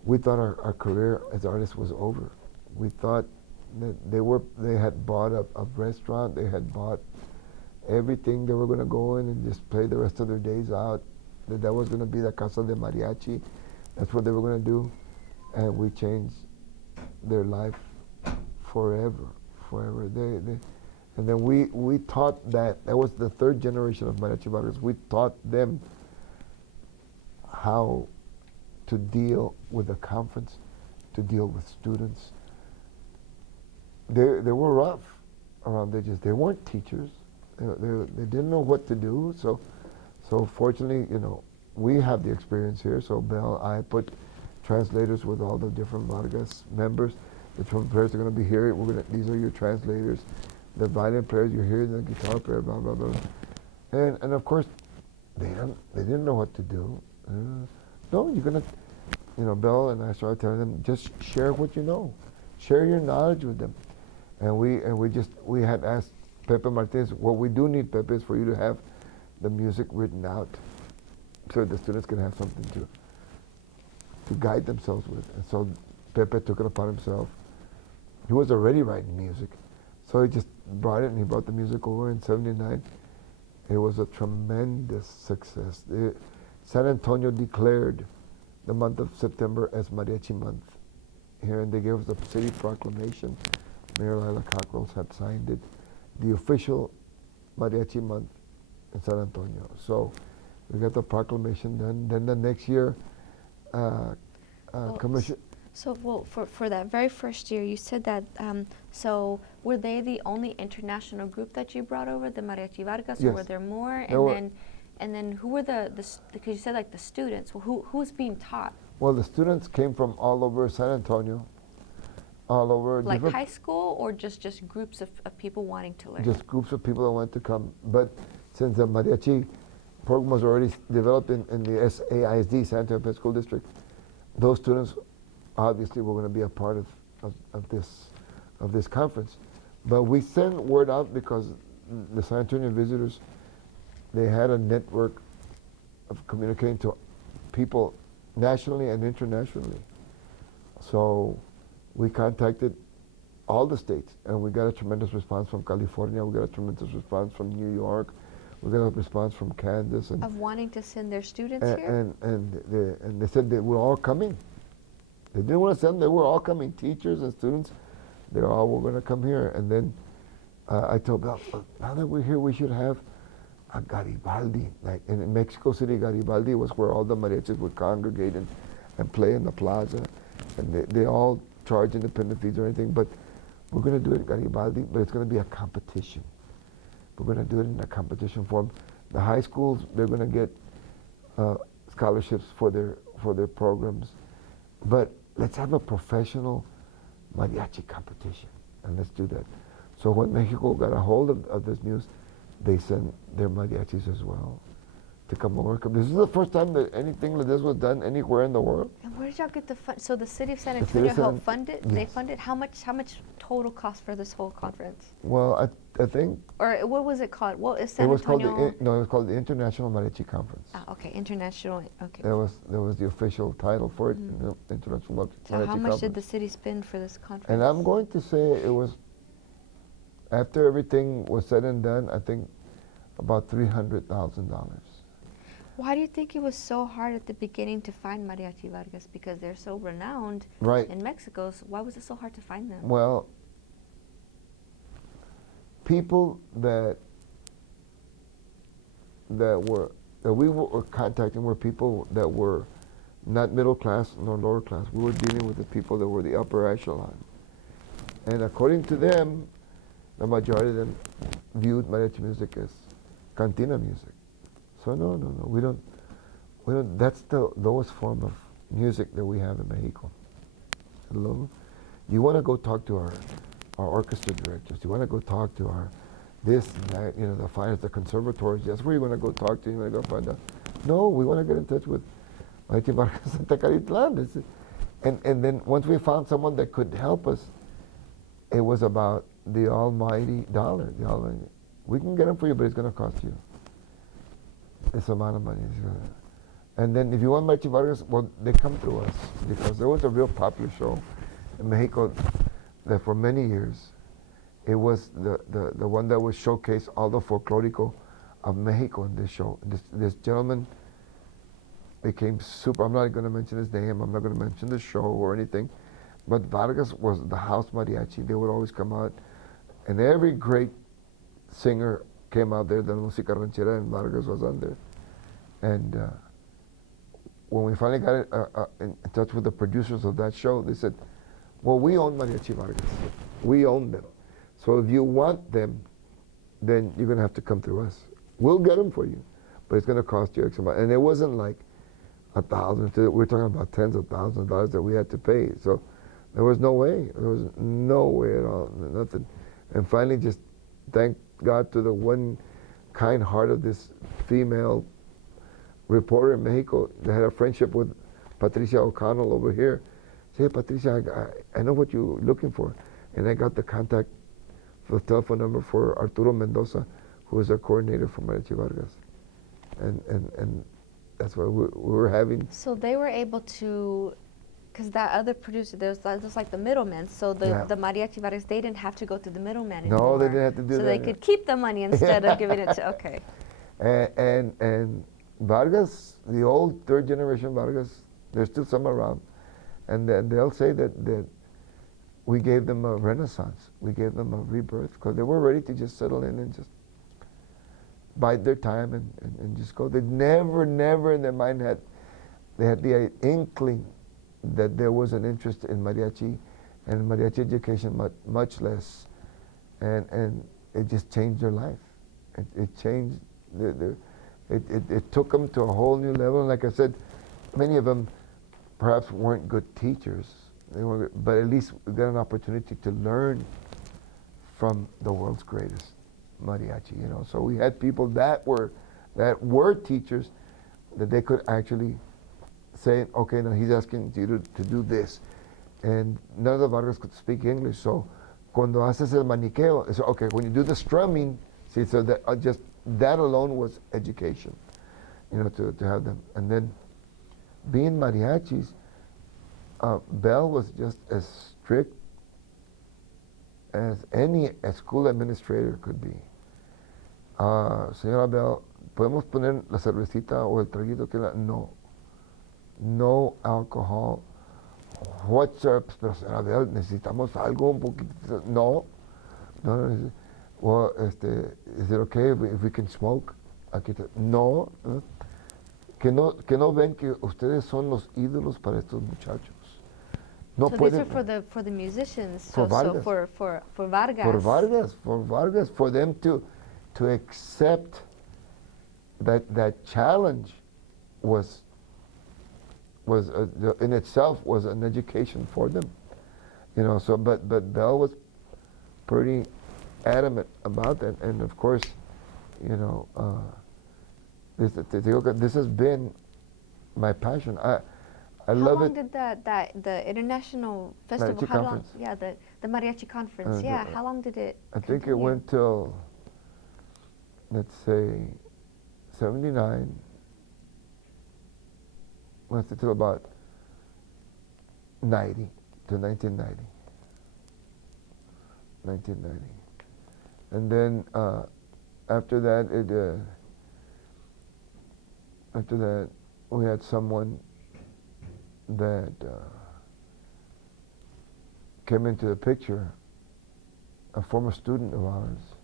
We thought our career as artists was over. We thought that they had bought a restaurant, they had bought everything. They were going to go in and just play the rest of their days out. That was going to be the Casa de Mariachi. That's what they were going to do. And we changed their life forever. And then we taught that was the third generation of mariachi barbers. We taught them how to deal with a conference, to deal with students. They were rough around the edges. They weren't teachers. They didn't know what to do. So fortunately, we have the experience here. So Belle, I put translators with all the different Vargas members. The trumpet players are going to be here. These are your translators. The violin players, you're here. The guitar player, blah blah blah. And of course, they didn't know what to do. No, you're gonna, Belle and I started telling them, just share what you know, share your knowledge with them. And we had asked Pepe Martinez, what we do need, Pepe, is for you to have the music written out, so the students can have something to guide themselves with. And so Pepe took it upon himself. He was already writing music, so he just brought it, and he brought the music over in '79. It was a tremendous success. San Antonio declared the month of September as Mariachi Month here, and they gave us the city proclamation. Mayor Lila Cockrell had signed it, the official Mariachi Month in San Antonio. So we got the proclamation done. Then the next year, commission. So, for that very first year, you said that, so were they the only international group that you brought over, the Mariachi Vargas, Yes. or were there more? And then who were because you said like the students, well, who's being taught? Well, the students came from all over San Antonio, all over. Like high school, or just groups of people wanting to learn? Just groups of people that wanted to come. But since the mariachi program was already developed in the SAISD, San Antonio School District, those students obviously were going to be a part of this conference. But we sent word out because the San Antonio visitors, they had a network of communicating to people nationally and internationally. So we contacted all the states, and we got a tremendous response from California. We got a tremendous response from New York, We got a response from Candace and Of wanting to send their students here? and they said they were all coming. They didn't want to send them, they were all coming, teachers and students. They all were going to come here. And then I told Belle, now that we're here, we should have a Garibaldi. Like in Mexico City, Garibaldi was where all the mariachis would congregate and play in the plaza. And they all charge independent fees or anything. But we're going to do it at Garibaldi, but it's going to be a competition. We're going to do it in a competition form. The high schools, they're going to get scholarships for their programs. But let's have a professional mariachi competition, and let's do that. So when Mexico got a hold of this news, they sent their mariachis as well to come over. This is the first time that anything like this was done anywhere in the world. And where did y'all get the fund? So the city of San Antonio helped fund it? Yes. They funded? How much total cost for this whole conference? Well, I think Or what was it called? What is San it was Antonio? called it was called the International Mariachi Conference. Ah, okay, international. Okay. That was the official title for it, the International Mariachi So how much Conference. did the city spend for this conference? And I'm going to say it was, after everything was said and done, I think about $300,000. Why do you think it was so hard at the beginning to find Mariachi Vargas? Because they're so renowned Right. in Mexico. So why was it so hard to find them? Well, people that we were contacting were people that were not middle class nor lower class. We were dealing with the people that were the upper echelon. And according to them, the majority of them viewed mariachi music as cantina music. So no, we don't. That's the lowest form of music that we have in Mexico. Low. You want to go talk to our orchestra directors. You want to go talk to our this and that. You know, the finest, the conservatories. That's where you want to go talk to. You want to go find out. No, we want to get in touch with Mariachi Vargas Santa Caritlan. And then once we found someone that could help us, it was about the almighty dollar. We can get them for you, but it's going to cost you this amount of money. And then if you want Mariachi Vargas, well, they come through us because there was a real popular show in Mexico that for many years, it was the one that would showcase all the folklorico of Mexico in this show. This gentleman became super, I'm not going to mention his name, I'm not going to mention the show or anything, but Vargas was the house mariachi. They would always come out, and every great singer came out there, the música ranchera, and Vargas was on there. And when we finally got in touch with the producers of that show, they said, well, we own Mariachi Vargas. We own them. So if you want them, then you're going to have to come through us. We'll get them for you, but it's going to cost you X amount. And it wasn't like $1,000. We're talking about tens of thousands of dollars that we had to pay. So there was no way. There was no way at all, nothing. And finally, just thank God to the one kind heart of this female reporter in Mexico that had a friendship with Patricia O'Connell over here. Say, hey, Patricia, I know what you're looking for. And I got the contact, the telephone number for Arturo Mendoza, who was a coordinator for Mariachi Vargas. And that's why we were having. So they were able to, because that other producer, there's like the middleman. So the Mariachi Vargas, they didn't have to go through the middleman anymore. No, they didn't have to do that. So they could keep the money instead of giving it to, okay. And Vargas, the old third generation Vargas, there's still some around. And they'll say that we gave them a renaissance. We gave them a rebirth because they were ready to just settle in and just bide their time and just go. They never in their mind had the inkling that there was an interest in mariachi and mariachi education, much less. And it just changed their life. It changed, it took them to a whole new level. And like I said, many of them perhaps weren't good teachers, but at least we got an opportunity to learn from the world's greatest mariachi, you know. So we had people that were teachers, that they could actually say, okay, now he's asking you to do this. And none of the Vargas could speak English, so cuando haces el maniqueo, so okay, when you do the strumming, see, so that just that alone was education, you know, to have them. And then being mariachis, Bell was just as strict as any school administrator could be. Señora Bell, ¿podemos poner la cervecita o el traguito que no? No alcohol whatsoever. Pero señora Bell, necesitamos algo un poquito. No, no, no. Well, is it okay if we can smoke? Aquí no, que no ven que ustedes son los ídolos para estos muchachos. No So pueden, these are for the musicians. For Vargas. For Vargas. For Vargas, for them to accept that challenge was in itself was an education for them, you know. So, but Bell was pretty adamant about that, and of course, you know, this has been my passion. I How love long it. did the international festival? Mariachi how conference. long? Yeah, the mariachi conference. Yeah, how long did it? I think it continue? went till, let's say, 79. Went till about 90 to 1990. 1990. And then after that, after that, we had someone that came into the picture, a former student of ours,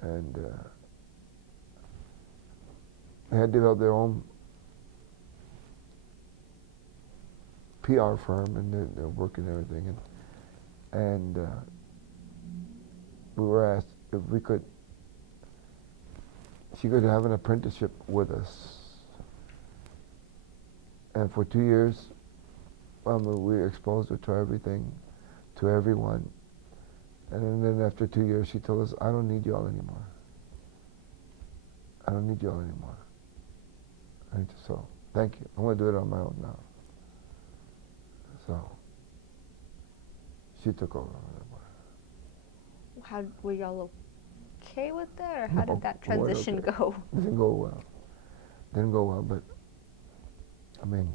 and they had developed their own PR firm, and they're working everything, and we were asked if she could have an apprenticeship with us, and for 2 years, we exposed her to everything, to everyone, and then after 2 years, she told us, "I don't need y'all anymore. I don't need y'all anymore." So, thank you. I'm going to do it on my own now. So, she took over. How were y'all okay with that, or how No, did that we weren't transition okay. go? Didn't go well. Didn't go well, but I mean,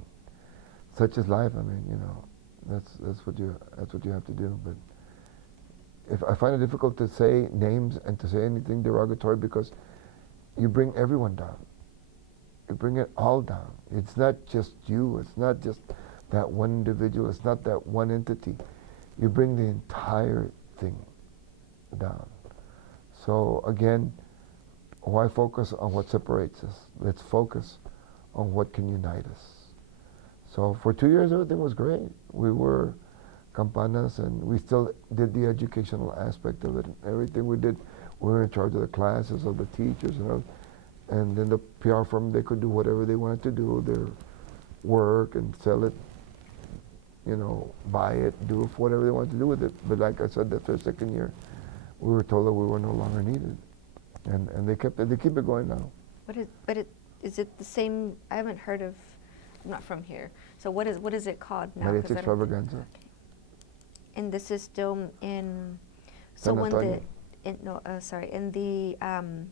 such is life. I mean, you know, that's what you have to do. But if I find it difficult to say names and to say anything derogatory, because you bring everyone down. You bring it all down. It's not just you. It's not just that one individual. It's not that one entity. You bring the entire thing down. So again, why focus on what separates us? Let's focus on what can unite us. So for 2 years, everything was great. We were campanas, and we still did the educational aspect of it. Everything we did, we were in charge of the classes, of the teachers, and then the PR firm, they could do whatever they wanted to do, their work and sell it, you know, buy it, do whatever they wanted to do with it. But like I said, after the second year, we were told that we were no longer needed, and they keep it going now. Is it the same? I haven't heard of. I'm not from here. So what is it called now? 'Cause Mariachi I don't think- Extravaganza. And this is still in. So San when Antonio. in the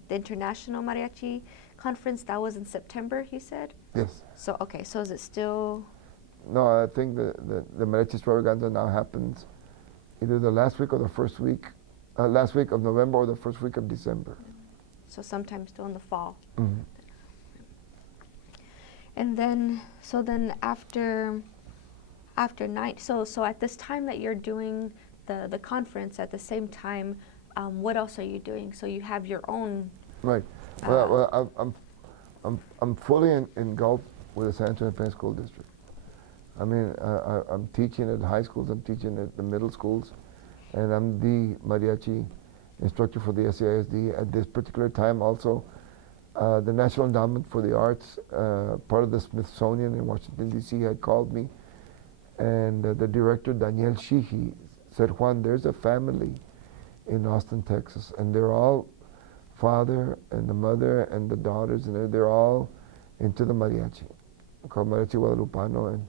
international mariachi conference, that was in September, he said. Yes. So okay, so is it still? No, I think the Mariachi Extravaganza now happens either the last week or the first week, last week of November or the first week of December. So sometime still in the fall. Mm-hmm. And then, so then after night, so at this time that you're doing the conference, at the same time, what else are you doing? So you have your own. Right. Well, I'm fully engulfed with the San Antonio Independent School District. I mean, I'm teaching at high schools, I'm teaching at the middle schools, and I'm the mariachi instructor for the SCISD. At this particular time also, the National Endowment for the Arts, part of the Smithsonian in Washington, D.C. had called me, and the director, Daniel Sheehy, said, "Juan, there's a family in Austin, Texas, and they're all father and the mother and the daughters, and they're all into the mariachi, called Mariachi Guadalupano,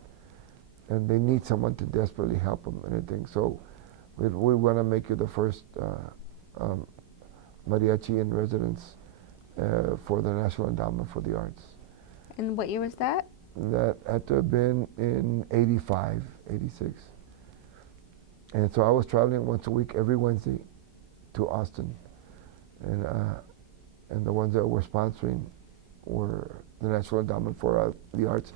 and they need someone to desperately help them and everything. So we want to make you the first mariachi in residence for the National Endowment for the Arts." And what year was that? That had to have been in 85, 86. And so I was traveling once a week, every Wednesday, to Austin. And and the ones that were sponsoring were the National Endowment for the Arts.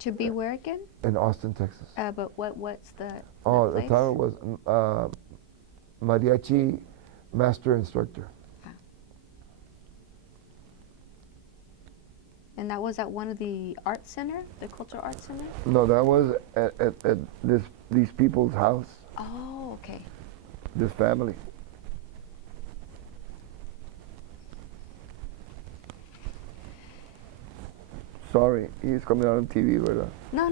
To be where again? In Austin, Texas. But what's the The place? title was Mariachi Master Instructor. And that was at one of the art center, the cultural arts center? No, that was at these people's house, Oh, okay. this family. Sorry, he's coming out on TV, ¿verdad? No.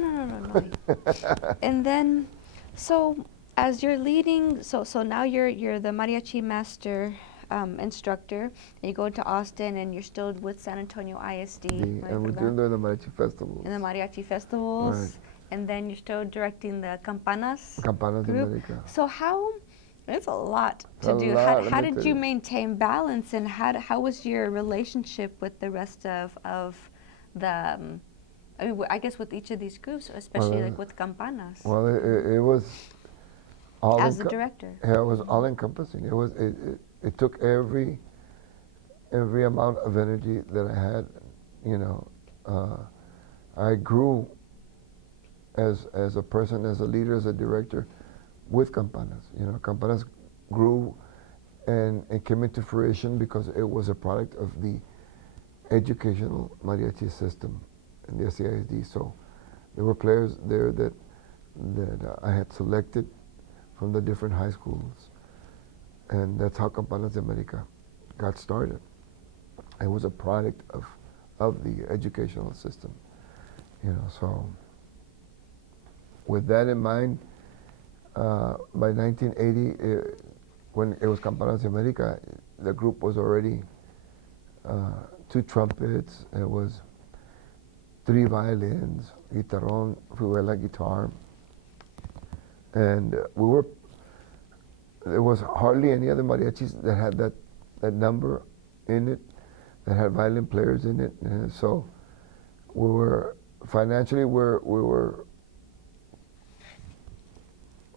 And then, so as you're leading, so now you're the mariachi master instructor. And you go to Austin, and you're still with San Antonio ISD. And we're doing the mariachi festivals. In the mariachi festivals, Right. and then you're still directing the Campanas. Campanas de group. America. So it's a lot to It's a do. lot, How let me did tell you you. maintain balance, and how was your relationship with the rest of the? I mean, I guess with each of these groups, especially like with Campanas. Well, it was all As the director. Yeah, it was all encompassing. It took every amount of energy that I had. You know, I grew as a person, as a leader, as a director, with Campanas. You know, Campanas grew and it came into fruition because it was a product of the educational mariachi system in the SCISD. So there were players there that I had selected from the different high schools, and that's how Campanas de America got started. It was a product of the educational system, you know. So with that in mind, by 1980, when it was Campanas de America, the group was already 2 trumpets. It was 3 violins, guitarrón, vihuela, guitar, and there was hardly any other mariachis that had that number in it, that had violin players in it. And so we were financially we were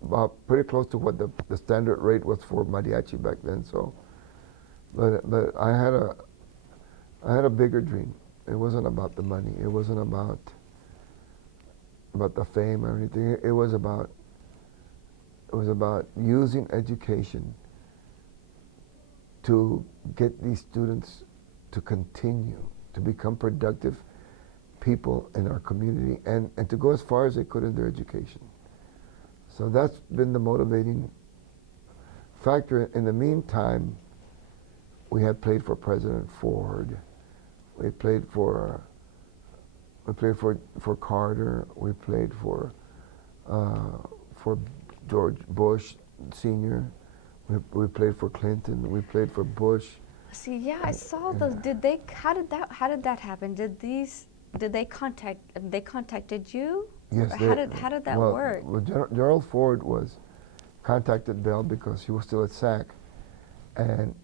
about pretty close to what the standard rate was for mariachi back then. So, but I had a bigger dream. It wasn't about the money. It wasn't about the fame or anything. It was about using education to get these students to continue to become productive people in our community, and to go as far as they could in their education. So that's been the motivating factor. In the meantime, we had played for President Ford. We played for Carter. We played for George Bush Sr. We played for Clinton. We played for Bush. See, yeah, I saw those. How did that happen? Did they contacted you? Yes. How did that work? Well, Gerald Ford contacted Bell because he was still at SAC, and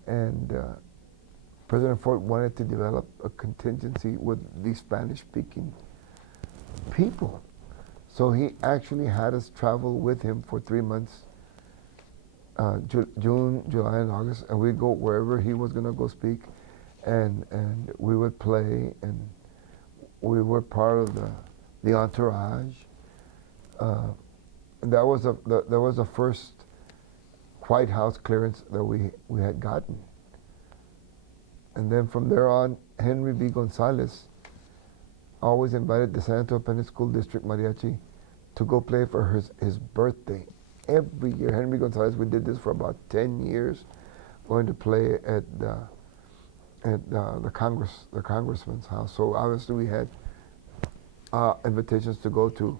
President Ford wanted to develop a contingency with these Spanish-speaking people. So he actually had us travel with him for 3 months, June, July, and August, and we'd go wherever he was going to go speak, and we would play, and we were part of the entourage. And that was the first White House clearance that we had gotten. And then from there on, Henry B. Gonzalez always invited the San Antonio Independent School District Mariachi to go play for his birthday. Every year, Henry Gonzalez, we did this for about 10 years, going to play at the congressman's house. So obviously we had invitations to go to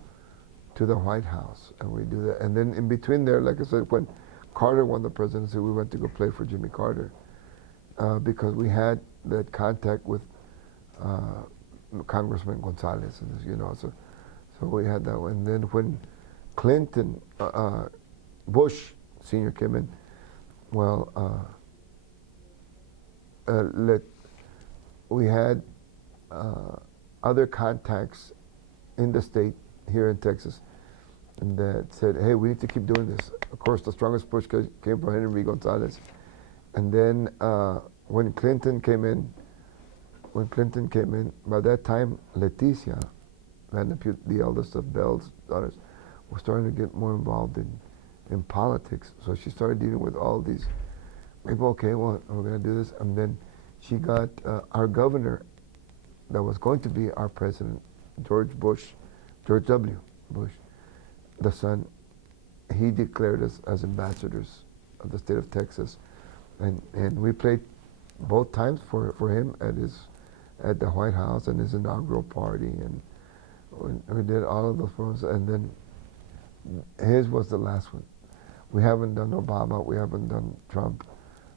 the White House, and we do that. And then in between there, like I said, when Carter won the presidency, we went to go play for Jimmy Carter because we had that contact with Congressman Gonzalez, and you know, so we had that one. And then when Clinton, Bush Sr. came in, well, we had other contacts in the state here in Texas, and that said, hey, we need to keep doing this. Of course, the strongest push came from Henry Gonzalez. And then when Clinton came in, when Clinton came in, by that time, Leticia, the eldest of Bell's daughters, was starting to get more involved in politics. So she started dealing with all these people. Okay, well, we're going to do this. And then she got our governor that was going to be our president, George W. Bush, the son. He declared us as ambassadors of the state of Texas. And we played both times for him at the White House and his inaugural party. And we did all of those programs. And then his was the last one. We haven't done Obama. We haven't done Trump.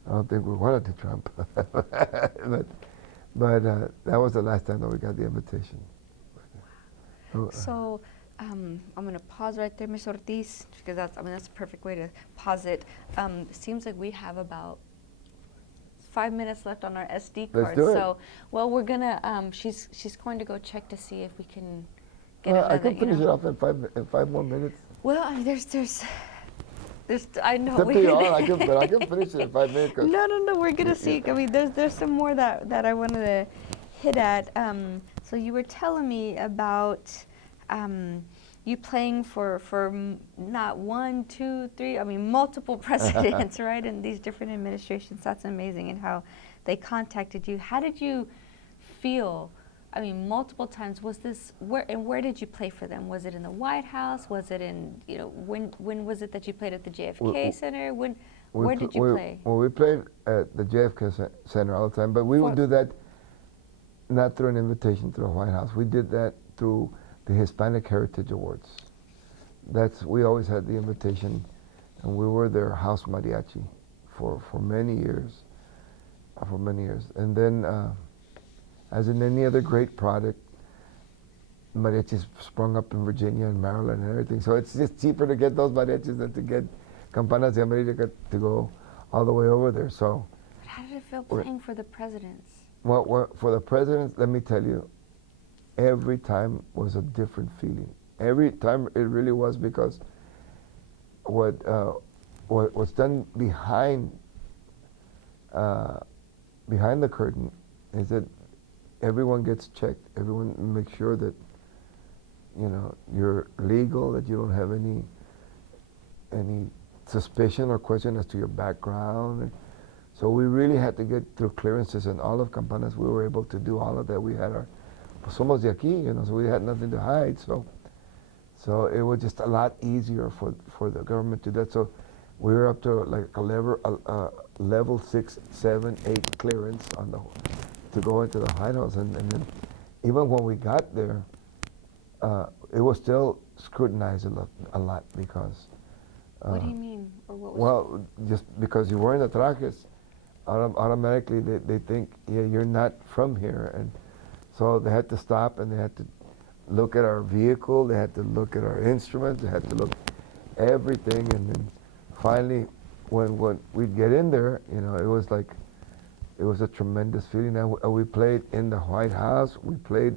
I don't think we want to do Trump. but that was the last time that we got the invitation. So I'm going to pause right there, Ms. Ortiz, because that's a perfect way to pause it. It seems like we have about 5 minutes left on our SD card. Let's do it. So, well, we're going to, she's going to go check to see if we can get another, I can finish it off in 5 more minutes. Well, I mean, there's I know. It's up to you all, but I can finish it in 5 minutes. No, we're going to see. I mean, there's some more that I wanted to hit at. So you were telling me about you playing for not 1, 2, 3, I mean, multiple presidents, right? In these different administrations. That's amazing. And how they contacted you. How did you feel? I mean, multiple times. Was this where did you play for them? Was it in the White House? Was it in, when was it that you played at the JFK Center? Where did you play? Well, we played at the JFK Center all the time, but we would do that not through an invitation to the White House. We did that through the Hispanic Heritage Awards. We always had the invitation, and we were their house mariachi for many years. And then, as in any other great product, mariachis sprung up in Virginia and Maryland and everything. So it's just cheaper to get those mariachis than to get Campanas de America to go all the way over there. So, but how did it feel playing for the presidents? Well, for the presidents, let me tell you, every time was a different feeling. Every time it really was, because what's done behind the curtain is that everyone gets checked. Everyone makes sure that you're legal, that you don't have any suspicion or question as to your background. And so we really had to get through clearances, and all of Campanas we were able to do all of that. We had our somos de aquí, so we had nothing to hide. So it was just a lot easier for the government to do that. So we were up to like a level 6, 7, 8 clearance to go into the White House, and then even when we got there, it was still scrutinized a lot because. What do you mean? Or what was well, just because you were in the trajes, automatically they think, yeah, you're not from here, and so they had to stop and they had to look at our vehicle, they had to look at our instruments, they had to look at everything, and then finally, when we'd get in there, it was like, it was a tremendous feeling. And we played in the White House, we played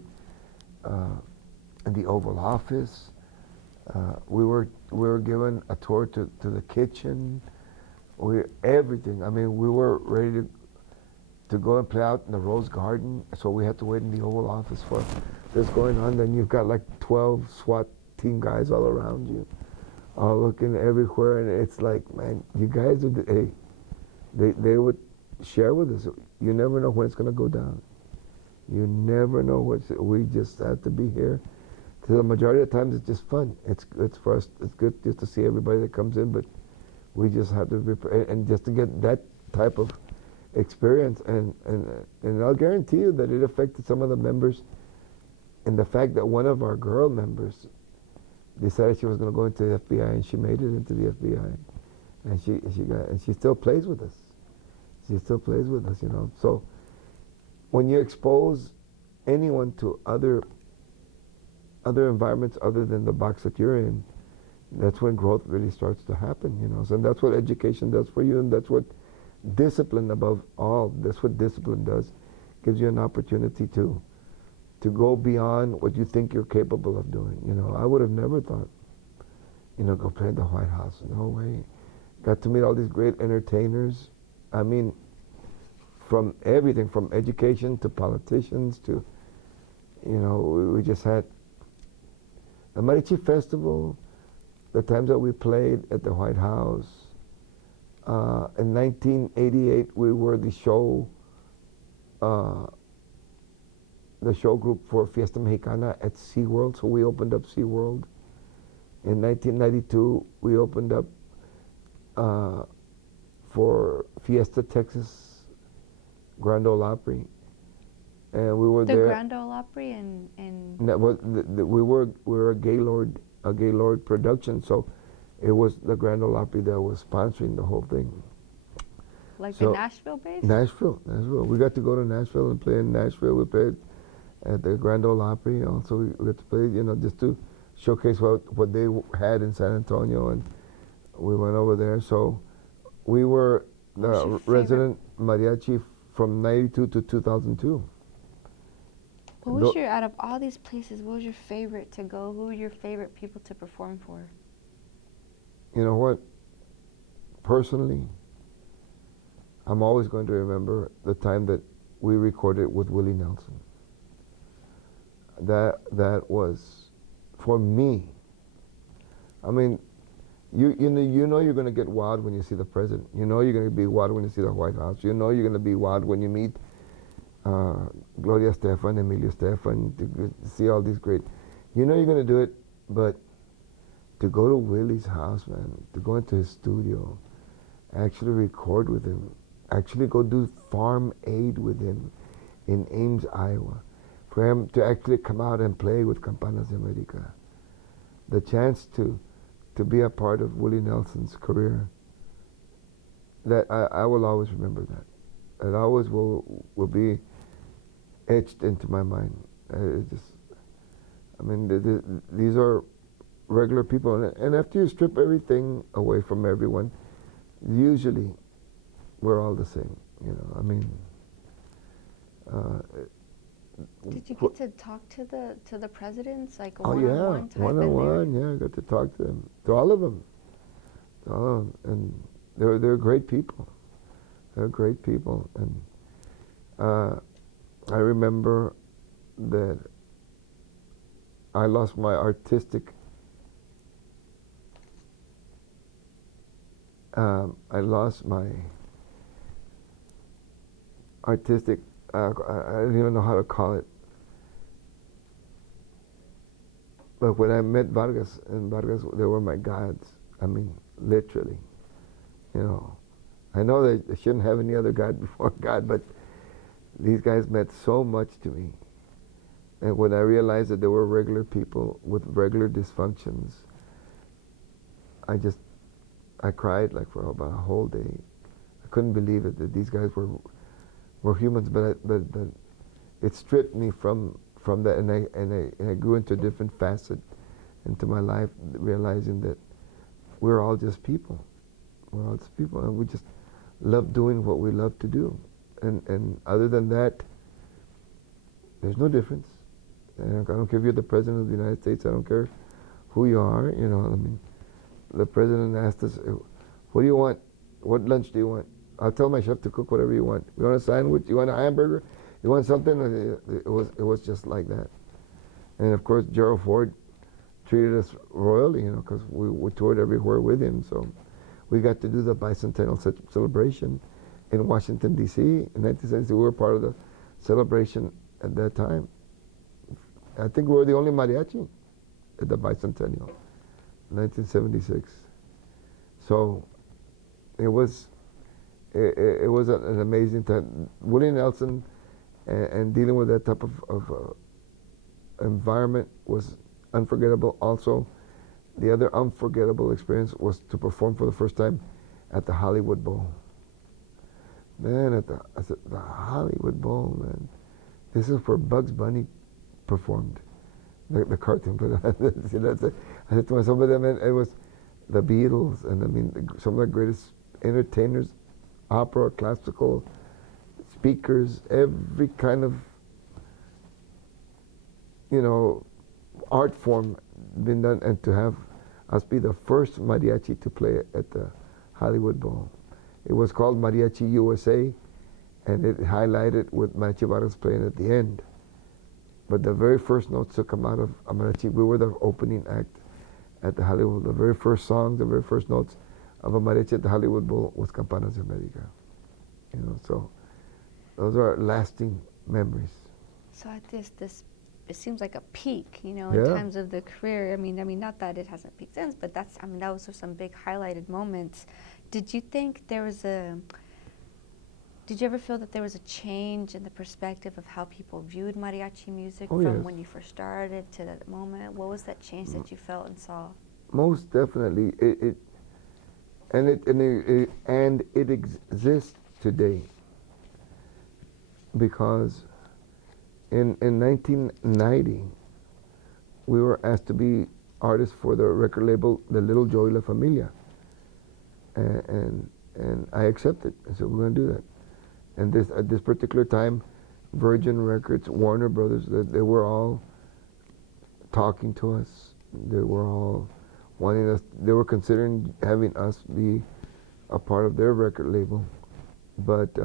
in the Oval Office. We were given a tour to the kitchen, everything. I mean, we were ready to go and play out in the Rose Garden, so we had to wait in the Oval Office for this going on. Then you've got like 12 SWAT team guys all around you, all looking everywhere, and it's like, man, you guys they would share with us. You never know when it's going to go down. You never know we just have to be here. So the majority of the times it's just fun. It's for us. It's good just to see everybody that comes in, but we just have to be and just to get that type of experience. And I'll guarantee you that it affected some of the members. And the fact that one of our girl members decided she was going to go into the FBI, and she made it into the FBI, and she still plays with us. She still plays with us, So when you expose anyone to other environments other than the box that you're in, that's when growth really starts to happen, So that's what education does for you, and that's what discipline, above all, that's what discipline does. Gives you an opportunity to go beyond what you think you're capable of doing. I would have never thought, go play in the White House. No way. Got to meet all these great entertainers. I mean, from everything, from education to politicians to, we just had the Mariachi Festival, the times that we played at the White House. In 1988, we were the show group for Fiesta Mexicana at SeaWorld, so we opened up SeaWorld. In 1992, we opened up for Fiesta Texas Grand Ole Opry, and we were The there. Grand Ole Opry and That was we were a Gaylord production, so it was the Grand Ole Opry that was sponsoring the whole thing. like So, the Nashville base? Nashville. We got to go to Nashville and play in Nashville. We played at the Grand Ole Opry. Also, we got to play, just to showcase what they had in San Antonio, and we went over there. So we were the resident mariachi from '92 to 2002. What was out of all these places, what was your favorite to go? Who were your favorite people to perform for? You know what? Personally, I'm always going to remember the time that we recorded with Willie Nelson. That was, for me, I mean, you know you're going to get wild when you see the president. You know you're going to be wild when you see the White House. You know you're going to be wild when you meet Gloria Estefan, Emilio Estefan, to see all these great. You know you're going to do it, but to go to Willie's house, man, to go into his studio, actually record with him, actually go do farm aid with him in Ames, Iowa, for him to actually come out and play with Campanas de America, the chance to be a part of Willie Nelson's career, that I will always remember that. It always will be etched into my mind. These are regular people, and after you strip everything away from everyone, usually we're all the same. Did you get to talk to the presidents, like oh one-on-one yeah, one-on-one? Yeah, I got to talk to them, to all of them, and they're great people. They're great people, and I remember that I lost my artistic. I lost my artistic. I don't even know how to call it. But when I met Vargas, they were my gods. I mean, literally. I know they shouldn't have any other God before God, but these guys meant so much to me. And when I realized that they were regular people with regular dysfunctions, I cried like for about a whole day. I couldn't believe it that these guys were humans, but it stripped me from that, and I grew into a different facet into my life, realizing that we're all just people. We're all just people, and we just love doing what we love to do. And other than that, there's no difference. And I don't care if you're the president of the United States. I don't care who you are. The president asked us, "What do you want? What lunch do you want?" I'll tell my chef to cook whatever you want. You want a sandwich? You want a hamburger? You want something? It was just like that. And of course, Gerald Ford treated us royally, because we toured everywhere with him. So we got to do the bicentennial celebration in Washington, D.C. in 1970. We were part of the celebration at that time. I think we were the only mariachi at the bicentennial, 1976. So it was an amazing time. Willie Nelson and dealing with that type of environment was unforgettable. Also, the other unforgettable experience was to perform for the first time at the Hollywood Bowl. Man, at the Hollywood Bowl, man. This is where Bugs Bunny performed, the cartoon. But I said to myself, but it was the Beatles, and some of the greatest entertainers, opera, classical, speakers, every kind of, art form been done, and to have us be the first mariachi to play at the Hollywood Bowl. It was called Mariachi USA, and it highlighted with Mariachi Vargas playing at the end. But the very first notes to come out of a mariachi, we were the opening act at the Hollywood. The very first song, the very first notes of a mariachi at the Hollywood Bowl was Campanas de America. You know, so those are lasting memories. So at this, it seems like a peak, you know, Yeah. in terms of the career. I mean, not that it hasn't peaked since, but that's, I mean, that was some big highlighted moments. Did you think there was did you ever feel that there was a change in the perspective of how people viewed mariachi music Oh, from yes. when you first started to that moment? What was that change that you felt and saw? Most definitely, it exists today because in 1990 we were asked to be artists for the record label The Little Joy La Familia, and I accepted. I said we're going to do that. And at this particular time, Virgin Records, Warner Brothers, they were all talking to us. They were all wanting us. They were considering having us be a part of their record label. But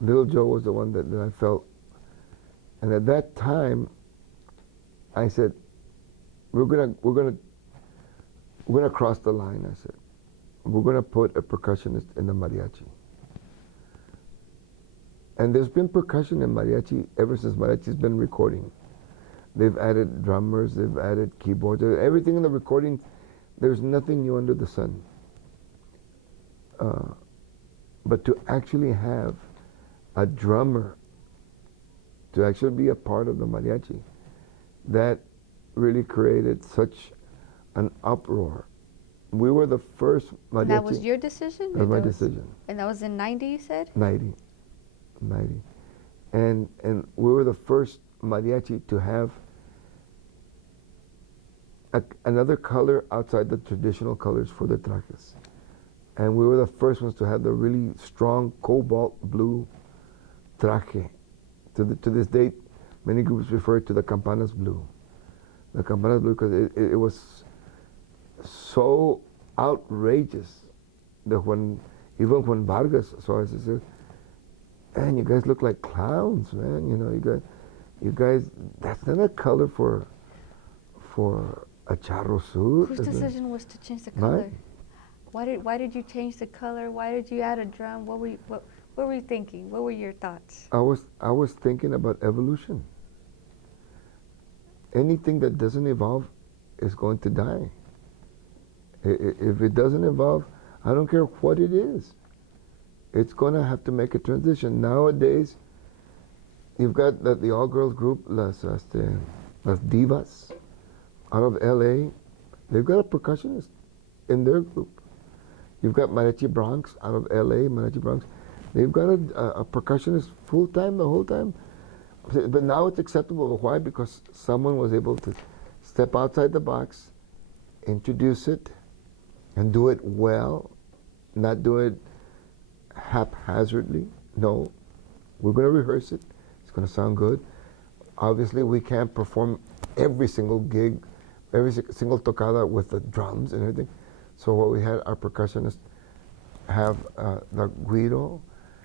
Little Joe was the one that I felt. And at that time, I said, we're gonna cross the line. I said, we're gonna put a percussionist in the mariachi. And there's been percussion in mariachi ever since mariachi's been recording. They've added drummers, they've added keyboards, everything in the recording. There's nothing new under the sun. But to actually have a drummer, to actually be a part of the mariachi, that really created such an uproar. We were the first mariachi. And that was your decision? That was my decision. And that was in 90, you said? 90. And we were the first mariachi to have another color outside the traditional colors for the trajes. And we were the first ones to have the really strong cobalt blue traje. To this date, many groups refer to the Campanas blue. The Campanas blue because it was so outrageous that even when Vargas saw us, he said, "Man, you guys look like clowns, man. You know, you guys. That's not a color for a charro suit." Whose decision was to change the color? Mine. Why did you change the color? Why did you add a drum? What were you thinking? What were your thoughts? I was thinking about evolution. Anything that doesn't evolve is going to die. If it doesn't evolve, I don't care what it is. It's going to have to make a transition. Nowadays, you've got the all-girls group, Las Divas, out of L.A. They've got a percussionist in their group. You've got Mariachi Bronx out of L.A., Mariachi Bronx. They've got a percussionist full-time the whole time. But now it's acceptable. Why? Because someone was able to step outside the box, introduce it, and do it well, not do it haphazardly. No, we're going to rehearse it. It's going to sound good. Obviously, we can't perform every single gig, every single tocada with the drums and everything. So what we had our percussionist have the guiro,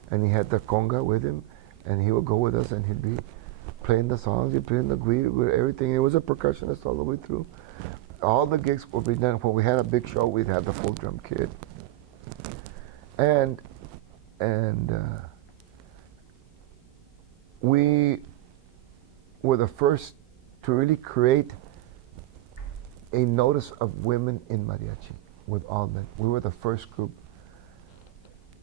and he had the conga with him, and he would go with us, and he'd be playing the songs, he'd play the guiro with everything. It was a percussionist all the way through. All the gigs would be done. When we had a big show, we'd have the full drum kit. And we were the first to really create a notice of women in mariachi with all men. We were the first group.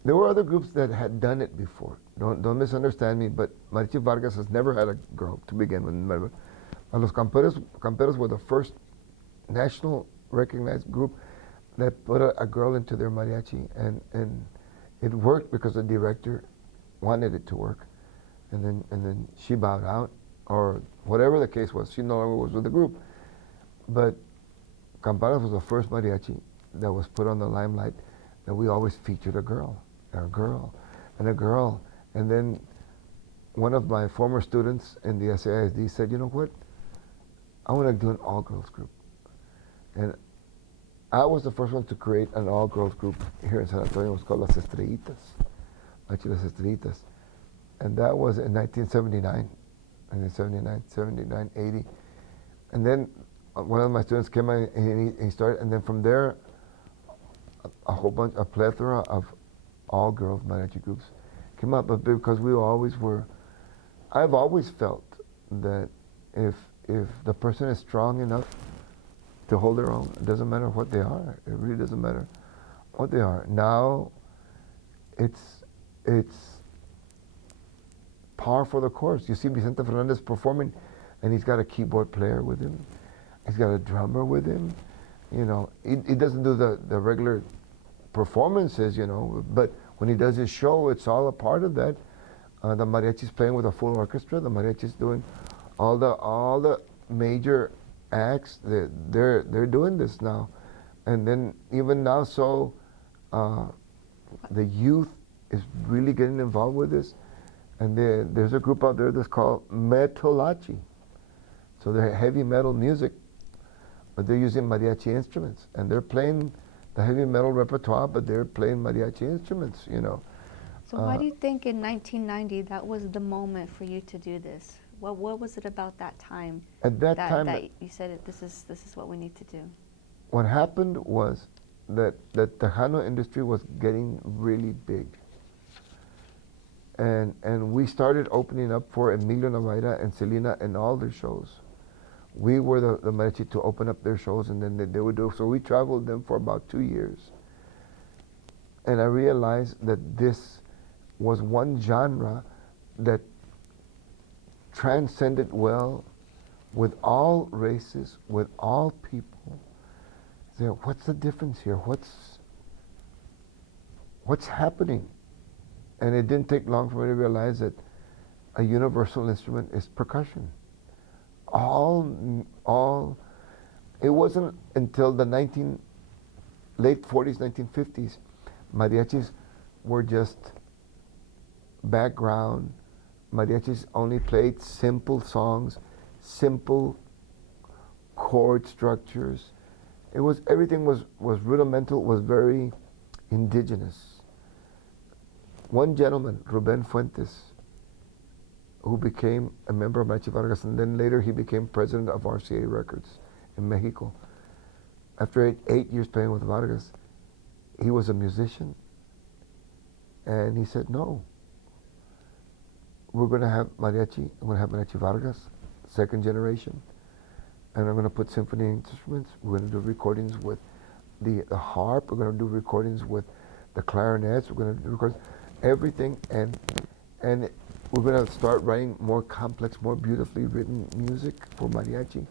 There were other groups that had done it before. Don't misunderstand me, but Mariachi Vargas has never had a girl to begin with. Los Camperos were the first national recognized group that put a girl into their mariachi, and it worked because the director wanted it to work, and then she bowed out, or whatever the case was. She no longer was with the group. But Campanas was the first mariachi that was put on the limelight that we always featured a girl. And then one of my former students in the SAISD said, "You know what? I want to do an all-girls group." And I was the first one to create an all-girls group here in San Antonio. It was called Las Estrellitas. Mariachi Las Estrellitas. And that was in 1979, 80. And then one of my students came in and he started, and then from there, a plethora of all-girls mariachi groups came up. But because we always were, I've always felt that if the person is strong enough to hold their own, it doesn't matter what they are. It really doesn't matter what they are. Now, it's par for the course. You see Vicente Fernandez performing, and he's got a keyboard player with him. He's got a drummer with him. You know, he doesn't do the regular performances, you know, but when he does his show, it's all a part of that. The mariachi's playing with a full orchestra. The mariachi's doing all the major acts. They're doing this now, and then even now, so the youth is really getting involved with this. And there's a group out there that's called Metalachi. So they're heavy metal music, but they're using mariachi instruments, and they're playing the heavy metal repertoire, but they're playing mariachi instruments, you know. So why do you think in 1990 that was the moment for you to do this? What was it about that time? At that time, that you said this is what we need to do. What happened was that the Tejano industry was getting really big. And we started opening up for Emilio Navaira and Selena and all their shows. We were the mariachi to open up their shows, and then they would do. So we traveled them for about 2 years. And I realized that this was one genre that transcended well with all races, with all people. So what's the difference here? What's happening? And it didn't take long for me to realize that a universal instrument is percussion. It wasn't until the late 40s, 1950s, mariachis were just background. Mariachis only played simple songs, simple chord structures. Everything was rudimental, was very indigenous. One gentleman, Ruben Fuentes, who became a member of Mariachi Vargas, and then later he became president of RCA Records in Mexico. After 8 years playing with Vargas, he was a musician, and he said, no, we're going to have mariachi, I'm going to have Mariachi Vargas, second generation, and I'm going to put symphony instruments. We're going to do recordings with the harp, we're going to do recordings with the clarinets, we're going to do recordings, everything, and we're going to start writing more complex, more beautifully written music for mariachi.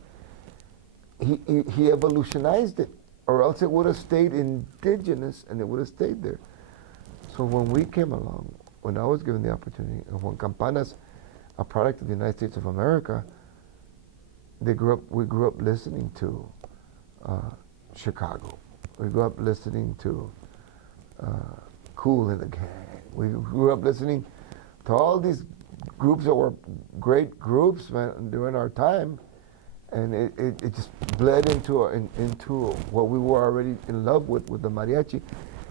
He evolutionized it, or else it would have stayed indigenous and it would have stayed there. So when we came along, when I was given the opportunity, and when Campanas, a product of the United States of America, we grew up listening to Chicago. We grew up listening to Kool and the Gang. We grew up listening to all these groups that were great groups, man, during our time, and it just bled into what we were already in love with the mariachi.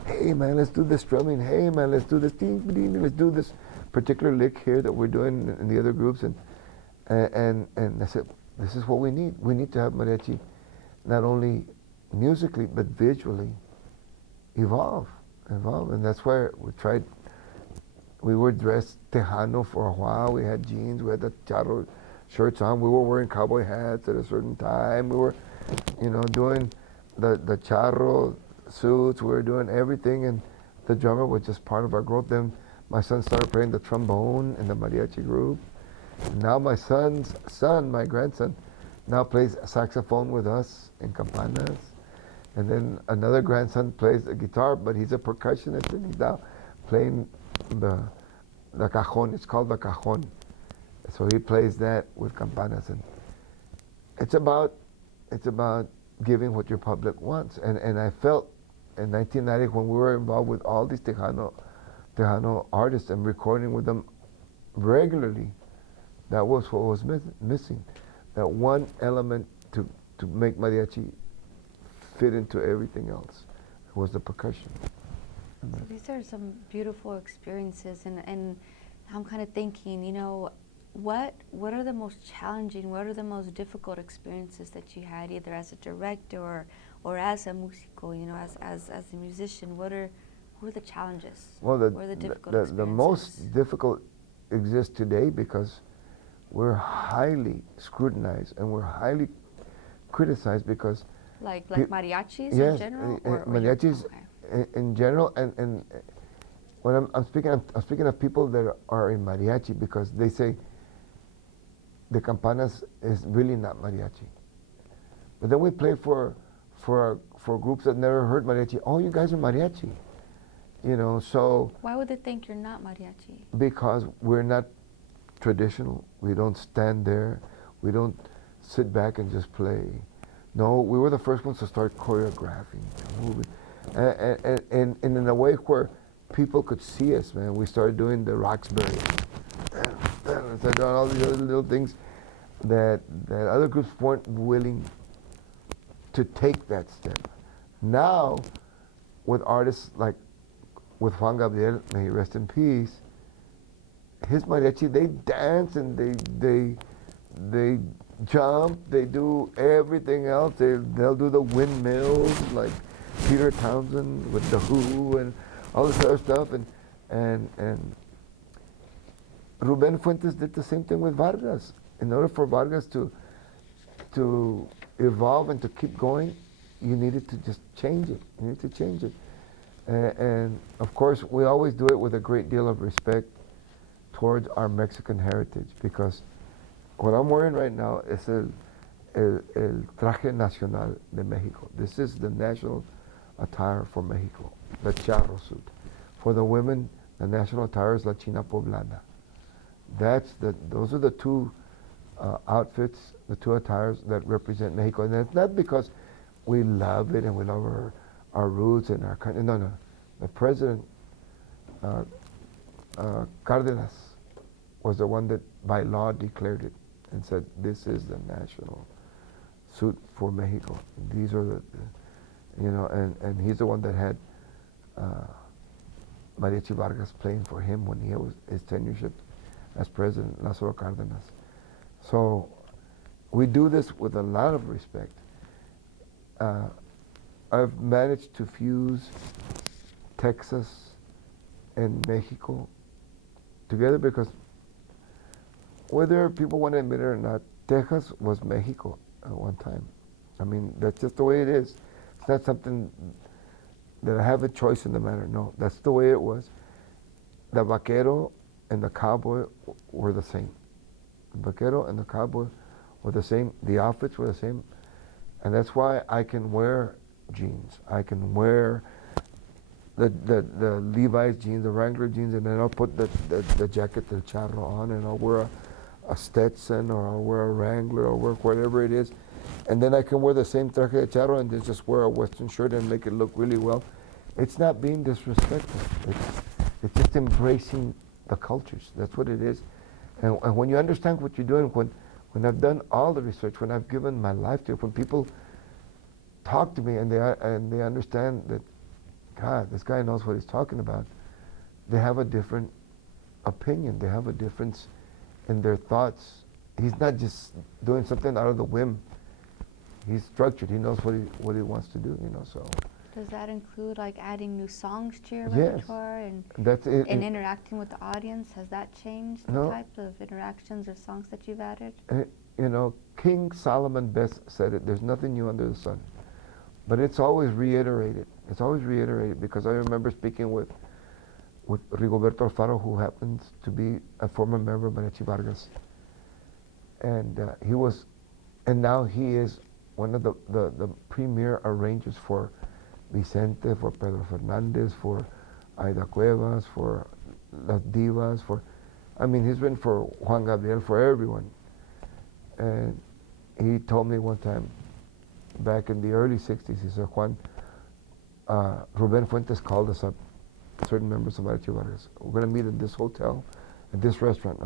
Hey man, let's do this strumming. Hey man, let's do this ding, ding, let's do this particular lick here that we're doing in the other groups, and I said, this is what we need. We need to have mariachi not only musically but visually evolve, and that's why we tried. We were dressed Tejano for a while. We had jeans. We had the charro shirts on. We were wearing cowboy hats at a certain time. We were, doing the charro suits. We were doing everything, and the drummer was just part of our growth. Then my son started playing the trombone in the mariachi group. Now my son's son, my grandson, now plays saxophone with us in Campanas. And then another grandson plays the guitar, but he's a percussionist, and he's now playing the cajon. It's called the cajon. So he plays that with Campanas, and it's about giving what your public wants. And I felt in 1990, when we were involved with all these Tejano artists and recording with them regularly, that was what was missing. That one element to make mariachi fit into everything else was the percussion. So these are some beautiful experiences, and I'm kind of thinking, you know, what are the most challenging, what are the most difficult experiences that you had, either as a director or as a músico, you know, as a musician? What are the challenges? Well, what are the difficult experiences? the most difficult exists today because we're highly scrutinized and we're highly criticized because like mariachis yes, in general, mariachis okay. in general, and when I'm speaking of people that are in mariachi because they say the campanas is really not mariachi, but then we play for groups that never heard mariachi. Oh, you guys are mariachi, you know. So why would they think you're not mariachi? Because we're not traditional. We don't stand there. We don't sit back and just play. No, we were the first ones to start choreographing, moving, and in a way where people could see us, man. We started doing the Roxbury, and doing all these other little things that other groups weren't willing to take that step. Now, with artists like with Juan Gabriel, may he rest in peace, his mariachi, they dance and they jump, they do everything else. They'll do the windmills like Peter Townsend with the Who and all this other stuff, and Ruben Fuentes did the same thing with Vargas. In order for Vargas to evolve and to keep going, you needed to just change it. You need to change it, and of course we always do it with a great deal of respect towards our Mexican heritage, because what I'm wearing right now is el traje nacional de Mexico. This is the national attire for Mexico, the charro suit. For the women, the national attire is la china poblana. Those are the two outfits, the two attires that represent Mexico. And it's not because we love it and we love our roots and our country. No, no. The president, Cárdenas, was the one that by law declared it and said, this is the national suit for Mexico. These are the you know, and he's the one that had Mariachi Vargas playing for him when he was his tenureship as president, Lázaro Cárdenas. So we do this with a lot of respect. I've managed to fuse Texas and Mexico together because whether people want to admit it or not, Texas was Mexico at one time. I mean, that's just the way it is. It's not something that I have a choice in the matter. No, that's the way it was. The vaquero and the cowboy were the same. The vaquero and the cowboy were the same. The outfits were the same. And that's why I can wear jeans. I can wear the Levi's jeans, the Wrangler jeans, and then I'll put the jacket del charro on, and I'll wear a Stetson, or I'll wear a Wrangler, or wear whatever it is. And then I can wear the same traje de charro and then just wear a Western shirt and make it look really well. It's not being disrespectful. It's just embracing the cultures. That's what it is. And when you understand what you're doing, when I've done all the research, when I've given my life to it, when people talk to me and they understand that, God, this guy knows what he's talking about, they have a different opinion. They have a difference in their thoughts. He's not just doing something out of the whim. He's structured. He knows what he wants to do, you know. So does that include like adding new songs to your yes, repertoire and that's it, and interacting with the audience? Has that changed the no, type of interactions or songs that you've added? You know, King Solomon best said it. There's nothing new under the sun, but it's always reiterated. It's always reiterated because I remember speaking with Rigoberto Alfaro, who happens to be a former member of Mariachi Vargas, and he was, and now he is one of the premier arrangers for Vicente, for Pedro Fernandez, for Aida Cuevas, for Las Divas, I mean, he's written for Juan Gabriel, for everyone. And he told me one time, back in the early 60s, he said, Juan, Ruben Fuentes called us up, certain members of Mariachi Vargas. We're going to meet in this hotel, at this restaurant,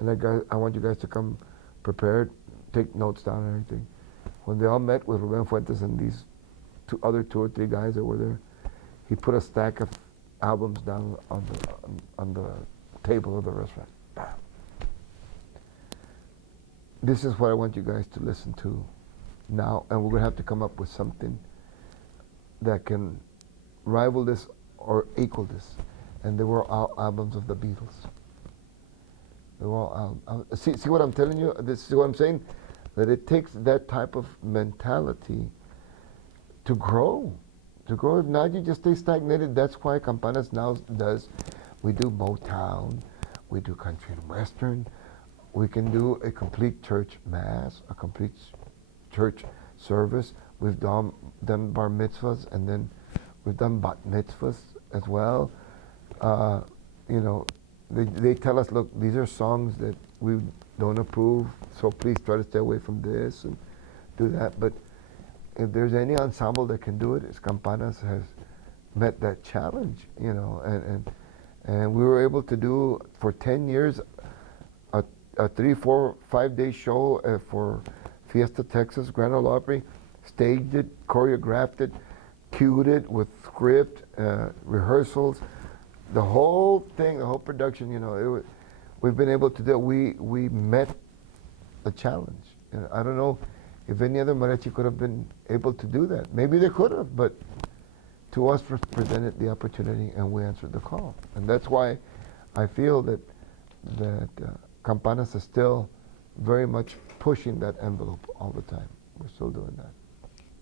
and I want you guys to come prepared, take notes down and everything. When they all met with Ruben Fuentes and these two or three guys that were there, he put a stack of albums down on the table of the restaurant. Bam. This is what I want you guys to listen to now, and we're gonna have to come up with something that can rival this or equal this. And they were all albums of the Beatles. They were all see what I'm telling you? This is what I'm saying, that it takes that type of mentality to grow. To grow. If not, you just stay stagnated. That's why Campanas now does. We do Motown, we do country and western. We can do a complete church mass, a complete church service. We've done bar mitzvahs, and then we've done bat mitzvahs as well. You know, they tell us, look, these are songs that we don't approve, so please try to stay away from this and do that. But if there's any ensemble that can do it, it's Campanas has met that challenge, you know, and we were able to do for 10 years a 3, 4, 5-day show for Fiesta Texas, Grand Ole Opry, staged it, choreographed it, cued it with script, rehearsals, the whole thing, the whole production, you know, we've been able to do it. We met the challenge. And I don't know if any other mariachi could have been able to do that. Maybe they could have, but to us was presented the opportunity and we answered the call. And that's why I feel that Campanas is still very much pushing that envelope all the time. We're still doing that.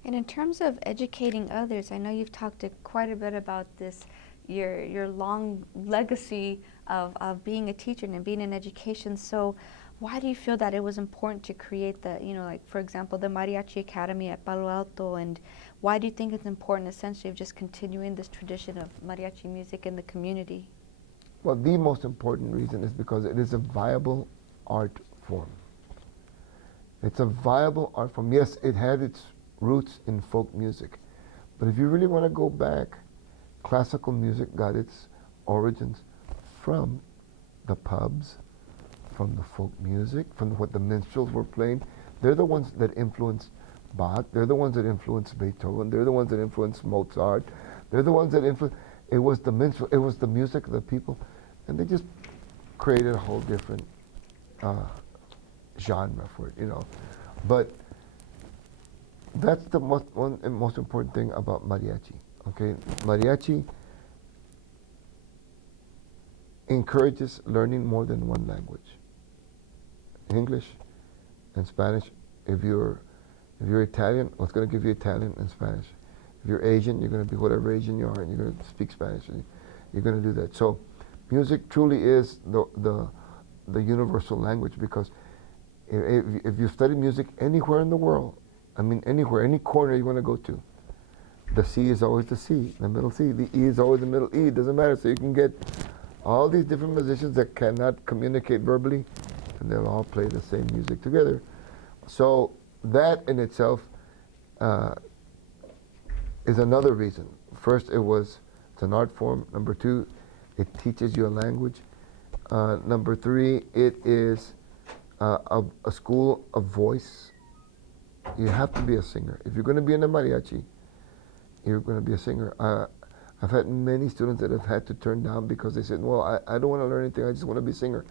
And in terms of educating others, I know you've talked quite a bit about this, your long legacy of being a teacher and being in education. So why do you feel that it was important to create the, you know, like, for example, the Mariachi Academy at Palo Alto, and why do you think it's important essentially of just continuing this tradition of mariachi music in the community? Well, the most important reason is because it is a viable art form. It's a viable art form. Yes, it had its roots in folk music, but if you really want to go back, classical music got its origins from the pubs, from the folk music, from what the minstrels were playing. They're the ones that influenced Bach. They're the ones that influenced Beethoven. They're the ones that influenced Mozart. They're the ones that influenced. It was the minstrel. It was the music of the people, and they just created a whole different genre for it, you know. But that's the most important thing about mariachi. Okay, mariachi encourages learning more than one language. English and Spanish. If you're Italian, well, it's going to give you Italian and Spanish. If you're Asian, you're going to be whatever Asian you are, and you're going to speak Spanish. And you're going to do that. So, music truly is the universal language, because if you study music anywhere in the world, I mean anywhere, any corner you want to go to, the C is always the C, the middle C. The E is always the middle E. It doesn't matter. So you can get all these different musicians that cannot communicate verbally, and they'll all play the same music together. So that in itself is another reason. First, it's an art form. Number 2, it teaches you a language. Number 3, it is a school of voice. You have to be a singer. If you're going to be in a mariachi, you're going to be a singer. I've had many students that have had to turn down because they said, well, I don't want to learn anything, I just want to be a singer.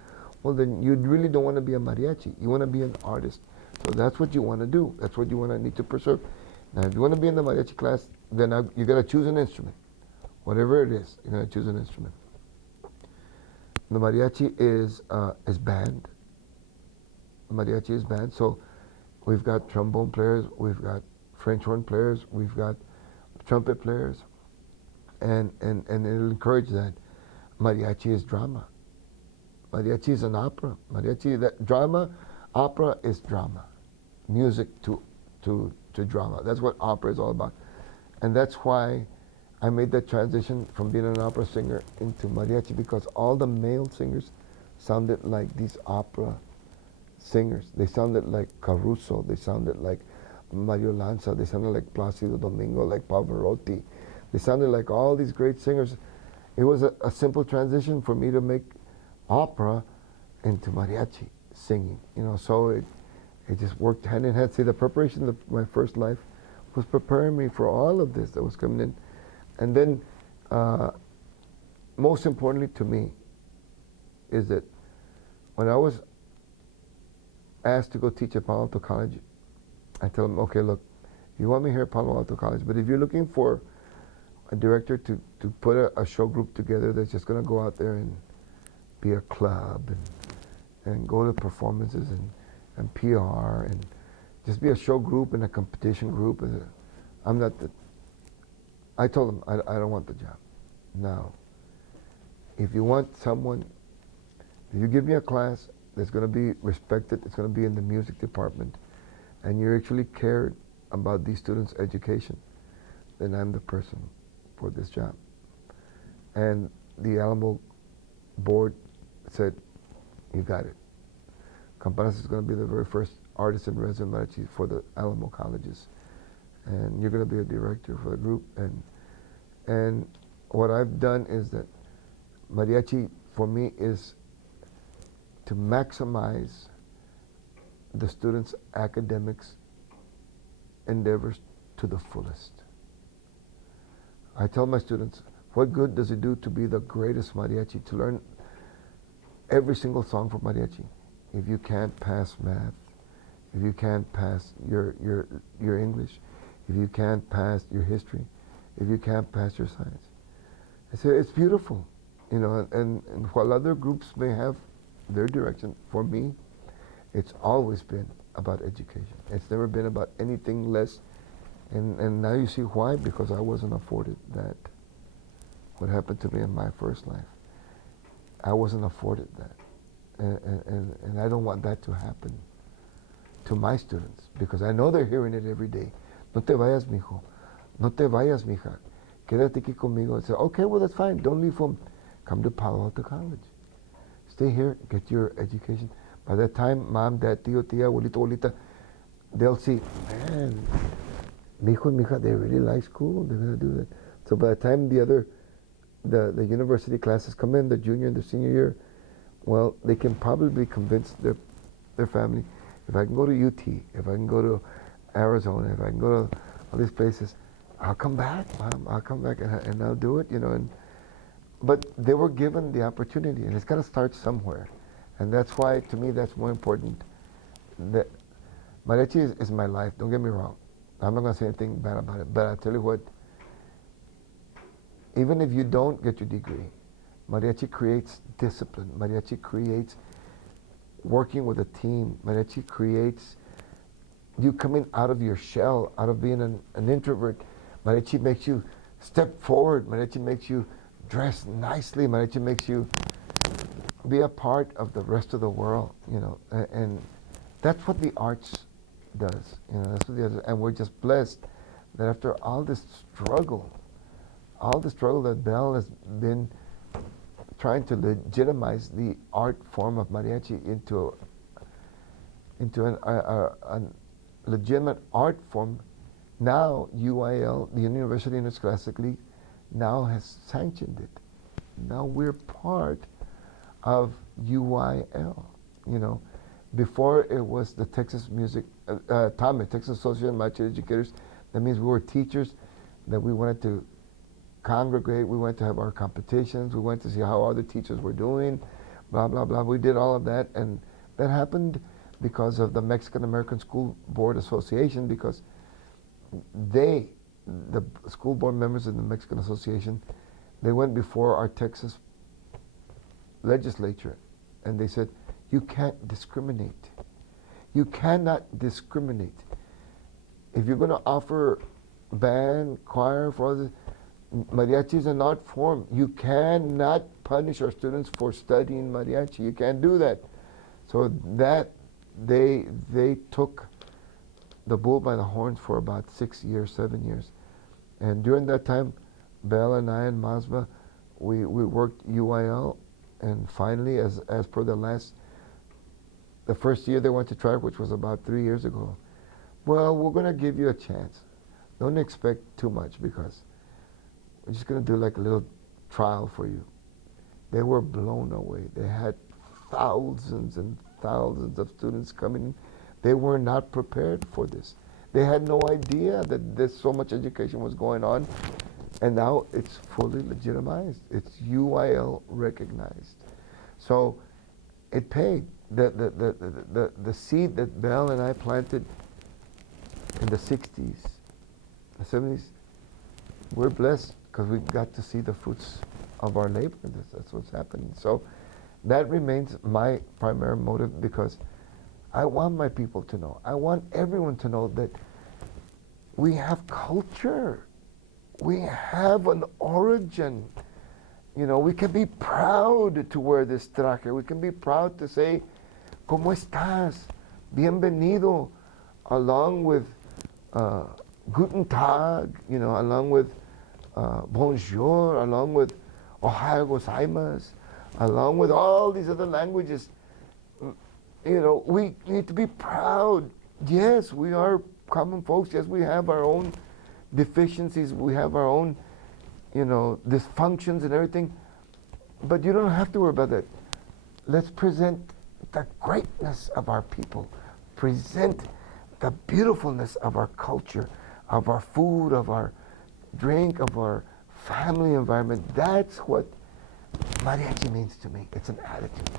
Well, then you really don't want to be a mariachi. You want to be an artist. So that's what you want to do. That's what you want to need to pursue. Now, if you want to be in the mariachi class, then you got to choose an instrument. Whatever it is, you're going to choose an instrument. The mariachi is band. The mariachi is band. So we've got trombone players, we've got French horn players, we've got trumpet players, and it'll encourage that. Mariachi is drama. Mariachi is an opera. Opera is drama. Music to drama. That's what opera is all about. And that's why I made that transition from being an opera singer into mariachi, because all the male singers sounded like these opera singers. They sounded like Caruso. They sounded like Mario Lanza. They sounded like Plácido Domingo, like Pavarotti. They sounded like all these great singers. It was a simple transition for me to make opera into mariachi singing, you know. So it just worked hand in hand. See, the preparation of my first life was preparing me for all of this that was coming in. And then Uh, most importantly to me is that when I was asked to go teach at Palo Alto College, I tell them, okay, look, you want me here at Palo Alto College, but if you're looking for a director to put a show group together that's just going to go out there and be a club and go to performances and PR and just be a show group and a competition group, I'm not the, I told them, I don't want the job. Now, if you want someone, if you give me a class that's going to be respected, it's going to be in the music department, and you actually cared about these students' education, then I'm the person for this job. And the Alamo board said, you got it. Campanas is going to be the very first artist in resident mariachi for the Alamo colleges. And you're going to be a director for the group. And what I've done is that mariachi for me is to maximize the students' academics endeavors to the fullest. I tell my students, what good does it do to be the greatest mariachi, to learn every single song for mariachi, if you can't pass math, if you can't pass your English, if you can't pass your history, if you can't pass your science? I say, it's beautiful, you know, and while other groups may have their direction, for me, it's always been about education. It's never been about anything less. And now you see why, because I wasn't afforded that. What happened to me in my first life, I wasn't afforded that. And I don't want that to happen to my students, because I know they're hearing it every day. No te vayas, mijo. No te vayas, mija. Quédate aquí conmigo. I say, okay, well, that's fine. Don't leave home. Come to Palo Alto College. Stay here, get your education. By that time, mom, dad, tío, tía, abuelito, abuelita, they'll see, man, mijo and mija, they really like school. They're going to do that. So by the time the university classes come in, the junior and the senior year, well, they can probably convince their family, if I can go to UT, if I can go to Arizona, if I can go to all these places, I'll come back, Mom. I'll come back and I'll do it, you know. But they were given the opportunity, and it's got to start somewhere. And that's why, to me, that's more important. That mariachi is my life. Don't get me wrong. I'm not going to say anything bad about it. But I'll tell you what, even if you don't get your degree, mariachi creates discipline. Mariachi creates working with a team. Mariachi creates you coming out of your shell, out of being an introvert. Mariachi makes you step forward. Mariachi makes you dress nicely. Mariachi makes you be a part of the rest of the world, you know. And that's what the arts does, you know. That's what the arts, and we're just blessed that after all this struggle that Bell has been trying to legitimize the art form of mariachi into a legitimate art form. Now UIL, the University Interscholastic League, now has sanctioned it. Now we're part of UIL. You know, before it was the Texas Music, TAME, Texas Association of Mariachi Educators. That means we were teachers, that we wanted to congregate, we went to have our competitions, we went to see how other teachers were doing, blah, blah, blah. We did all of that, and that happened because of the Mexican American School Board Association, because the school board members in the Mexican Association, they went before our Texas legislature, and they said, you can't discriminate. You cannot discriminate. If you're going to offer band, choir, for others, mariachi is an art form. You cannot punish our students for studying mariachi. You can't do that. So that they took the bull by the horns for about 6 years, 7 years. And during that time, Belle and I and Masba, we worked UIL, and finally, as per the first year they went to try, which was about 3 years ago, well, we're going to give you a chance. Don't expect too much, because we're just going to do like a little trial for you. They were blown away. They had thousands and thousands of students coming. They were not prepared for this. They had no idea that so much education was going on. And now it's fully legitimized. It's UIL recognized. So it paid. The seed that Belle and I planted in the 60s, the 70s, we're blessed because we got to see the fruits of our labor. That's what's happening. So that remains my primary motive, because I want my people to know. I want everyone to know that we have culture. We have an origin. You know, we can be proud to wear this traje. We can be proud to say, ¿Cómo estás? Bienvenido. Along with Guten Tag, you know, along with Bonjour, along with Ohio gozaimasu, along with all these other languages. You know, we need to be proud. Yes, we are common folks. Yes, we have our own deficiencies. We have our own, you know, dysfunctions and everything. But you don't have to worry about that. Let's present the greatness of our people. Present the beautifulness of our culture, of our food, of our drink, of our family environment. That's what mariachi means to me. It's an attitude.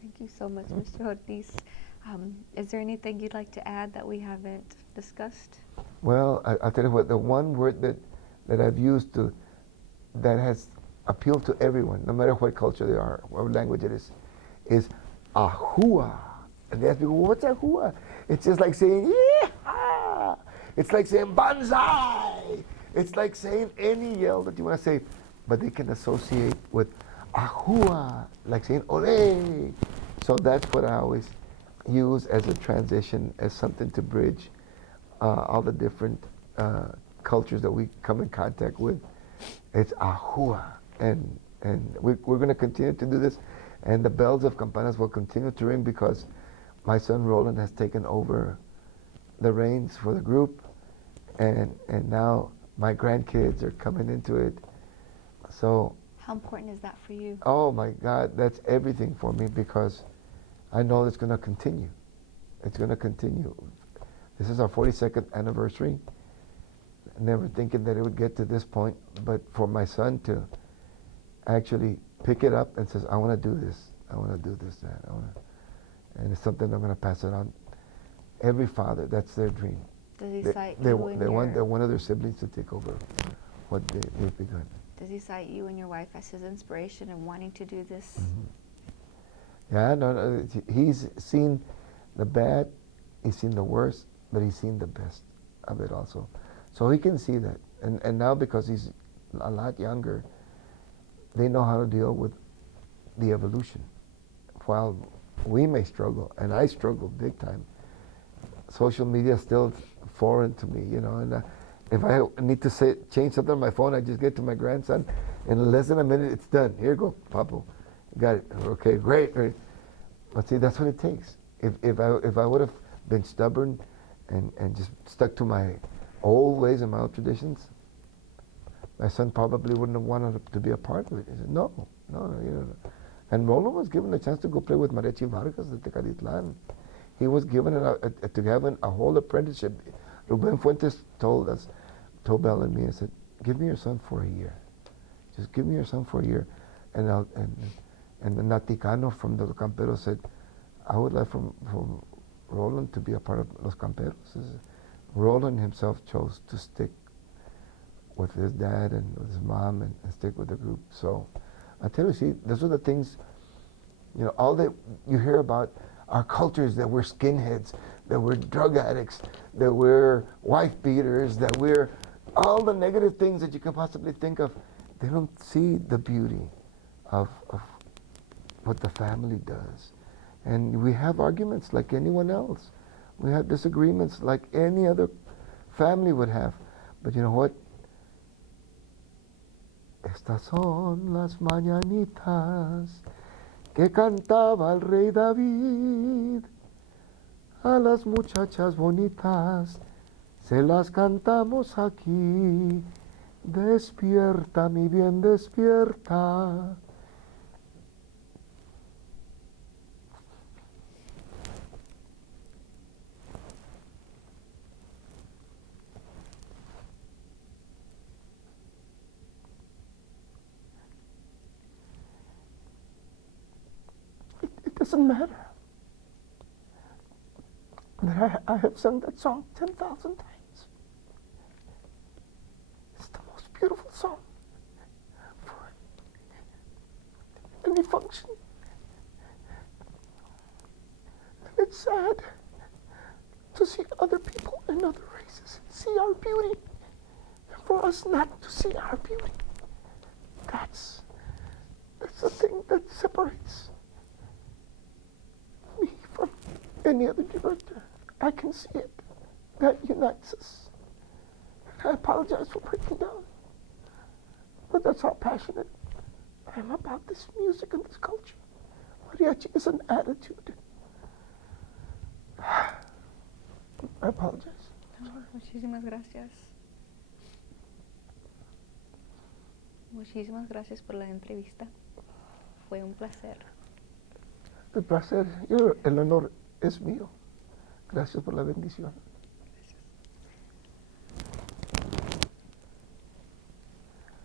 Thank you so much, Mr. Ortiz. Is there anything you'd like to add that we haven't discussed? Well, I'll tell you what, the one word that I've used that has appealed to everyone, no matter what culture they are, what language it is ahua. And they ask me, well, what's ahua? It's just like saying, yeah. It's like saying banzai. It's like saying any yell that you want to say, but they can associate with ahua, like saying ole. So that's what I always use as a transition, as something to bridge all the different cultures that we come in contact with. It's ahua, and we're going to continue to do this, and the bells of campanas will continue to ring, because my son Roland has taken over the reins for the group, and now my grandkids are coming into it. So how important is that for you? Oh my God, that's everything for me, because I know it's going to continue. It's going to continue. This is our 42nd anniversary. Never thinking that it would get to this point, but for my son to actually pick it up and says, I want to do this. I want to do this, Dad. And it's something I'm going to pass it on. Every father, that's their dream. Does he cite they you want one of their siblings to take over what they've begun. Does he cite you and your wife as his inspiration in wanting to do this? Mm-hmm. Yeah, no, he's seen the bad, he's seen the worst, but he's seen the best of it also. So he can see that. And now, because he's a lot younger, they know how to deal with the evolution. While we may struggle, and I struggle big time, social media is still foreign to me, you know, and if I need to change something on my phone, I just get to my grandson. In less than a minute, it's done. Here you go, Papo. Got it. Okay, great. But see, that's what it takes. If I would have been stubborn and just stuck to my old ways and my old traditions, my son probably wouldn't have wanted to be a part of it. He said, no. You know. And Roland was given a chance to go play with Mariachi Vargas at Tecalitlan. He was given to have a whole apprenticeship. Ruben Fuentes told Belle and me, and said, give me your son for a year. Just give me your son for a year. And the Naticano from the Camperos said, I would like for Roland to be a part of Los Camperos. Roland himself chose to stick with his dad and with his mom and stick with the group. So I tell you, see, those are the things, you know, all that you hear about our cultures, that we're skinheads, that we're drug addicts, that we're wife beaters, that we're all the negative things that you can possibly think of. They don't see the beauty of what the family does. And we have arguments like anyone else. We have disagreements like any other family would have. But you know what? Estas son las mañanitas que cantaba el rey David. A las muchachas bonitas se las cantamos aquí. Despierta, mi bien, despierta. doesn't matter that I have sung that song 10,000 times. It's the most beautiful song for any function. And it's sad to see other people in other races see our beauty, and for us not to see our beauty. That's the thing that separates me from any other director. I can see it. That unites us. I apologize for breaking down, but that's how passionate I am about this music and this culture. Mariachi is an attitude. I apologize. Muchísimas gracias. Muchísimas gracias por la entrevista. Fue un placer. El placer, el honor es mío. Gracias por la bendición.